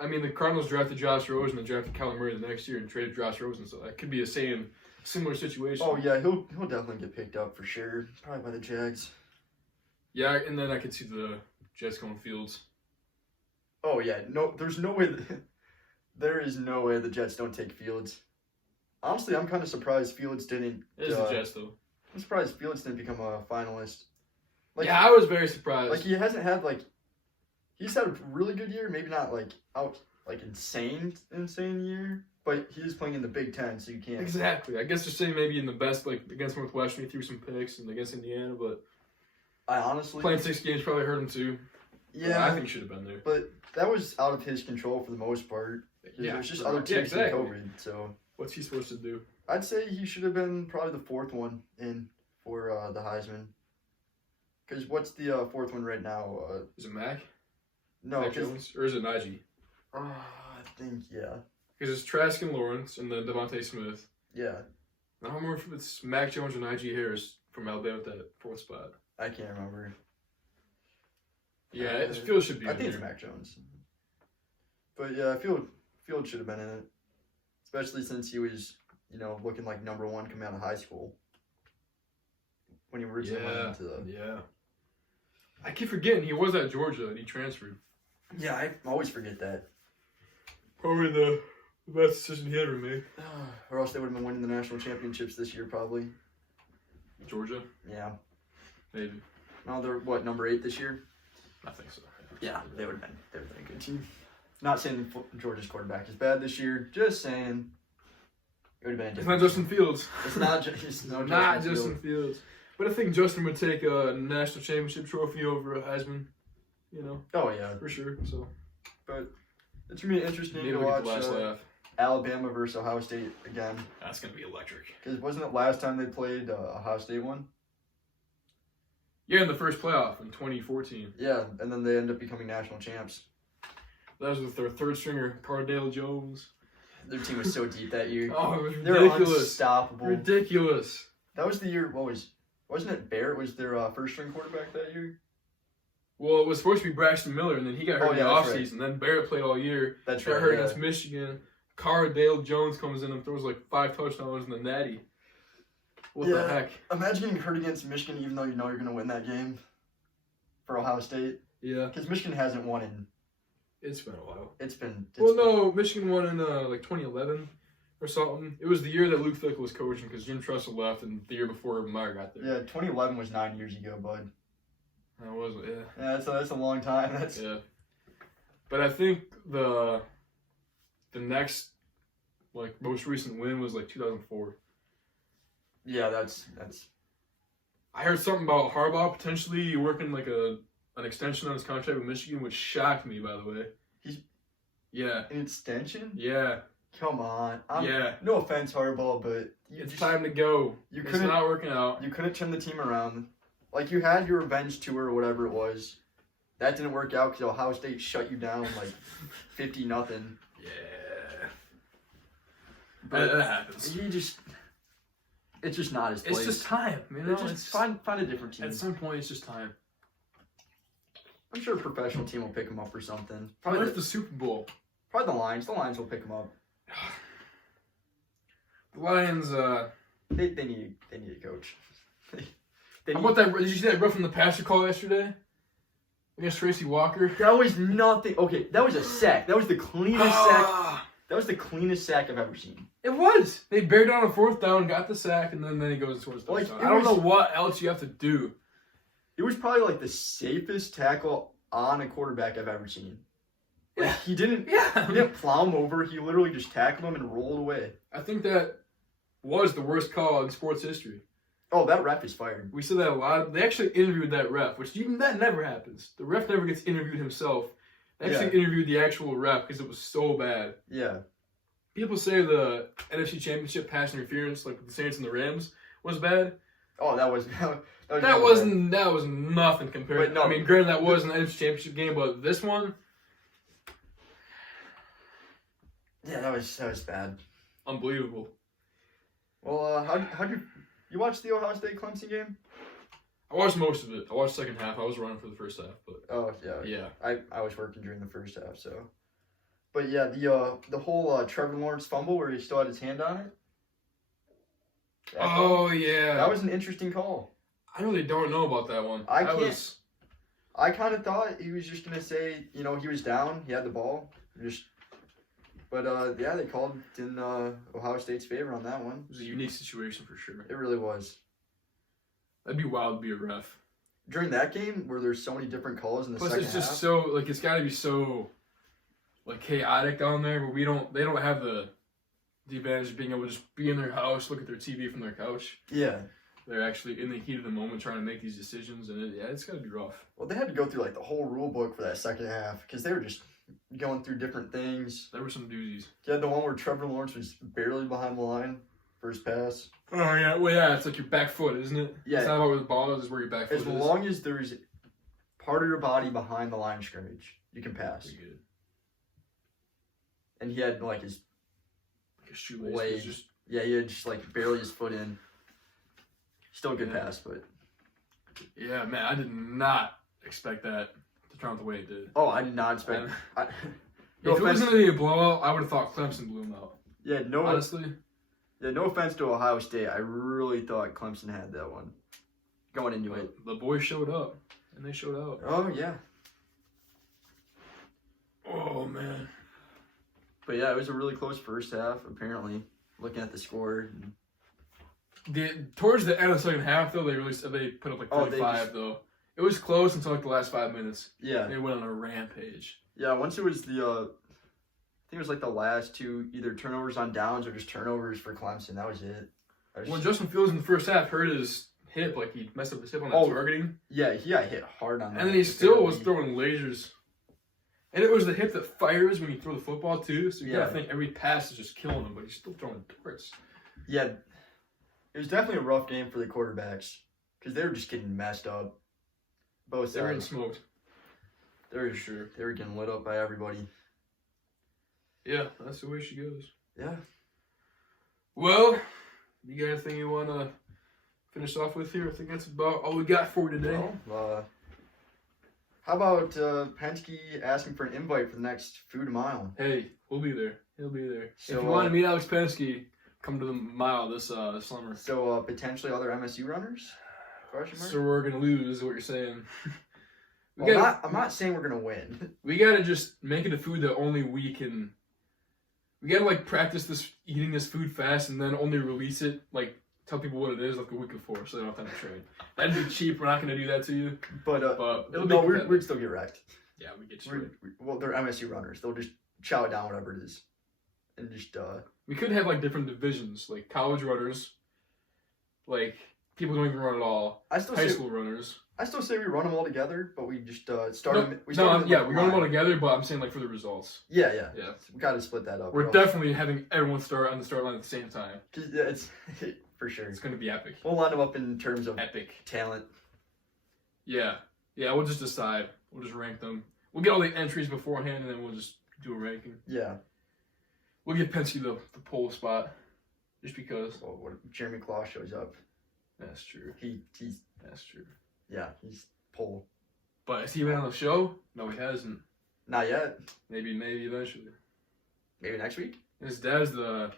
I mean, the Cardinals drafted Josh Rosen and drafted Kyler Murray the next year and traded Josh Rosen, so that could be a similar situation. oh yeah, he'll definitely get picked up for sure. Probably by the Jags. Yeah, and then I could see the Jets going Fields. Oh yeah, no, there's no way. There is no way the Jets don't take Fields. Honestly, I'm kind of surprised Fields didn't. It is the Jets, though. I'm surprised Fields didn't become a finalist. Like, yeah, I was very surprised. Like he hasn't had he's had a really good year. Maybe not insane year, but he is playing in the Big Ten, so you can't. Exactly. I guess they're saying maybe in the best, like against Northwestern, he threw some picks, and against Indiana, but I honestly. playing 6 games probably hurt him too. Yeah, I think he should have been there. but that was out of his control for the most part. Yeah, There's just right. other Yeah, teams in exactly. COVID, so What's he supposed to do? I'd say he should have been probably the 4th one in for the Heisman. Because what's the fourth one right now? Is it Mac? No, Mac 'cause- Jones? Or is it Najee? I think, yeah. Because it's Trask and Lawrence and then Devontae Smith. Yeah, I don't remember if it's Mac Jones or Najee Harris from Alabama at that fourth spot. I can't remember. Yeah, it Fields should be I in think it's there. Mac Jones. But yeah, Field should have been in it. Especially since he was, looking like number one coming out of high school. When he originally went into the... Yeah. I keep forgetting he was at Georgia and he transferred. Yeah, I always forget that. Probably the best decision he ever made. Or else they would have been winning the national championships this year, probably. Georgia? Yeah. Maybe. No, they're, what, number 8 this year? I think so. Yeah, they would have been a good team. Not saying Georgia's quarterback is bad this year, just saying it would have been a It's different not Justin Fields. It's not just Not Justin Fields. But I think Justin would take a national championship trophy over a Heisman. Oh yeah, For sure. So but it's gonna be interesting maybe to we get watch the last laugh. Alabama versus Ohio State again. That's gonna be electric. Because wasn't it last time they played Ohio State one? Yeah, in the first playoff in 2014. Yeah, and then they end up becoming national champs. That was with their third stringer, Cardale Jones. Their team was so deep that year. Oh, it was They were ridiculous. unstoppable. Ridiculous. That was the year. Wasn't it Barrett was their first string quarterback that year? Well, it was supposed to be Braxton Miller, and then he got hurt Oh, in yeah, the that's offseason. Then Barrett played all year. That's Got right. hurt Yeah. against Michigan. Cardale Jones comes in and throws like 5 touchdowns in the natty. What the Yeah. heck? Imagine getting hurt against Michigan, even though you know you're gonna win that game. For Ohio State, Yeah, because Michigan hasn't won in. it's been a while. It's Well, no, Michigan won in like 2011 or something. It was the year that Luke Fickell was coaching because Jim Tressel left, and the year before Meyer got there. Yeah, 2011 was 9 years ago, bud. That was it. Yeah. Yeah, that's a long time. That's Yeah. But I think the next most recent win was like 2004. yeah, that's I heard something about Harbaugh potentially working like an extension on his contract with Michigan, which shocked me, by the way. Yeah. an extension. Yeah. Come on. Yeah. No offense, Harbaugh, but It's time to go. You It's couldn't. not working out. You couldn't turn the team around. Like you had your revenge tour or whatever it was. That didn't work out because Ohio State shut you down like 50-0. Yeah. But that happens. it's just not his place. It's just time. Just find a different team. At some point, it's just time. I'm sure a professional team will pick him up or something. What Probably if the Super Bowl? probably the Lions. The Lions will pick him up. The Lions, They need a coach. They how need- about that? Did you see that rough in the passer call yesterday? Against Tracy Walker? That was nothing. Okay, that was a sack. That was the cleanest sack. Ah, That was the cleanest sack I've ever seen. it was. They bared down a 4th down, got the sack, and then he goes and scores a Like, touchdown. it I don't was- know what else you have to do. It was probably like the safest tackle on a quarterback I've ever seen. Like, Yeah. he didn't Yeah. plow him over. He literally just tackled him and rolled away. I think that was the worst call in sports history. Oh, that ref is fired. We said that a lot. They actually interviewed that ref, which that never happens. The ref never gets interviewed himself. They actually interviewed the actual ref because it was so bad. Yeah. People say the NFC Championship pass interference, like the Saints and the Rams, was bad. Oh, that was That was nothing compared. But no, I mean, granted, that was an NFC Championship game, but this one, Yeah, that was bad. unbelievable. Well, how'd you watch the Ohio State Clemson game? I watched most of it. I watched the second half. I was running for the first half, but Oh yeah. yeah. I was working during the first half, so. But yeah, the whole Trevor Lawrence fumble where he still had his hand on it. That call, Oh yeah. that was an interesting call. I really don't know about that one. I That can't- was- I kind of thought he was just gonna say, he was down, he had the ball, but yeah, they called in Ohio State's favor on that one. It was a unique situation for sure. It really was. That'd be wild to be a ref. During that game, where there's so many different calls in the Plus, second it's just half. so it's got to be so chaotic down there. Where they don't have the advantage of being able to just be in their house, look at their TV from their couch. Yeah. They're actually in the heat of the moment trying to make these decisions, and it's got to be rough. Well, they had to go through like the whole rule book for that second half because they were just going through different things. There were some doozies. You had the one where Trevor Lawrence was barely behind the line. first pass. Oh yeah, well yeah, it's like your back foot, isn't it? Yeah. It's not about where the ball is, it's where your back foot As is. long as there's part of your body behind the line of scrimmage, you can pass. Pretty good. And he had like his Like a shoelace. leg. It's just Yeah, he had just like barely his foot in. Still a good Yeah. pass, but yeah, man, I did not expect that to turn out the way it did. I did not expect. No If it offense. wasn't really a blowout, I would have thought Clemson blew them out. Yeah, Honestly. no offense to Ohio State. I really thought Clemson had that one going into it. The boys showed up, and they showed out. Oh yeah, Oh man. but yeah, it was a really close first half. Apparently, looking at the score. Towards the end of the second half, though, they put up like Oh, they 35, just- though. It was close until like the last 5 minutes. Yeah, They went on a rampage. yeah. Once it was the, I think it was like the last two either turnovers on downs or just turnovers for Clemson. That was it. When Justin Fields in the first half hurt his hip, like he messed up his hip on that Oh, targeting, Yeah, he got hit hard on that. and then he still was throwing lasers. And it was the hip that fires when you throw the football too, so you Yeah. gotta think every pass is just killing him, but he's still throwing darts. Yeah, it was definitely a rough game for the quarterbacks because they were just getting messed up. Both They were getting sides. smoked. They were For sure. They were getting lit up by everybody. Yeah, that's the way she goes. Yeah. Well, you got anything you want to finish off with here? I think that's about all we got for today. Well, how about Penske asking for an invite for the next Food Mile? Hey, we'll be there. He'll be there. So, if you want to meet Alex Penske, come to the mile this summer. So potentially other MSU runners? Question mark? So we're gonna lose, is what you're saying. I'm not saying we're gonna win. We gotta just make it a food that only we can. We gotta like practice this eating this food fast and then only release it, like tell people what it is like a week before, so they don't have time to train. That'd be cheap. We're not gonna do that to you, But but it'll no, be we'd competitive. still get wrecked. Yeah, we get straight. Well, they're MSU runners. They'll just chow it down, whatever it is, and just We could have like different divisions, like college runners, like people who don't even run at all, I still high say school runners. I still say we run them all together, but we just start No, them. We no, start them yeah, at the we run them all line. together, but I'm saying like for the results. Yeah. Yeah. We gotta split that up. We're or else- definitely having everyone start on the start line at the same time. 'cause, yeah, it's for sure. It's gonna be epic. We'll line them up in terms of Epic. talent. Yeah. Yeah, we'll just decide. We'll just rank them. We'll get all the entries beforehand and then we'll just do a ranking. Yeah. We'll give Penske the pole spot. Just because. Well, what if Jeremy Claw shows up? That's true. He's That's true. he's pole. But has he been on the show? No, he hasn't. Not yet. Maybe eventually. Maybe next week. His dad's the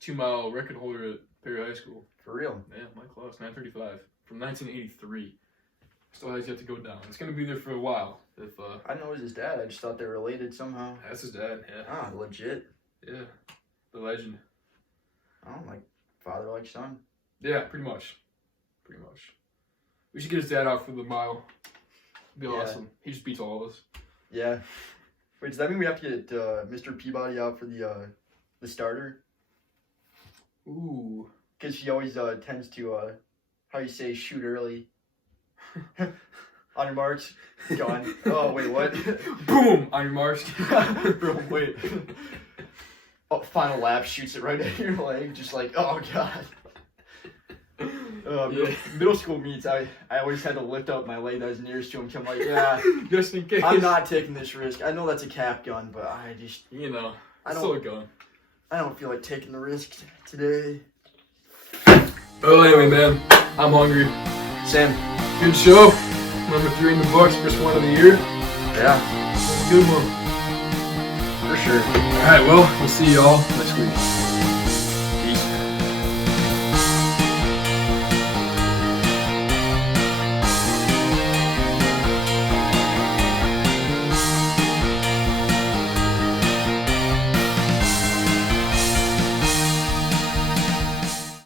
2-mile record holder at Perry High School. For real. Yeah, Mike Klaus, 9:35 from 1983. Still has yet to go down. It's gonna be there for a while. If I know it was his dad. I just thought they were related somehow. that's his dad, yeah, Ah, legit. yeah, the legend. Oh, like father like son. Yeah, pretty much. We should get his dad out for the mile. It'd be Yeah. awesome. He just beats all of us. Yeah. Wait, does that mean we have to get Mr. Peabody out for the starter? Ooh. Because he always tends to, how you say, shoot early. On your marks, gone. Oh, wait, what? Boom! On your marks. Bro, wait. Oh, final lap, shoots it right at your leg, just like, oh, God. Middle school meets, I always had to lift up my leg that was nearest to him, 'cause I'm like, yeah, Just in case. I'm not taking this risk. I know that's a cap gun, but I just, You know, I it's don't- still a gun. I don't feel like taking the risk today. Well, anyway, man, I'm hungry. Sam. Good show. Number 3 in the books, first one of the year. Yeah, Good one. for sure. All right, well, we'll see y'all next week.